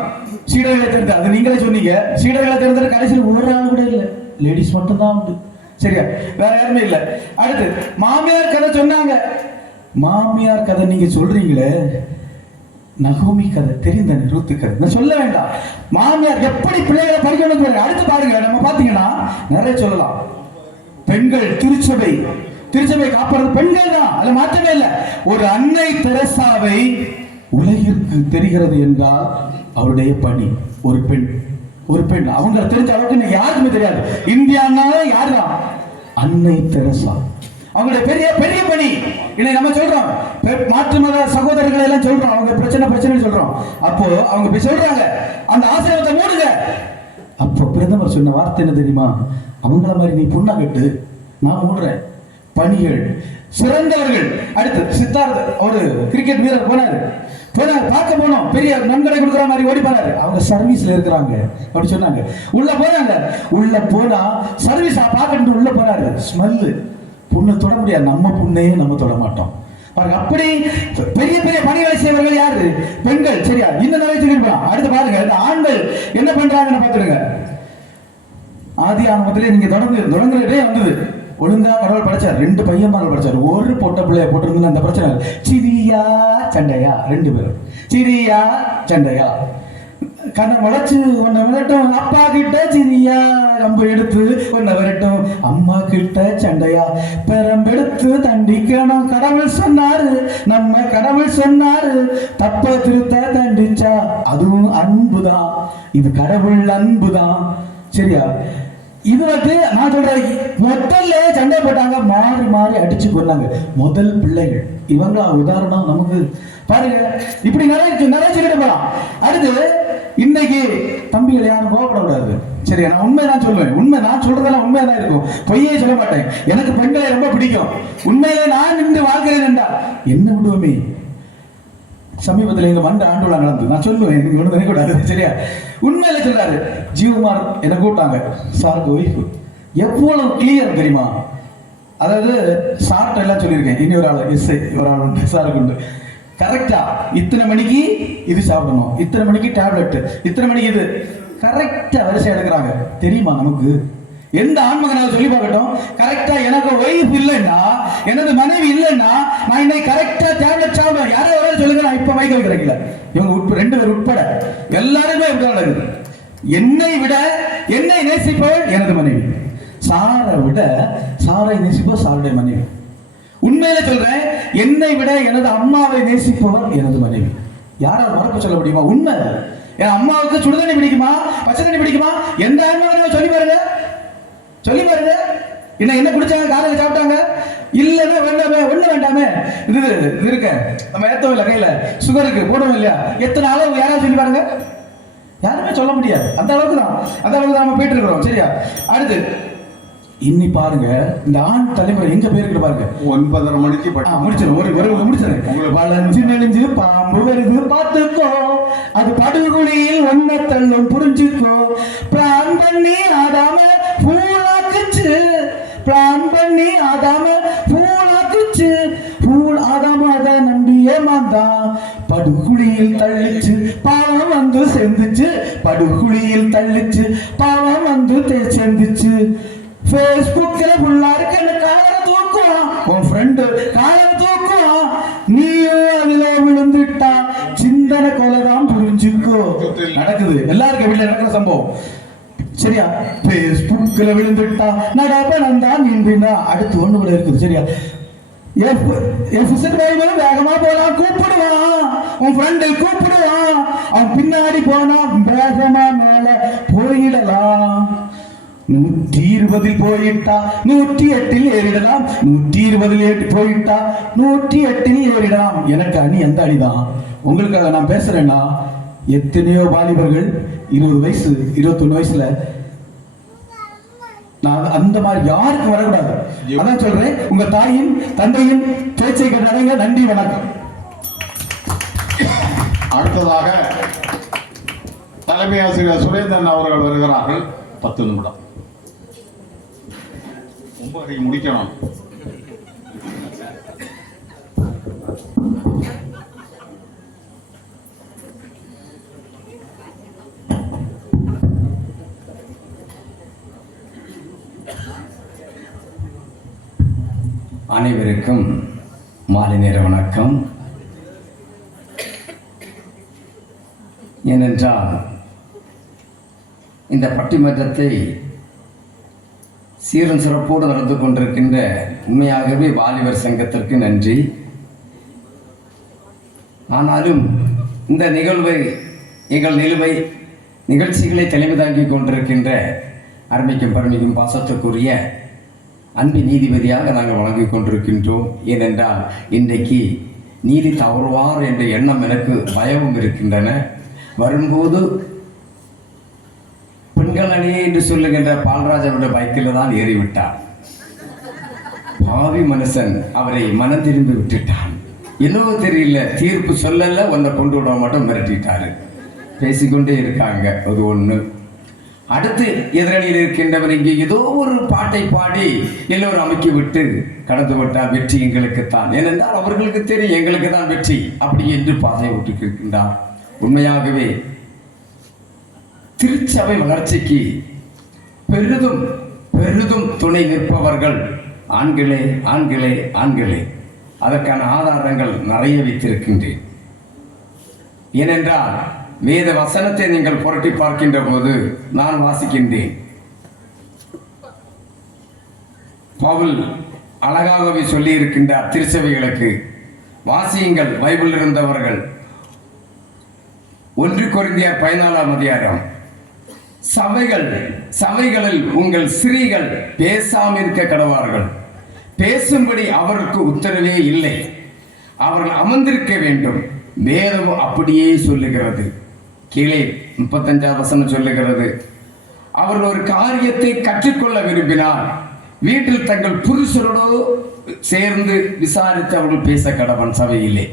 சீடர்களை தெரிந்து, அது நீங்களே சொன்னீங்க, சீடர்களை தெரிஞ்சது கடைசியில் ஒரு ஆள் கூட இல்லை, லேடிஸ் மட்டும் தான் உண்டு. சரியா, வேற யாருமே இல்லை. அடுத்து மாமியார் கதை சொன்னாங்க. மாமியார் கதை நீங்க சொல்றீங்களே, நகோமி கதை தெரிந்தானே, ரூத்து கதை நான் சொல்ல வேண்டாம். மாமியார் எப்படி பிள்ளைகளை படிக்கணும் பாருங்க. அடுத்து பாருங்க, நம்ம பாத்தீங்கன்னா நிறைய சொல்லலாம். பெண்கள் திருச்சபை காப்பாடுறது பெண்கள் தான், அதுல மாற்றமே இல்லை. ஒரு அன்னை தெரசாவை உலகிற்கு தெரிகிறது என்றால் அவருடைய பணி. ஒரு பெண் அவங்க தெரிஞ்ச அளவுக்கு யாருக்குமே தெரியாது. இந்தியானாலும் யாருதான்? அன்னை தெரசா. அவங்களுடைய பெரிய பெரிய பணி. இன்னைக்கு நம்ம சொல்றோம், மாற்று மத சகோதரர்களை எல்லாம் சொல்றோம், அவங்க பிரச்சனை சொல்றோம். அப்போ அவங்க போய் சொல்றாங்க, அந்த ஆசிரியத்தை மூடுங்க. அப்போ பிரதமர் சொன்ன வார்த்தை என்ன தெரியுமா? அவங்கள மாதிரி நீ பொண்ணா கட்டு, நான் மூடுறேன். பணிகள் சிறந்தவர்கள். அடுத்து சித்தார்த் ஒரு கிரிக்கெட் வீரர் போனாரு, பார்க்க போனோம், பெரிய நன்கொடை கொடுக்குற மாதிரி ஓடி போனாரு. அவங்க சர்வீஸ்ல இருக்கிறாங்க அப்படி சொன்னாங்க. உள்ள போனா சர்வீஸ் பார்க்கணும், உள்ள போனாரு. ஸ்மெல்லு, பொண்ணு தொட முடியாது, நம்ம பொண்ணையே நம்ம தொட மாட்டோம் பாருங்க. அப்படி பெரிய பெரிய பணிகளை செய்வர்கள் யாரு? பெண்கள். சரியா, இந்த நிறைய சொல்லிருக்கலாம். அடுத்து பாருங்க, இந்த ஆண்கள் என்ன பண்றாங்கன்னு பாத்துடுங்க. ஆதி ஆரம்பத்திலே நீங்க தொடங்குறதே வந்தது. ஒழுங்கா கடவுள் படைச்சார், 2 பையன்மார்கள் படைச்சார், ஒரு பொட்ட பிள்ளைய போட்டிருந்தா அந்த பிரச்சனை. சிரியா சண்டையா, 2 பேரும் சிரியா சண்டையா. கண்ணை முளைச்சு ஒன்ன விரட்டும், அப்பா கிட்ட சிரியா கம்பு எடுத்து ஒன்ன விரட்டும், அம்மா கிட்ட சண்டையா பெரம்பெடுத்து தண்டிக்கணும். கடவுள் சொன்னாரு, நம்ம கடவுள் சொன்னாரு, தப்ப திருத்த தண்டிச்சா அதுவும் அன்புதான். இது கடவுள் அன்புதான். சரியா, இது வந்து நான் சொல்றேன், முதல்ல சண்டை போட்டாங்க, மாறி அடிச்சு கொண்டாங்க. முதல் பிள்ளைகள் இவங்களா உதாரணம் நமக்கு பாருங்க. இப்படி நிறைய சொல்லிட்டு போலாம். அடுத்து இன்னைக்கு தம்பிகள் யாரும் கோவப்படக்கூடாது. சரி, நான் உண்மை தான் சொல்லுவேன், உண்மை நான் சொல்றதெல்லாம் உண்மையா தான் இருக்கும், பொய்யே சொல்ல மாட்டேன். எனக்கு பெண்களை ரொம்ப பிடிக்கும். உண்மையிலே நான் நின்று வாழ்கிறேன் என்றா என்ன விடுவோமே. சமீபத்தில் எங்க மண்ட ஆண்டுலா நடந்து, நான் சொல்லுவேன், நீங்க ஒண்ணு நினைக்கூடாது. சரியா, உண்மையில சொல்றாரு. ஜீவகுமார் என்ன கூப்பிட்டாங்க, சாருக்கு ஒய்ஃப். எவ்வளவு கிளியர் தெரியுமா? அதாவது சார்ட்ட எல்லாம் சொல்லியிருக்கேன். இனி ஒரு ஆள் எஸ்ஐ ஒரு ஆள் உண்டு, சாருக்கு உண்டு. கரெக்டா இத்தனை மணிக்கு இது சாப்பிடணும், இத்தனை மணிக்கு டேப்லெட், இத்தனை மணிக்கு இது கரெக்டா வரிசை எடுக்கிறாங்க. தெரியுமா நமக்கு? எந்த ஆண்மகனாவது சொல்லி பார்க்கட்டும். கரெக்டா எனக்கு ஒய்ஃப் இல்லைன்னா, எனது மனைவி இல்லைன்னா நான் இன்னைக்கு கரெக்டா டேப்லெட் சாப்பிடுவேன். யாரோ ஒரு சொல்லுங்க, நான் இப்ப மைக்க வைக்கிறேன். இவங்க 2 பேர் உட்பட எல்லாருமே இருக்குது. என்னை விட என்னை நேசிப்பவள் எனது மனைவி, சாரை விட சாரை நேசிப்பவள் சாருடைய மனைவி. உண்மையில சொல்றேன், என்னை விட எனது அம்மாவை நேசிப்பவர் எனது மனைவி. யாராவது மறக்க சொல்ல முடியுமா? உண்மை. என் அம்மாவுக்கு சுடுதண்ணி பிடிக்குமா, பச்சை தண்ணி பிடிக்குமா? எந்த ஆண்மகனும் சொல்லி பாருங்க, சொல்லி பாருங்க. என்ன குடிச்சாங்க, காலையில் சாப்பிட்டாங்க, இல்லைன்னா வேண்டாமே, ஒண்ணு வேண்டாமே, இது இருக்க நம்ம ஏத்தவும் இல்லை, கையில சுகருக்கு போடவும் இல்லையா, எத்தனை அளவு யாராவது சொல்லி பாருங்க. யாருமே சொல்ல முடியாது. அந்த அளவுக்கு தான் நம்ம போயிட்டு இருக்கிறோம். சரியா? அடுத்து இன்னி பாருங்க, இந்த ஆண் தலைமுறை எங்க போயிருக்கு பாருங்க. 9:30 மணிக்கு முடிச்சிருங்க. வளைஞ்சு நெளிஞ்சு பாம்பு வருது பாத்துக்கோ, அது படுகுழியில் ஒன்ன தள்ளும் புரிஞ்சுக்கோ. பிளான் பண்ணி ஆடாம பூலாக்குச்சு, பிளான் பண்ணி ஆடாம பூலாக்குச்சு, பூல் ஆடாம அதை நம்பி ஏமாந்தான். படுகுழியில் தள்ளிச்சு பாவம் வந்து சேர்ந்துச்சு, படுகுழியில் தள்ளிச்சு பாவம் வந்து சேர்ந்துச்சு. Facebookல புள்ளா இருக்குன்னு காலரை தூக்குவான், உன் ஃப்ரெண்டு காலரை தூக்குவான், நீயும் அதுல விழுந்துட்டா சிந்தனை கொலைதான் புரிஞ்சுக்கோ. நடக்குது, எல்லாருக்கும் வீட்டுல நடக்கிற சம்பவம். சரியா? Facebookல விழுந்துட்டா நடப்பணம் தான் நின்றுனா. அடுத்து ஒண்ணு கூட இருக்குது. சரியா? வேகமா போலாம், கூப்பிடுவான், உன் ஃப்ரெண்டு கூப்பிடுவான், அவன் பின்னாடி போனா வேகமா மேல போயிடலாம். 120 போயிட்டா 108 ஏறிடலாம், 120 போயிட்டா 108 ஏறிடலாம். எனக்கு அணி எந்த அணிதான்? உங்களுக்காக நான் பேசுறேன்னா, எத்தனையோ வாலிபர்கள் 20 வயசு 21 வயசுல, நான் அந்த மாதிரி யாருக்கும் வரக்கூடாது. அதான் சொல்றேன், உங்க தாயின் தந்தையின் பேச்சை கேட்டாங்க. நன்றி, வணக்கம். அடுத்ததாக தலைமை ஆசிரியர் சுரேந்திரன் அவர்கள் வருகிறார்கள். 10 நிமிடம். 9 முடிக்கணும். அனைவருக்கும் மாலை நேர வணக்கம். ஏனென்றால் இந்த பட்டிமன்றத்தை சீரும் சிறப்போடு நடந்து கொண்டிருக்கின்ற உண்மையாகவே வாலிபர் சங்கத்திற்கு நன்றி. ஆனாலும் இந்த நிகழ்ச்சிகளை தலைமை தாங்கி கொண்டிருக்கின்ற அருமைக்கும் பெருமைக்கும் பாசத்துக்குரிய அன்பின் நீதிபதியாக நாங்கள் வழங்கிக் கொண்டிருக்கின்றோம். ஏனென்றால் இன்றைக்கு நீதி தவறுவார் என்ற எண்ணம் எனக்கு பயமும் இருக்கின்றன. வரும்போது பெண்கள் அணியே என்று சொல்லுகின்ற பால்ராஜ் அவருடைய பைக்கில் தான் ஏறிவிட்டார். பாவி மனுஷன் அவரை மனம் திரும்பி விட்டுட்டான். என்னவோ தெரியல, தீர்ப்பு சொல்லல, ஒன்றை கொண்டு விட மட்டும் மிரட்டிட்டாரு. பேசிக்கொண்டே இருக்காங்க. அது ஒண்ணு. அடுத்து எதிரணியில் இருக்கின்றவர் இங்கே ஏதோ ஒரு பாட்டை பாடி எல்லோரும் அமைக்கி விட்டு கடந்து விட்டார். வெற்றி எங்களுக்குத்தான், ஏனென்றால் அவர்களுக்கு தெரியும் எங்களுக்கு தான் வெற்றி அப்படி என்று பாதை விட்டு இருக்கின்றார். உண்மையாகவே திருச்சபை வளர்ச்சிக்கு பெரிதும் பெரிதும் துணை நிற்பவர்கள் ஆண்களே ஆண்களே ஆண்களே. அதற்கான ஆதாரங்கள் நிறைய வைத்திருக்கின்றேன். ஏனென்றால் வேத வசனத்தை நீங்கள் புரட்டி பார்க்கின்ற போது நான் வாசிக்கின்றேன். பவுல் அழகாகவே சொல்லி இருக்கின்றார் திருச்சபைகளுக்கு, வாசியுங்கள் பைபிள் இருந்தவர்கள். 1 கொரிந்தியர் 14ஆம் அதிகாரம். சபைகளில் உங்கள் ஸ்திரீகள் பேசாமல் இருக்க கடவார்கள். பேசும்படி அவருக்கு உத்தரவே இல்லை, அவர்கள் அமர்ந்திருக்க வேண்டும். வேதம் அப்படியே சொல்லுகிறது. கீழே 35ஆம் வசனம் சொல்லுகிறது, அவர்கள் ஒரு காரியத்தை கற்றுக்கொள்ள விரும்பினால் வீட்டில் தங்கள் புருஷரோடு சேர்ந்து விசாரித்து அவர்கள் பேச கடவன். சபையிலே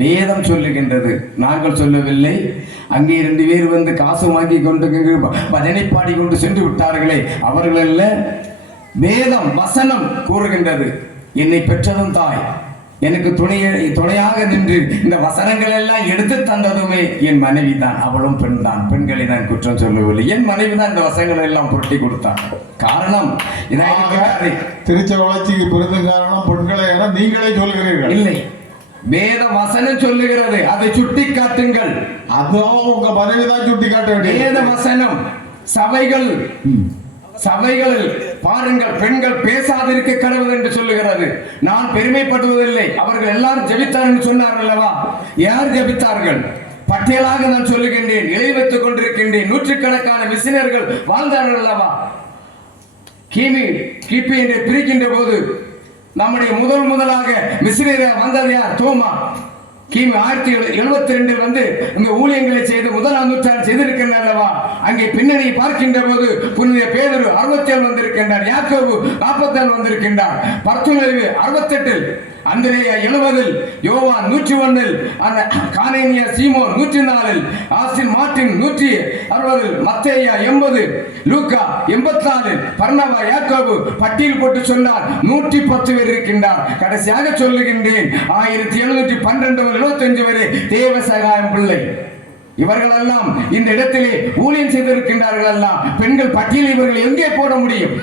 வேதம் சொல்லுகின்றது, நாங்கள் சொல்லவில்லை. அங்கே 2 பேர் வந்து காசு வாங்கி கொண்டு பஜனை பாடி கொண்டு சென்று விட்டார்களே, அவர்கள் அல்ல. வேதம் வசனம் கூறுகின்றது, என்னை பெற்றதும் தாய், எனக்கு துணையாக நின்று இந்த வசனங்கள் எல்லாம் எடுத்து தந்ததுமே என் மனைவி தான். அவளும் பெண் தான், பெண்களை நான் குற்றம் சொல்லவில்லை. என் மனைவி தான் இந்த வசனங்கள் எல்லாம் புரட்டி கொடுத்தான். காரணம் திருச்ச வளர்ச்சிக்கு பெரிதும் காரணம் பெண்களை என நீங்களே சொல்கிறீர்கள். இல்லை, வேத வசனம் சொல்லுகிறது, அதை சுட்டி காட்டுங்கள். அதுவும் உங்க மனைவி தான் சுட்டி காட்ட வேண்டிய வேத வசனம். சபைகள் பாருங்கள், பெண்கள் பேசாதிருக்க கடவுள் என்று சொல்லுகிறது. நான் பெருமைப்படுவதில்லை, அவர்கள் எல்லாரும் ஜெபித்தார் என்று சொன்னார்கள் அல்லவா? யார் ஜெபித்தார்கள்? பட்டியலாக நான் சொல்லுகின்றேன், எழுதி வைத்துக் கொண்டிருக்கின்றேன். நூற்றுக்கணக்கான மிஷினர்கள் வாழ்ந்தார்கள் அல்லவா? கிபி என்று பிரிக்கின்ற போது நம்முடைய முதலாக மிஷினரி வந்தது யார்? தோமா. கிமு 1072 வந்து இங்க ஊழியங்களை செய்து 1ஆம் நூற்றாண்டு செய்திருக்கின்றார் அல்லவா? அங்கே பின்னணி பார்க்கின்ற போது புனித பேதுரு 67 வந்திருக்கின்றார், யாக்கோபு 47 வந்திருக்கின்றார், பர்த்தலோமேயு 68, அந்திரேயா 70, யோவான் 101, கானேனியா சீமோன் 104, ஆஸ்டின் மார்ட்டின் 160, மத்தேயா 80, லூக்கா 84, பர்னபா, யாக்கோபு பட்டியல் போட்டு சொன்னார் 110 பேர் இருக்கின்றார். கடைசியாக சொல்லுகின்றேன் 1712 75 வரை தேவ சகாயம் பிள்ளை. இவர்கள் எல்லாம் இந்த இடத்திலே ஊழியம் செய்திருக்கின்றார்கள். எல்லாம் பெண்கள் பட்டியல் இவர்கள் எங்கே போட முடியும்?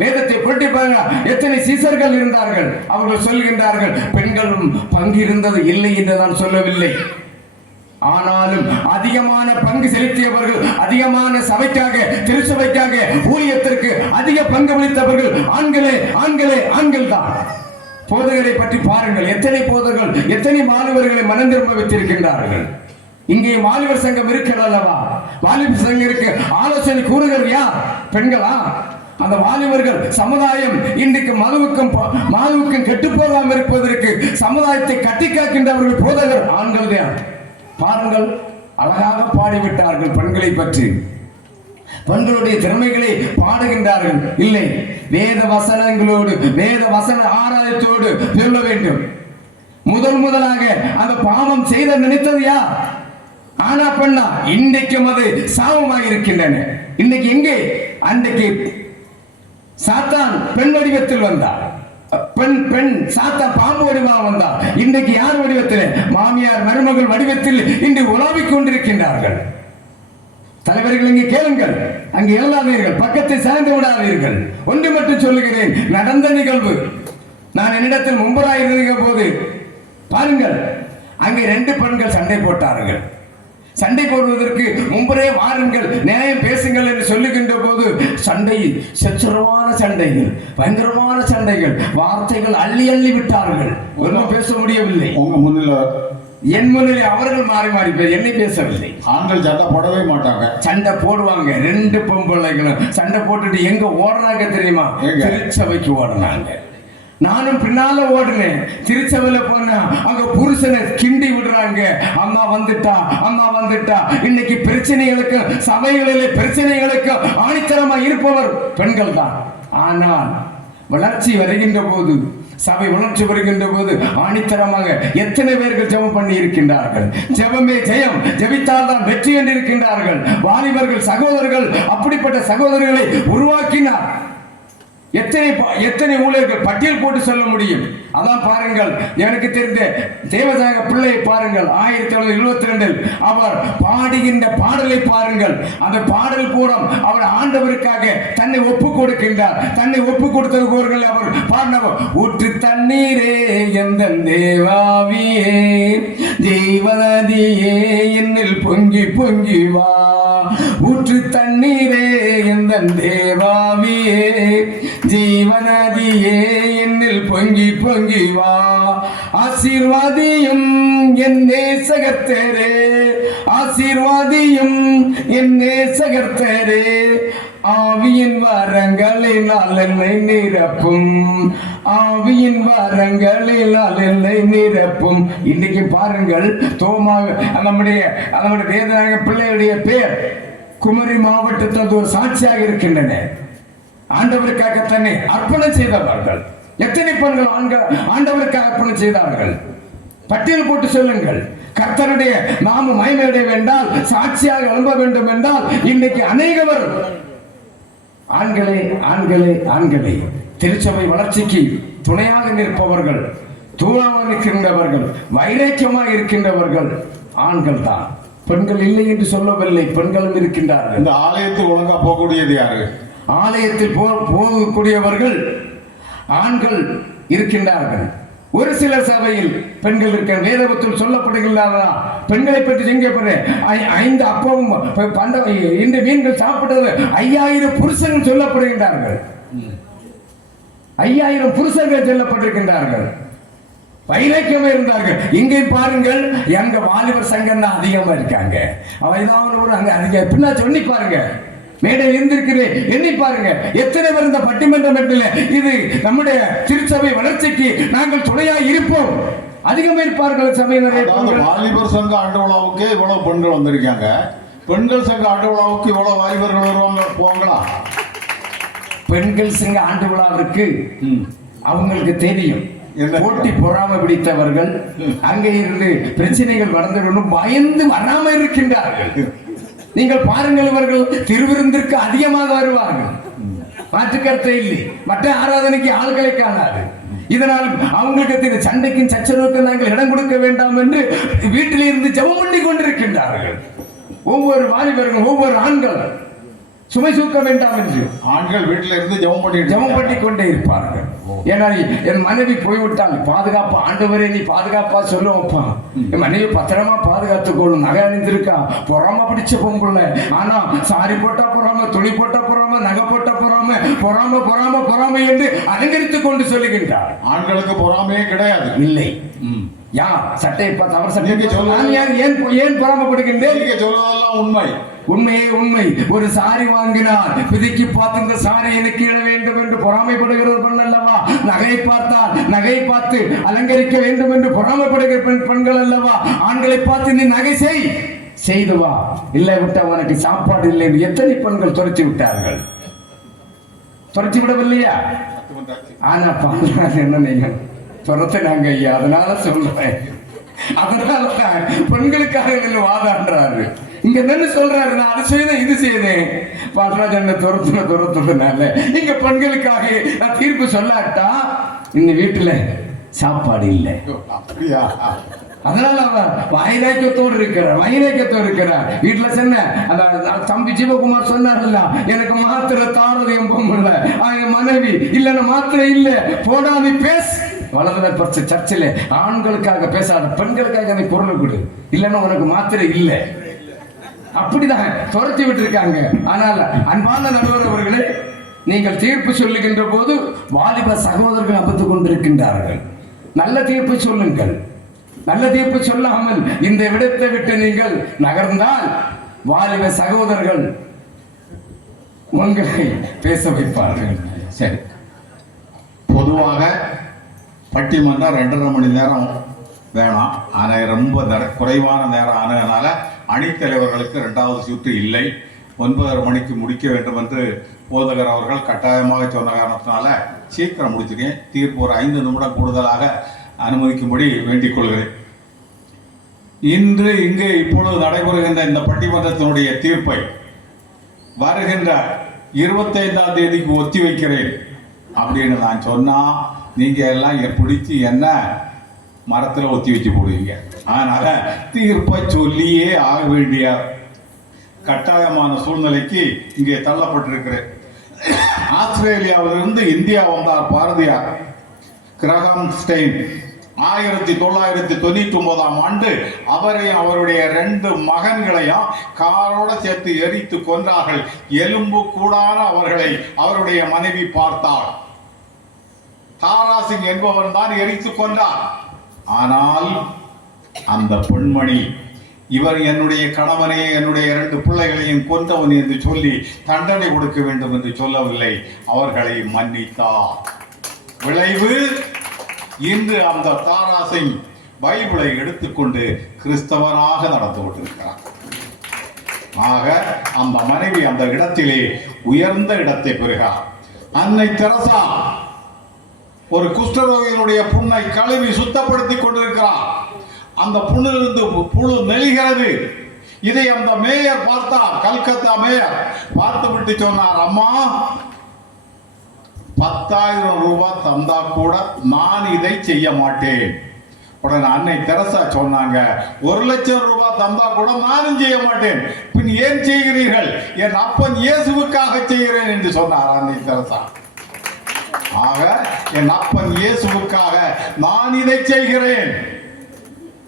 வேதத்தை புரட்டி பாருங்க, எத்தனை சீசர்கள் இருந்தார்கள். அவர்கள் சொல்கின்றார்கள் பெண்களும் பங்கு இருந்தது இல்லை என்று நான் சொல்லவில்லை. ஆனாலும் அதிகமான பங்கு செலுத்தியவர்கள், அதிகமான சபைக்காக, திருச்சபைக்காக, ஊழியத்திற்கு அதிக பங்கு அளித்தவர்கள் ஆண்கள் தான். போதகரை பற்றி பாருங்கள், எத்தனை போதகர்கள், எத்தனை மாணவர்களை மனம் திரும்ப வைத்திருக்கின்றார்கள். இங்கே வாலிபர் சங்கம் இருக்கிறது அல்லவா? வாலிபர் சங்கருக்கு ஆலோசனை கூறுகிறது யார்? பெண்களா? அந்த வாலிபர்கள் சமுதாயம் இன்றைக்கு மதுவுக்கும் கெட்டு போகாமல் இருப்பதற்கு சமுதாயத்தை கட்டி காக்கின்றவர்கள் போதகர் ஆண்கள் தான். பாருங்கள், அழகாக பாடிவிட்டார்கள் பெண்களை பற்றி. பெண்களுடைய திறமைகளை பாடுகின்றார்கள். இல்லை, வேத வசனங்களோடு, வேத வசன ஆராயத்தோடு சொல்ல வேண்டும். முதலாக அந்த பாவம் செய்த நினைத்தது யார்? ஆனா பெண்ணா? இன்றைக்கும் அது சாபமாக இருக்கின்றன. இன்னைக்கு எங்கே? அன்றைக்கு சாத்தான் பெண் வடிவத்தில் வந்தார், பெண் சாத்தான் பாம்பு வடிவாக வந்தார். இன்றைக்கு யார் வடிவத்தில்? மாமியார் மருமகள் வடிவத்தில் இன்று உலாவிக் கொண்டிருக்கின்றார்கள். தலைவர்கள் இங்கே கேளுங்கள், அங்கே இயலாதீர்கள், பக்கத்தை சாய்ந்து விடாதீர்கள். ஒன்று மட்டும் சொல்லுகிறேன், நடந்த நிகழ்வு. நான் என்னிடத்தில் மும்பராய் இருந்த போது பாருங்கள், அங்கே 2 பெண்கள் சண்டை போட்டார்கள். சண்டை போடுவதற்கு மும்பரே வாருங்கள், நியாயம் பேசுங்கள் என்று சொல்லுகின்ற போது சண்டை, சச்சுரவான சண்டைகள், பயங்கரமான சண்டைகள், வார்த்தைகள் அள்ளி விட்டார்கள். ஒன்றும் பேச முடியவில்லை. உங்க முன்னில, என் முன்னிலை அவர்கள் மாறி பேர், என்னை பேசவில்லை. ஆண்கள் சண்டை போடவே மாட்டாங்க. சண்டை போடுவாங்க. 2 பொம்பளைகளும் சண்டை போட்டுட்டு எங்க ஓடுறாங்க தெரியுமா? திருச்சபைக்கு ஓடுறாங்க. நானும் பின்னால ஓடுனேன். திருச்சபையில போனா அங்க புருஷனை கிண்டி விடுறாங்க. அம்மா வந்துட்டா. இன்னைக்கு பிரச்சனைகளுக்கு, சபைகளிலே பிரச்சனைகளுக்கு ஆணித்தரமா இருப்பவர் பெண்கள் தான். ஆனால் வளர்ச்சி வருகின்ற போது, சபை வளர்ச்சி வருகின்ற போது ஆணித்தரமாக எத்தனை பேர்கள் ஜெபம் பண்ணி இருக்கின்றார்கள். ஜெபமே ஜெயம், ஜெபித்தால் தான் வெற்றி என்று இருக்கின்றார்கள். வாலிபர்கள் சகோதரர்கள் அப்படிப்பட்ட சகோதரர்களை உருவாக்கினார். எத்தனை ஊழியர்கள் பட்டியல் போட்டு சொல்ல முடியும். அதான் பாருங்கள், எனக்கு தெரிந்த தேவசாக பிள்ளையை பாருங்கள், 1972 அவர் பாடுகின்ற பாடலை பாருங்கள். அந்த பாடல் கூட அவர் ஆண்டவருக்காக தன்னை ஒப்பு கொடுக்கின்றார். தன்னை ஒப்பு கொடுத்தது போர்கள் அவர் பாடினவர், ஊற்று தண்ணீரே எந்த தேவாவியே, ஜீவநதியே என்னில் பொங்கி வா, ஊற்று தண்ணீரே எந்த தேவாவியே, ஜீவநதியே என்னில் பொங்கி வா, ஆசீர்வாதியும் என் நேசகர்த்தரே, ஆசீர்வாதியும் என் நேசகர்த்தரே, ஆவியின் வரங்களினால் என்னை நிரப்பும், ஆவியின் வரங்களினால் என்னை நிரப்பும். இன்னைக்கு பாருங்கள், தோமா நம்முடைய வேதநாயக பிள்ளையுடைய பேர் குமரி மாவட்டத்தில் ஒரு சாட்சியாக இருக்கின்றன. ஆண்டவருக்காக தன்னை அர்ப்பணம் செய்தவர்கள் எத்தனை பெண்கள் ஆண்டவருக்காக அர்ப்பணம் செய்தார்கள்? பட்டியல் போட்டு சொல்லுங்கள். கர்த்தருடைய நாம மகிமையடைய வேண்டால், சாட்சியாக எழும்ப வேண்டும் என்றால், இன்னைக்கு அநேகவர் ஆண்களே ஆண்களே ஆண்களே, திருச்சபை வளர்ச்சிக்கு துணையாக நிற்பவர்கள், தூணாக நிற்கின்றவர்கள், வைராக்கியமாக இருக்கின்றவர்கள் ஆண்கள் தான். பெண்கள் இல்லை என்று சொல்லவில்லை, பெண்களும் இருக்கின்றார்கள். இந்த ஆலயத்துக்கு ஒழுங்கா போகக்கூடியது யாரு? ஆலயத்தில் போகக்கூடியவர்கள் ஆண்கள் இருக்கின்றார்கள். ஒரு சில சபையில் பெண்கள் இருக்க வேதத்தில் சொல்லப்படுகின்றன. பெண்களை பற்றி எங்கே 5 அப்பவும் இந்த மீன்கள் சாப்பிட்டது 5000 புருஷர்கள் சொல்லப்படுகின்றார்கள். 5000 புருஷர்கள் சொல்லப்பட்டிருக்கின்றார்கள். வைராக்கியமா இருந்தார்கள். இங்கே பாருங்கள், எங்க வாலிபர் சங்கம் தான் அதிகமா இருக்காங்க. அங்க பின்னா சொல்லி பாருங்க, மேடை இருந்திருக்கிறேன் எண்ணி பாருங்க, எத்தனை பேர் இந்த பட்டிமன்றம் இது நம்முடைய திருச்சபை வளர்ச்சிக்கு நாங்கள் துணையா இருப்போம். அதிகமா இருப்பார்கள் சபையினர். வாலிபர் சங்க ஆண்டு விழாவுக்கு இவ்வளவு பெண்கள் வந்திருக்காங்க, பெண்கள் சங்க ஆண்டு விழாவுக்கு இவ்வளவு வாலிபர்கள் வருவாங்க போவாங்களா? பெண்கள் சங்க ஆண்டு விழாவிற்கு அவங்களுக்கு தெரியும், போட்டி பொறாமை பிடித்தவர்கள் அங்கே இருந்து பிரச்சனைகள் வளர்ந்து பயந்து வராம இருக்கின்றார்கள். நீங்கள் பாருங்கள், இவர்கள் திருவிருந்திற்கு அதிகமாக வருவார்கள், மாற்று கருத்தை இல்லை. மற்ற ஆராதனைக்கு ஆள்களை காணாது. இதனால் அவங்களுக்கு சண்டைக்கும் சச்சரவுக்கும் நாங்கள் இடம் கொடுக்க வேண்டாம் என்று வீட்டில் இருந்து ஜெபம் பண்ணி கொண்டிருக்கின்றார்கள். ஒவ்வொரு வாலிபர்களும், ஒவ்வொரு ஆண்கள் சுமை தூக்க வேண்டாம் என்று ஆண்கள் வீட்டில் இருந்து ஜெபம் பண்ணி கொண்டே இருப்பார்கள். ஏன்னா என் மனைவி போய்விட்டால் பாதுகாப்பா, ஆண்டவரே நீ பாதுகாப்பா சொல்லுவப்பா, என் மனைவி பத்திரமா பாதுகாத்துக் கொள்ளும். நகை அணிந்திருக்கா, பொறாம பிடிச்ச பொம்புள்ள, ஆனா சாரி போட்டா பொறாம, துணி போட்டா பொறாம, நகை போட்டா பொறாம, பொறாம பொறாம பொறாம என்று அலங்கரித்துக் கொண்டு சொல்லுகின்றார். ஆண்களுக்கு பொறாமையே கிடையாது. இல்லை. சட்டையை பார்த்து அவர் சட்டை ஏன் பொறாமப்படுகின்றேன்? சொல்வதெல்லாம் உண்மை, உண்மையே உண்மை. ஒரு சாரி வாங்கினார், பிதிக்கு பார்த்து இந்த சாரி எனக்கு இட வேண்டும் என்று பொறாமைப்படுகிறது பெண் அல்லவா? நகையை பார்த்தால் நகையை பார்த்து அலங்கரிக்க வேண்டும் என்று பொறாமைப்படுகிற பெண்கள் அல்லவா? ஆண்களை பார்த்து நீ நகை செய்து வா, இல்லை விட்ட உனக்கு சாப்பாடு இல்லை என்று எத்தனை பெண்கள் துரத்தி விட்டார்கள். துரத்தி விடவில்லையா? ஆனா பாருங்க, என்ன நீங்க துரத்தினாங்க ஐயா. அதனால சொல்றேன், அதனாலதான் பெண்களுக்காக என்ன வாதாடுறாரு. இங்க என்ன சொல்றாரு, நான் அது செய்தேன் இது செய்தேன், பாட்ராஜ் என்ன துரத்துறதுனால இங்க பெண்களுக்காக நான் தீர்ப்பு சொல்லாட்டா இந்த வீட்டுல சாப்பாடு இல்லை. அதனால அவன் வைராக்கியத்தோடு இருக்கிறார். வீட்டுல சொன்ன தம்பி சிவகுமார் சொன்னார்ல, எனக்கு மாத்திரை தாரது எம்பல மனைவி இல்லைன்னா மாத்திரை இல்ல போடா நீ பேச. வளர்ந்த பரிசு சர்ச்சில் ஆண்களுக்காக பேசாத, பெண்களுக்காக நீ பொருள் கொடு, இல்லைன்னா உனக்கு மாத்திரை இல்லை. அப்படிதான் துரத்தி விட்டு இருக்காங்க. ஆனால் அன்பான நடுவர் அவர்களே, நீங்கள் தீர்ப்பு சொல்லுகின்ற போது வாலிப சகோதரர்கள் அபத்துக் கொண்டிருக்கின்றார்கள். நல்ல தீர்ப்பு சொல்லுங்கள். நல்ல தீர்ப்பு சொல்லாமல் இந்த விடத்தை விட்டு நீங்கள் நகர்ந்தால் வாலிப சகோதரர்கள் உங்களை பேச வைப்பார்கள். சரி, பொதுவாக பட்டிமன்றம் 2.5 மணி நேரம் வேணாம். ஆனால் ரொம்ப குறைவான நேரம் ஆனதுனால அணித்தலைவர்களுக்கு 2வது சுற்று இல்லை. 9:30 மணிக்கு முடிக்க வேண்டும் என்று போதகர் அவர்கள் கட்டாயமாக சொன்ன காரணத்தினால சீக்கிரம் முடிச்சிருக்கேன். தீர்ப்பு ஒரு 5 நிமிடம் கூடுதலாக அனுமதிக்கும்படி வேண்டிக் கொள்கிறேன். இன்று இங்கு இப்பொழுது நடைபெறுகின்ற இந்த பட்டிமன்றத்தினுடைய தீர்ப்பை வருகின்ற 25ஆம் தேதிக்கு ஒத்தி வைக்கிறேன் அப்படின்னு நான் சொன்னா நீங்க எல்லாம் பிடிச்சி என்ன மரத்தில் ஒத்தி வச்சு போடுவீங்க. அதனால தீர்ப்பை சொல்லியே ஆக வேண்டிய கட்டாயமான சூழ்நிலைக்கு இங்கே தள்ளப்பட்டிருக்கிறேன். ஆஸ்திரேலியாவிலிருந்து இந்தியா வந்தார் பாரதியார். கிரஹாம் ஸ்டெயின் 1999ஆம் ஆண்டு அவரையும் அவருடைய 2 மகன்களையும் காரோட சேர்த்து எரித்து கொன்றார்கள். எலும்பு கூடான அவர்களை அவருடைய மனைவி பார்த்தாள். தாராசிங் என்பவன் தான் எரித்து கொன்றார். ஆனால் அந்த பெண்மணி, இவர் என்னுடைய கணவனை என்னுடைய 2 பிள்ளைகளையும் கொன்றவன் என்று சொல்லி தண்டனை கொடுக்க வேண்டும் என்று சொல்லவில்லை, அவர்களை மன்னித்தார். விளைவு இன்று அந்த தாராசிங் பைபிளை எடுத்துக்கொண்டு கிறிஸ்தவனாக நடந்து கொண்டிருக்கிறார். ஆக அந்த மனைவி அந்த இடத்திலே உயர்ந்த இடத்தை பெறுகிறார். அன்னை தெரசா ஒரு குஷ்டரோகியினுடைய புண்ணை கழுவி சுத்தப்படுத்தி கொண்டிருக்கிறார். அந்த புண்ணிலிருந்து புழு நெளிகிறது. இதை அந்த மேயர் பார்த்தார், கல்கத்தா மேயர் பார்த்து விட்டு சொன்னார், அம்மா 10,000 ரூபாய் தந்தா கூட நான் இதை செய்ய மாட்டேன். உடனே அன்னை தெரசா சொன்னாங்க, 1,00,000 ரூபாய் தந்தா கூட நானும் செய்ய மாட்டேன், பின் ஏன் செய்கிறீர்கள்? என் அப்பன் இயேசுவுக்காக செய்கிறேன் என்று சொன்னார் அன்னை தெரசா. ஆக என் அப்பன் இயேசுவுக்காக நான் இதை செய்கிறேன்.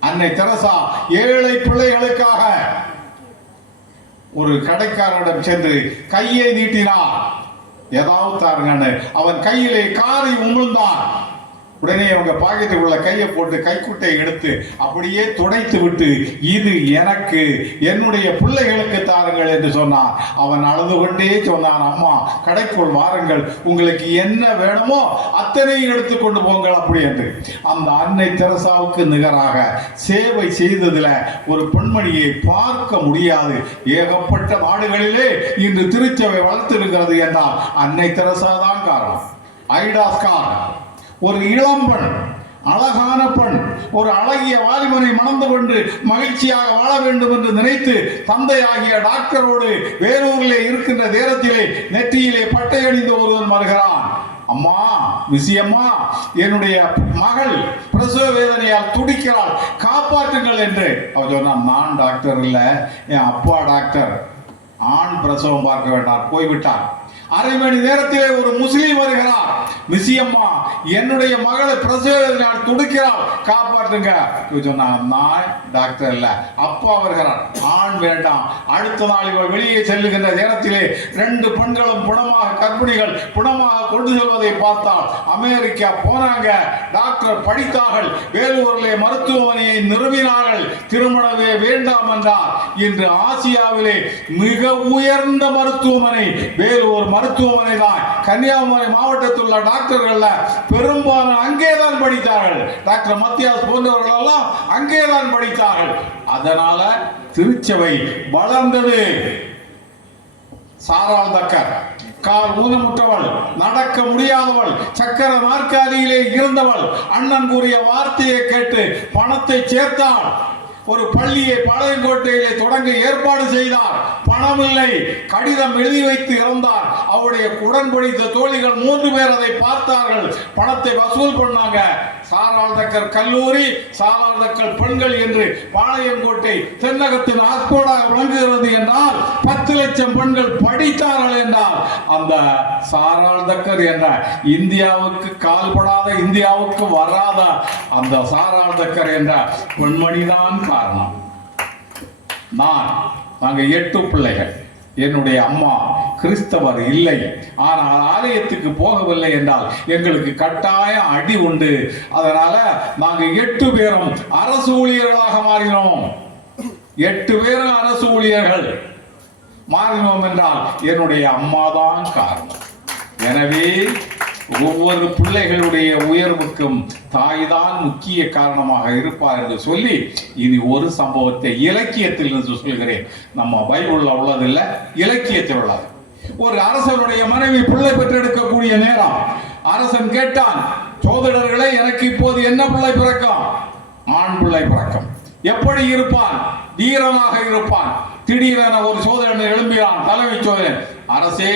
அன்னை தெரசா ஏழை பிள்ளைகளுக்காக ஒரு கடைக்காரரிடம் சென்று கையை நீட்டினார், ஏதாவது தாருங்கன்னு. அவன் கையிலே காரை உமிழ்ந்தான். உடனே அவங்க பாக்கெட்டுக்குள்ள கையை போட்டு கைக்குட்டை எடுத்து அப்படியே துடைத்து விட்டு, இது எனக்கு, என்னுடைய பிள்ளைகளுக்கு தாருங்கள் என்று சொன்னான். அவன் அழுது கொண்டே சொன்னான், அம்மா கடைக்குள் வாருங்கள், உங்களுக்கு என்ன வேணுமோ அத்தனையும் எடுத்துக்கொண்டு போங்கள் அப்படி என்று. அந்த அன்னை தெரசாவுக்கு நிகராக சேவை செய்ததுல ஒரு பெண்மணியை பார்க்க முடியாது. ஏகப்பட்ட நாடுகளிலே இன்று திருச்சபை வளர்த்திருக்கிறது என்றால் அன்னை தெரசா தான் காரணம். ஐடாஸ்கார் ஒரு இளம்பெண், அழகான பெண், ஒரு அழகிய வாலிபனை மணந்து கொண்டு மகிழ்ச்சியாக வாழ வேண்டும் என்று நினைத்து தந்தையாகிய டாக்டரோடு வேலூரிலே இருக்கின்ற நேரத்திலே நெற்றியிலே பட்டை அணிந்த ஒருவன் வருகிறான். அம்மா விஷயம்மா, என்னுடைய மகள் பிரசவ வேதனையால் துடிக்கிறாள், காப்பாற்றுங்கள் என்று. அவர் சொன்னான், நான் டாக்டர் இல்ல, என் அப்பா டாக்டர், ஆண் பிரசவம் பார்க்க வேண்டாம், போய்விட்டார். அரை மணி நேரத்திலே ஒரு முஸ்லீம் வருகிறார், விஷயம்மா என்னுடைய மகளை பிரசவத்தினால் துடிக்கிறாள், காப்பாற்றுங்க. சொன்னார், நான் டாக்டர் இல்ல, அப்பா வருகிறார், ஆண் வேண்டாம். அடுத்த நாள் இவர் வெளியே செல்லுகின்ற நேரத்திலே 2 பெண்களும் புணமாக, கர்ப்பிணிகள் புணமாக கொண்டு செல்வதை பார்த்தால் அமெரிக்கா போனாங்க. டாக்டர் படித்தார்கள், வேலூரிலே மருத்துவமனையை நிறுவினார்கள். திருமணமே வேண்டாம் என்றார். இன்று ஆசியாவிலே மிக உயர்ந்த மருத்துவமனை வேலூர் மருத்துவமனை தான். கன்னியாகுமரி மாவட்டத்தில் உள்ள டாக்டர்கள் பெரும்பாலும் அங்கேதான் படித்தார்கள். டாக்டர் மத்தியாஸ் போன்றவர்கள் எல்லாம் அங்கேதான் படித்தார்கள். அதனால திருச்சபை வளர்ந்தது. சாராள் தக்கர் கால் ஊனமுற்றவள், நடக்க முடியாதவள், சக்கர நாற்காலியிலே இருந்தவள், அண்ணன் கூறிய வார்த்தையை கேட்டு பணத்தை சேர்த்தாள். ஒரு பள்ளியை பாளையங்கோட்டையிலே தொடங்க ஏற்பாடு செய்தார். பணம் இல்லை, கடிதம் எழுதி வைத்து இறந்தார். அவருடைய உடன் படித்த தோழிகள் 3 பேர் அதை பார்த்தார்கள், பணத்தை வசூல் பண்ணாங்க. சாராள் தக்கர் கல்லூரி, சாராள் தக்கர் பெண்கள் என்று பாளையங்கோட்டை தென்னகத்தின் ஆஸ்போர்டாக விளங்குகிறது என்றால் 10 லட்சம் பெண்கள் படித்தார்கள் என்றால் அந்த சாராள் தக்கர் என்ற இந்தியாவுக்கு கால்படாத, இந்தியாவுக்கு வராத அந்த சாராள் தக்கர் என்ற பெண்மணிதான் காரணம். நாங்க 8 பிள்ளைகள். என்னுடைய அம்மா கிறிஸ்தவர் இல்லை, ஆனால் ஆலயத்துக்கு போகவில்லை என்றால் எங்களுக்கு கட்டாயம் அடி உண்டு. அதனால நாங்க 8 பேரும் அரசு ஊழியர்களாக மாறினோம். 8 பேரும் அரசு ஊழியர்கள் மாறினோம் என்றால் என்னுடைய அம்மாதான் காரணம். எனவே ஒவ்வொரு பிள்ளைகளுடைய உயர்வுக்கும் தாய்தான் முக்கிய காரணமாக இருப்பார் என்று சொல்லி இனி ஒரு சம்பவத்தை இலக்கியத்தில் இருந்து சொல்கிறேன். நம்ம பைபிள்ல உள்ளதில்லை, இலக்கியத்தில் உள்ளது. ஒரு அரசனுடைய மனைவி பிள்ளை பெற்றெடுக்கக்கூடிய நேரம் அரசன் கேட்டான், சோதரர்களே, எனக்கு இப்போது என்ன பிள்ளை பிறக்கும்? ஆண் பிள்ளை பிறக்கும். எப்படி இருப்பான்? வீரனாக இருப்பான். திடீரென ஒரு சோதரன் எழும்பினான், தலைமை சோதரன், அரசே,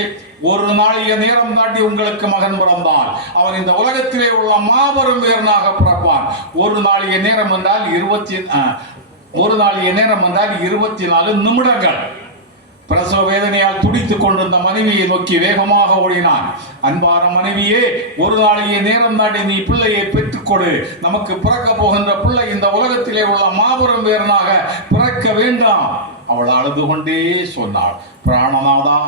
ஒரு நாளிய நேரம் தாண்டி உங்களுக்கு மகன் பிறந்தான். அவன் இந்த உலகத்திலே உள்ள மாபெரும் வீரனாக பிறப்பான். ஒரு நாளிய நேரம் என்றால் 24 நிமிடங்கள். பிரசவ வேதனையால் துடித்துக் கொண்டிருந்த மனைவியை நோக்கி வேகமாக ஓடினான். அன்பான மனைவியே, ஒரு நாளைய நேரம் தாண்டி நீ பிள்ளையை பெற்றுக்கொடு. நமக்கு பிறக்க போகின்ற பிள்ளை இந்த உலகத்திலே உள்ள மாபெரும் வீரனாக பிறக்க வேண்டாம். அவள் அழுது கொண்டே சொன்னாள், பிராணநாதா,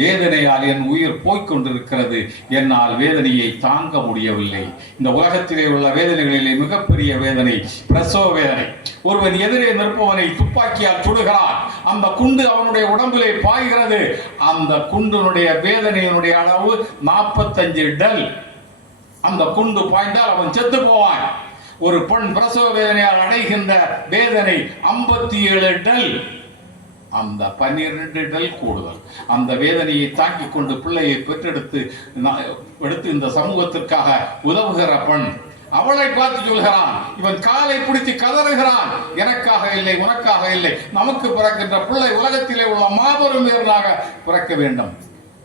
வேதனையால் என் உயிர் போய்கொண்டிருக்கிறது, என்னால் வேதனையை தாங்க முடியவில்லை. இந்த உலகத்திலே உள்ள வேதனைகளிலே மிகப்பெரிய வேதனை பிரசவ வேதனை. ஒருவன் எதிரே நிற்பவனை துப்பாக்கியால் சுடுகிறான். அந்த குண்டு அவனுடைய உடம்பிலே பாய்கிறது. அந்த குண்டினுடைய வேதனையினுடைய அளவு 45 டல். அந்த குண்டு பாய்ந்தால் அவன் செத்து போவான். ஒரு பெண் பிரசவ வேதனையால் அடைகின்ற வேதனை 57 டல். அந்த 12 டல் கூடுதல். அந்த வேதனையை தாங்கிக் கொண்டு பிள்ளையை பெற்றெடுத்து இந்த சமூகத்திற்காக உதவுகிற பெண் அவளை பார்த்து சொல்கிறான், இவன் காலை பிடித்து கதறுகிறான், எனக்காக இல்லை, உனக்காக இல்லை, நமக்கு பிறக்கின்ற பிள்ளை உலகத்திலே உள்ள மாபெரும் வீரனாக பிறக்க வேண்டும்.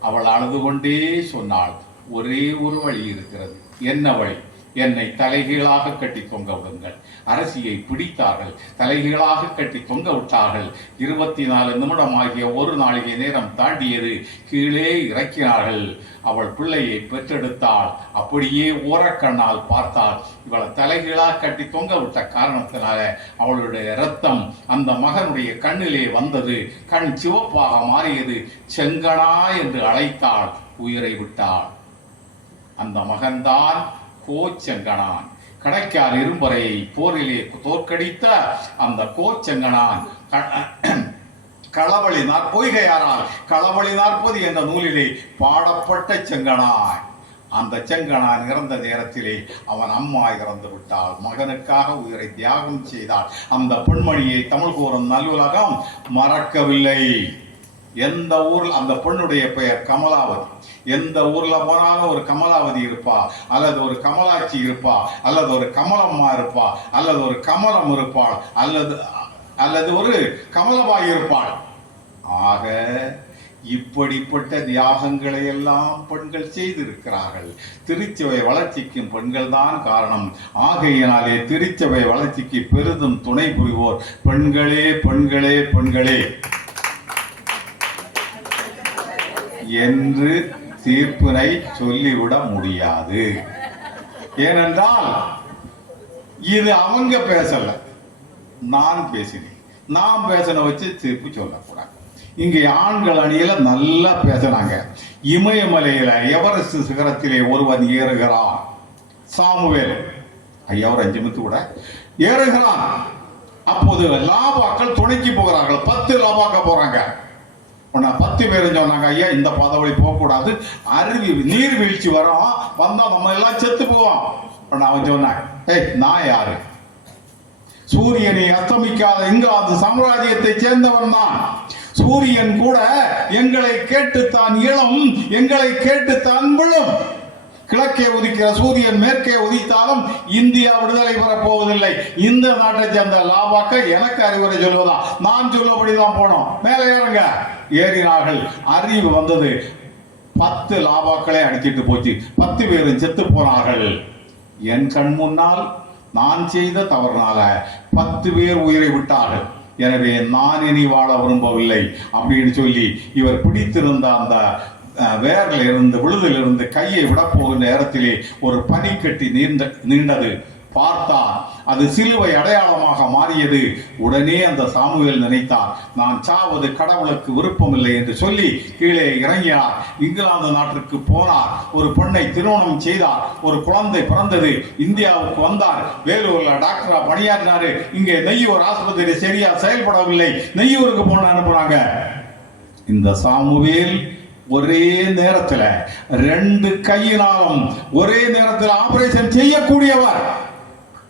அவள் அழுது கொண்டே சொன்னாள், ஒரே ஒரு வழி இருக்கிறது. என்ன வழி? என்னை தலைகீழாக கட்டி தொங்க விடுங்கள். அரசியை பிடித்தார்கள், தலைகீழாக கட்டி தொங்க விட்டார்கள். 24 நிமிடம் ஆகிய ஒரு நாளிகை நேரம் தாண்டியது. கீழே இறக்கினார்கள். அவள் பிள்ளையை பெற்றெடுத்தாள். அப்படியே ஓரக்கண்ணால் பார்த்தாள். இவளை தலைகீழாக கட்டி தொங்க விட்ட காரணத்தினால அவளுடைய இரத்தம் அந்த மகனுடைய கண்ணிலே வந்தது. கண் சிவப்பாக மாறியது. செங்கனா என்று அழைத்தாள். உயிரை விட்டாள். அந்த மகன்தான் கோச்செங்கனான். கடைக்கால் இரும்பறையை போரிலே தோற்கடித்த அந்த கோச்செங்கனான் களவழினார் பொய்கையாரால் களவழி 40 என்ற நூலிலே பாடப்பட்ட செங்கனாய். அந்த செங்கனான் இறந்த நேரத்திலே அவன் அம்மா இறந்து விட்டாள். மகனுக்காக உயிரை தியாகம் செய்தாள். அந்த பெண்மணியை தமிழ் கூறும் நல்லுலகம் மறக்கவில்லை. எந்த ஊரில் அந்த பெண்ணுடைய பெயர் கமலாவதி. எந்த ஊர்ல போனாலும் ஒரு கமலாவதி இருப்பா, அல்லது ஒரு கமலாட்சி இருப்பா, அல்லது ஒரு கமலம்மா இருப்பா, அல்லது ஒரு கமலம் இருப்பாள், அல்லது ஒரு கமலபாய் இருப்பாள். ஆக இப்படிப்பட்ட தியாகங்களை எல்லாம் பெண்கள் செய்திருக்கிறார்கள். திருச்சபை வளர்ச்சிக்கும் பெண்கள் தான் காரணம். ஆகையினாலே திருச்சபை வளர்ச்சிக்கு பெரிதும் துணை புரிவோர் பெண்களே, பெண்களே, பெண்களே என்று தீர்ப்பினை சொல்லிவிட முடியாது. ஏனென்றால் இது அவங்க பேசல, நான் பேசினேன். நான் பேசின வச்சு தீர்ப்பு சொல்லக்கூடாது. இங்கே ஆண்கள் அணியில நல்லா பேசுறாங்க. இமயமலையில எவரெஸ்ட் சிகரத்திலே ஒருவன் ஏறுகிறான். சாமுவேல் ஐயா ஒரு 5 நிமிஷம் கூட ஏறுகிறான். அப்போது லாபாக்கள் துணைக்கு போகிறார்கள். 10 லாபாக்க போறாங்க. 10 பேர் சொன்னாங்க, ஐயா இந்த பதவழி போகக்கூடாது, அருவி நீர்வீழ்ச்சி வரும், வந்தா நம்ம எல்லாம் செத்து போவோம். அவன் சொன்னான், ஏய் நான் யாரு? சூரியனை அஸ்தமிக்காத இங்கிலாந்து சாம்ராஜ்யத்தை சேர்ந்தவன் தான். சூரியன் கூட எங்களை கேட்டுத்தான் இளம், எங்களை கேட்டுத்தான் விழும். கிழக்கே உதிக்கிற சூரியன் மேற்கே உதித்தாலும் இந்தியா விடுதலை பெறப் போவதில்லை. இந்த நாட்டை சேர்ந்த லாபாக்க எனக்கு அறிவுரை சொல்வதா? நான் சொல்லபடிதான் போனோம். மேலே ஏறுங்க. ஏறினார்கள். அறிவு வந்தது. 10 லாபாக்களை அடிச்சிட்டு போச்சு. 10 பேரும் செத்து போனார்கள். என் கண் முன்னால் நான் செய்த தவறுனால 10 பேர் உயிரை விட்டார்கள். எனவே நான் இனி வாழ விரும்பவில்லை அப்படின்னு சொல்லி இவர் பிடித்திருந்த அந்த வேரில் இருந்து விழுதிலிருந்து கையை விட போகிற நேரத்திலே ஒரு பனிக்கட்டி நீண்டது. பார்த்தார், அது சிலுவை அடையாளமாக மாறியது. உடனே அந்த சாமுவேல் நினைத்தார், நான் சாவது கடவுளுக்கு விருப்பமில்லை என்று சொல்லி கீழே இறங்கினார். இங்கிலாந்து நாட்டிற்கு போனார். ஒரு பெண்ணை திருமணம் செய்தார். ஒரு குழந்தை பிறந்தது. இந்தியாவுக்கு வந்தார். வேலூர்ல டாக்டரா பணியாற்றினாரு. இங்கே நெய்யூர் ஆஸ்பத்திரி சரியா செயல்படவில்லை. நெய்யூருக்கு போன அனுப்புறாங்க. இந்த சாமுவேல் ஒரே நேரத்தில் 2 கையினாலும் ஒரே நேரத்தில் ஆபரேஷன் செய்யக்கூடியவர்.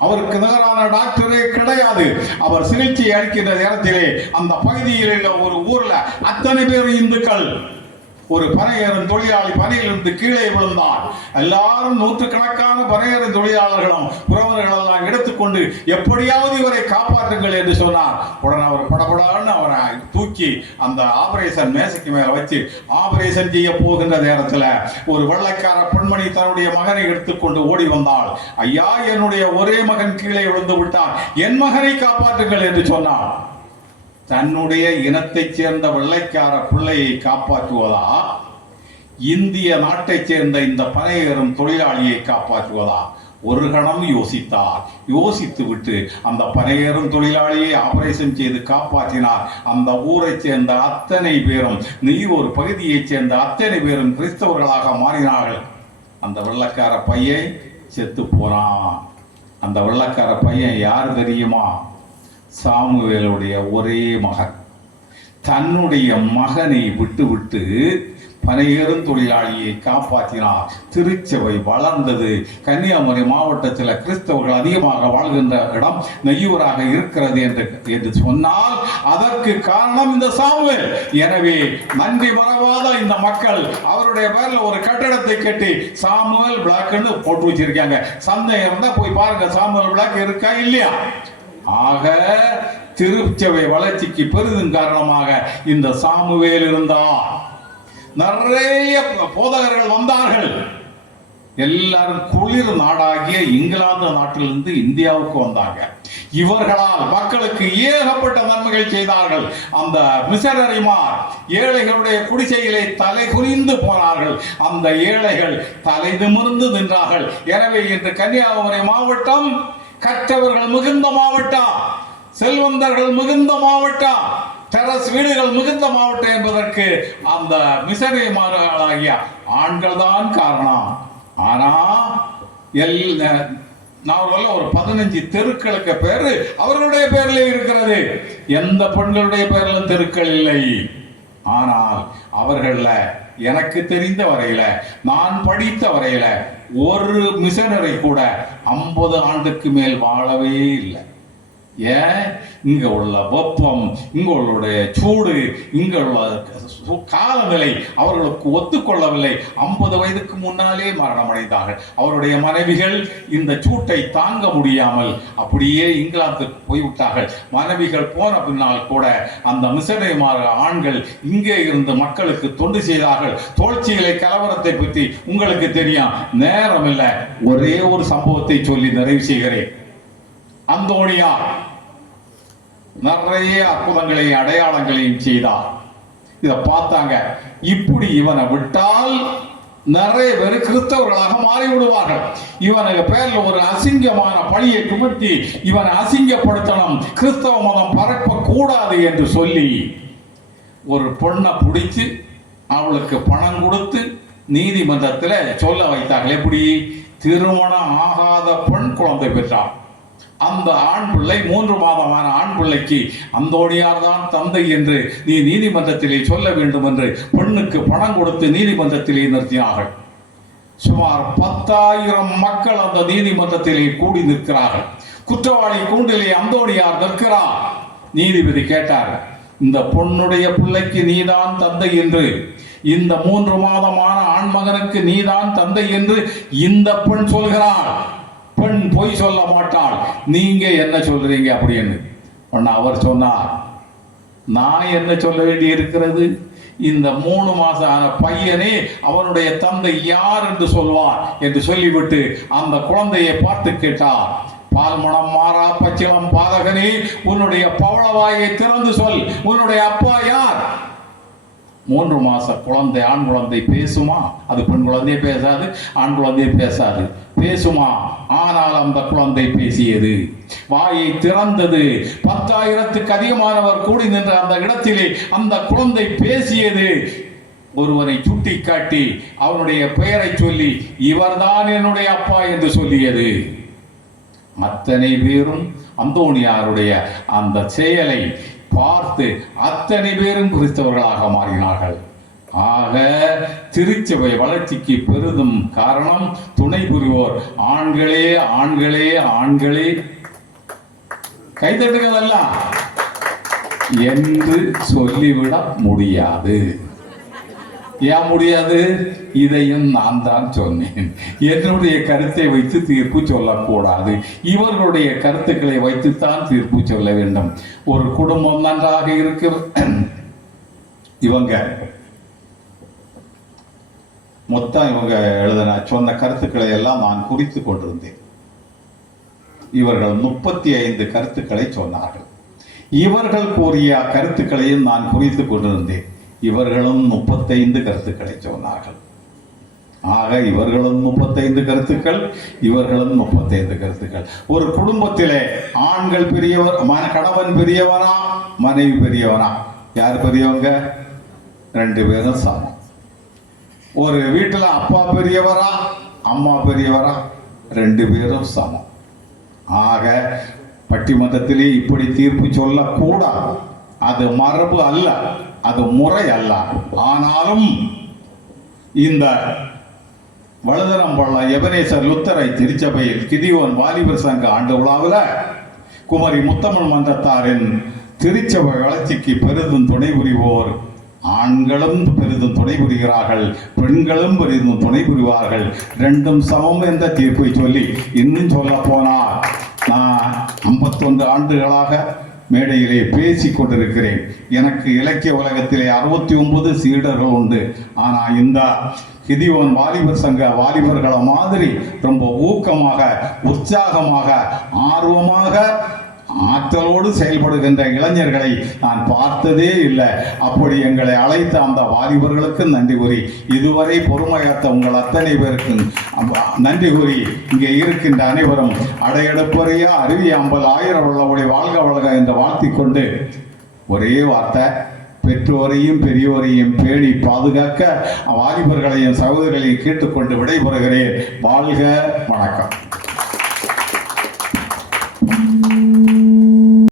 அவருக்கு நிகரான டாக்டரே கிடையாது. அவர் சிகிச்சை அளிக்கின்ற நேரத்திலே அந்த பகுதியில் ஒரு ஊர்ல அத்தனை பேர் இந்துக்கள். ஒரு பனையேறும் தொழிலாளி பனையிலிருந்து கீழே விழுந்தார். எல்லாரும் நூற்றுக்கணக்கான பனையேறும் தொழிலாளர்களும் உறவர்கள் எல்லாம் எடுத்துக்கொண்டு எப்படியாவது இவரை காப்பாற்றுங்கள் என்று சொன்னார். உடனே அவர் படபடான்னு அவரை தூக்கி அந்த ஆபரேஷன் மேசைக்கு மேல வச்சு ஆபரேஷன் செய்ய போகின்ற நேரத்தில் ஒரு வெள்ளைக்கார பெண்மணி தன்னுடைய மகனை எடுத்துக்கொண்டு ஓடி வந்தாள். ஐயா, என்னுடைய ஒரே மகன் கீழே விழுந்து விட்டார், என் மகனை காப்பாற்றுங்கள் என்று சொன்னார். தன்னுடைய இனத்தைச் சேர்ந்த வெள்ளைக்கார பிள்ளையை காப்பாற்றுவதா, இந்திய நாட்டைச் சேர்ந்த இந்த பனையேறும் தொழிலாளியை காப்பாற்றுவதா? ஒரு கணம் யோசித்தார். யோசித்து விட்டு அந்த பனையேறும் தொழிலாளியை ஆபரேஷன் செய்து காப்பாற்றினார். அந்த ஊரைச் சேர்ந்த அத்தனை பேரும், நெய்யூர் பகுதியைச் சேர்ந்த அத்தனை பேரும் கிறிஸ்தவர்களாக மாறினார்கள். அந்த வெள்ளைக்கார பையன் செத்து போனான். அந்த வெள்ளைக்கார பையன் யார் தெரியுமா? சாமுவேலுடைய ஒரே மகன். தன்னுடைய மகனை விட்டு பனையேறும் தொழிலாளியை காப்பாற்றினார். திருச்சபை வளர்ந்தது. கன்னியாகுமரி மாவட்டத்தில் கிறிஸ்தவர்கள் அதிகமாக வாழ்கின்ற இடம் நெய்யூராக இருக்கிறது என்று சொன்னால் அதற்கு காரணம் இந்த சாமுவேல். எனவே நன்றி மறவாத இந்த மக்கள் அவருடைய பேர்ல ஒரு கட்டடத்தை கட்டி சாமுவேல் பிளாக்னு போட்டு வச்சிருக்காங்க. சந்தேகம் இருந்தா போய் பாருங்க, சாமுவேல் பிளாக் இருக்கா இல்லையா. ஆக திருச்சபை வளர்ச்சிக்கு பெரிதும் காரணமாக இந்த சாமுவேல் இருந்தார். நிறைய போதகர்கள் வந்தார்கள். எல்லாரும் குளிர் நாடாகிய இங்கிலாந்து நாட்டிலிருந்து இந்தியாவுக்கு வந்தாங்க. இவர்களால் மக்களுக்கு ஏகப்பட்ட நன்மைகள் செய்தார்கள். அந்த மிஷனரிமார் ஏழைகளுடைய குடிசைகளை தலை குனிந்து போனார்கள். அந்த ஏழைகள் தலை நிமிர்ந்து நின்றார்கள். எனவே இன்று கன்னியாகுமரி மாவட்டம் கற்றவர்கள் மிகுந்த மாவட்டம், செல்வந்தர்கள் மிகுந்த மாவட்டம், டெரஸ் வீடுகள் மிகுந்த மாவட்டம் என்பதற்கு அந்த மிஷனரிமார்களாகிய ஆண்கள் தான் காரணம். ஆனா நாவல்ல ஒரு 15 தெருக்களுக்கு பேரு அவர்களுடைய பேர்ல இருக்கிறது. எந்த பெண்களுடைய பேர்ல தெருக்கள் இல்லை. ஆனால் அவர்கள எனக்கு தெரிந்த வரையில, நான் படித்த வரையில ஒரு மிஷனரி கூட 50 ஆண்டுக்கு மேல் வாழவே இல்லை. ஏன்? இங்க உள்ள வெப்பம், இங்க உள்ள சூடு, இங்க உள்ள காலநிலை அவர்களுக்கு ஒத்துக்கொள்ளவில்லை. 50 வயதுக்கு முன்னாலே மரணம் அடைந்தார்கள். அவருடைய மனைவிகள் இந்த சூட்டை தாங்க முடியாமல் அப்படியே இங்கிலாந்துக்கு போய்விட்டார்கள். மனைவிகள் போன பின்னால் கூட அந்த மிஷனரிமார் ஆண்கள் இங்கே இருந்து மக்களுக்கு தொண்டு செய்தார்கள். தோழ்ச்சிகளை கலவரத்தை பற்றி உங்களுக்கு தெரியும். நேரம் இல்லை, ஒரே ஒரு சம்பவத்தை சொல்லி நிறைவு செய்கிறேன். அந்தோணியார் நிறைய அற்புதங்களையும் அடையாளங்களையும் செய்தார். இதை பார்த்தாங்க. இப்படி இவனை விட்டால் நிறைய பேர் கிறிஸ்தவர்களாக மாறிவிடுவார்கள். இவனுக்கு பேர்ல ஒரு அசிங்கமான பழியை குமர்த்தி இவனை அசிங்கப்படுத்தணும், கிறிஸ்தவ மதம் பரப்ப கூடாது என்று சொல்லி ஒரு பொண்ணை பிடிச்சு அவளுக்கு பணம் கொடுத்து நீதிமன்றத்தில் சொல்ல வைத்தார்கள். எப்படி? திருமணம் ஆகாத பெண் குழந்தை பெற்றார். அந்த ஆண் பிள்ளை 3 மாதமான ஆண் பிள்ளைக்கு அந்தோணியார் தான் தந்தை என்று நீ நீதிமன்றத்திலே சொல்ல வேண்டும் என்று பெண்ணுக்கு பணம் கொடுத்து நீதிமன்றத்திலே நிறுத்தினார்கள். சுமார் 10,000 மக்கள் அந்த நீதிமன்றத்திலே கூடி நிற்கிறார்கள். குற்றவாளி கூண்டிலே அந்தோணியார் நிற்கிறார். நீதிபதி கேட்டார், இந்த பொண்ணுடைய பிள்ளைக்கு நீதான் தந்தை என்று, இந்த 3 மாதமான ஆண் மகனுக்கு நீதான் தந்தை என்று இந்த பெண் சொல்கிறாள். பெண் பொய் சொல்ல மாட்டாள். நீங்க என்ன சொல்றீங்க அப்படின்னு அவர் சொன்னார், நான் என்ன சொல்ல வேண்டி இருக்கிறது? இந்த 3 மாசம் ஆன பையனே அவனுடைய தந்தை யார் என்று சொல்வார் என்று சொல்லிவிட்டு அந்த குழந்தையை பார்த்து கேட்டார், பால்மணம் மாறா பச்சிலம் பாதகனே, உன்னுடைய பவளவாயை திறந்து சொல், உன்னுடைய அப்பா யார்? 3 மாச குழந்தை, ஆண் குழந்தை பேசுமா? அது பெண் குழந்தையே பேசாது, ஆண் குழந்தையே பேசாது. பேசுமா? ஆனால் அந்த குழந்தை பேசியது, வாயை திறந்தது. 10,000க்கு அதிகமானவர் கூடி நின்ற அந்த இடத்திலே அந்த குழந்தை பேசியது. ஒருவனை சுட்டி காட்டி அவனுடைய பெயரை சொல்லி இவர்தான் என்னுடைய அப்பா என்று சொல்லியது. அத்தனை பேரும் அந்தோணியாருடைய அந்த செயலை பார்த்து அத்தனை பேரும் கிறிஸ்தவர்களாக மாறினார்கள். ஆக திருச்சபை வளர்ச்சிக்கு பெரிதும் காரணம் துணை புரிவோர் ஆண்களே, ஆண்களே, ஆண்களே. கைதட்டுகளெல்லாம் என்று சொல்லிவிட முடியாது. ஏன் முடியாது? இதையும் நான் தான் சொன்னேன். என்னுடைய கருத்தை வைத்து தீர்ப்பு சொல்லக்கூடாது. இவர்களுடைய கருத்துக்களை வைத்துத்தான் தீர்ப்பு சொல்ல வேண்டும். ஒரு குடும்பம் நன்றாக இருக்கு. இவங்க மொத்தம் இவங்க சொன்ன கருத்துக்களை எல்லாம் நான் குறித்து கொண்டிருந்தேன். இவர்கள் 35 கருத்துக்களை சொன்னார்கள். இவர்கள் கூறிய கருத்துக்களையும் நான் குறித்து கொண்டிருந்தேன். இவர்களும் 35 கருத்துக்களை சொன்னார்கள். ஆக இவர்களும் 35 கருத்துக்கள், இவர்களும் 35 கருத்துக்கள். ஒரு குடும்பத்திலே ஆண்கள் பெரியவர், கணவன் பெரியவனா, மனைவி பெரியவனா? யார் பெரியவங்க? 2 பேரும் சமம். ஒரு வீட்டில் அப்பா பெரியவரா, அம்மா பெரியவரா? 2 பேரும் சமம். ஆக பட்டிமன்றத்திலே இப்படி தீர்ப்பு சொல்லக்கூடாது. அது மரபு அல்ல, அது முறை அல்ல. ஆனாலும் இந்த வழுதரம்பள்ள எபனேசர் லுத்தரை திருச்சபையில் கிதியோன் வாலிபர் சங்க ஆண்டு விழாவில் குமரி முத்தமிழ் மன்றத்தாரின் திருச்சபை வளர்ச்சிக்கு பெரிதும் துணை புரிவோர் ஆண்களும் பெரிதும் துணை புரிகிறார்கள், பெண்களும் பெரிதும் துணை புரிவார்கள். ரெண்டும் சமம் என்ற தீர்ப்பை சொல்லி இன்னும் சொல்ல போனால் நான் 51 ஆண்டுகளாக மேடையிலே பேசி கொண்டிருக்கிறேன். எனக்கு இலக்கிய உலகத்திலே 69 சீடர்கள் உண்டு. ஆனால் இந்த கிதியோன் வாலிபர் சங்க வாலிபர்களை மாதிரி ரொம்ப ஊக்கமாக, உற்சாகமாக, ஆர்வமாக, ஆற்றலோடு செயல்படுகின்ற இளைஞர்களை நான் பார்த்ததே இல்லை. அப்படி எங்களை அழைத்த அந்த வாலிபர்களுக்கு நன்றி கூறி, இதுவரை பொறுமையாத்த உங்கள் அத்தனை பேருக்கும் நன்றி கூறி, இங்கே இருக்கின்ற அனைவரும் அடையெடுப்பறையா அருவி அம்பல் ஆயிரம் உள்ளபடி வாழ்க வளக என்று வாழ்த்திக் கொண்டு ஒரே வார்த்தை, பெற்றோரையும் பெரியோரையும் பேணி பாதுகாக்க வாலிபர்களையும் சகோதரர்களையும் கேட்டுக்கொண்டு விடைபெறுகிறேன். வாழ்க, வணக்கம்.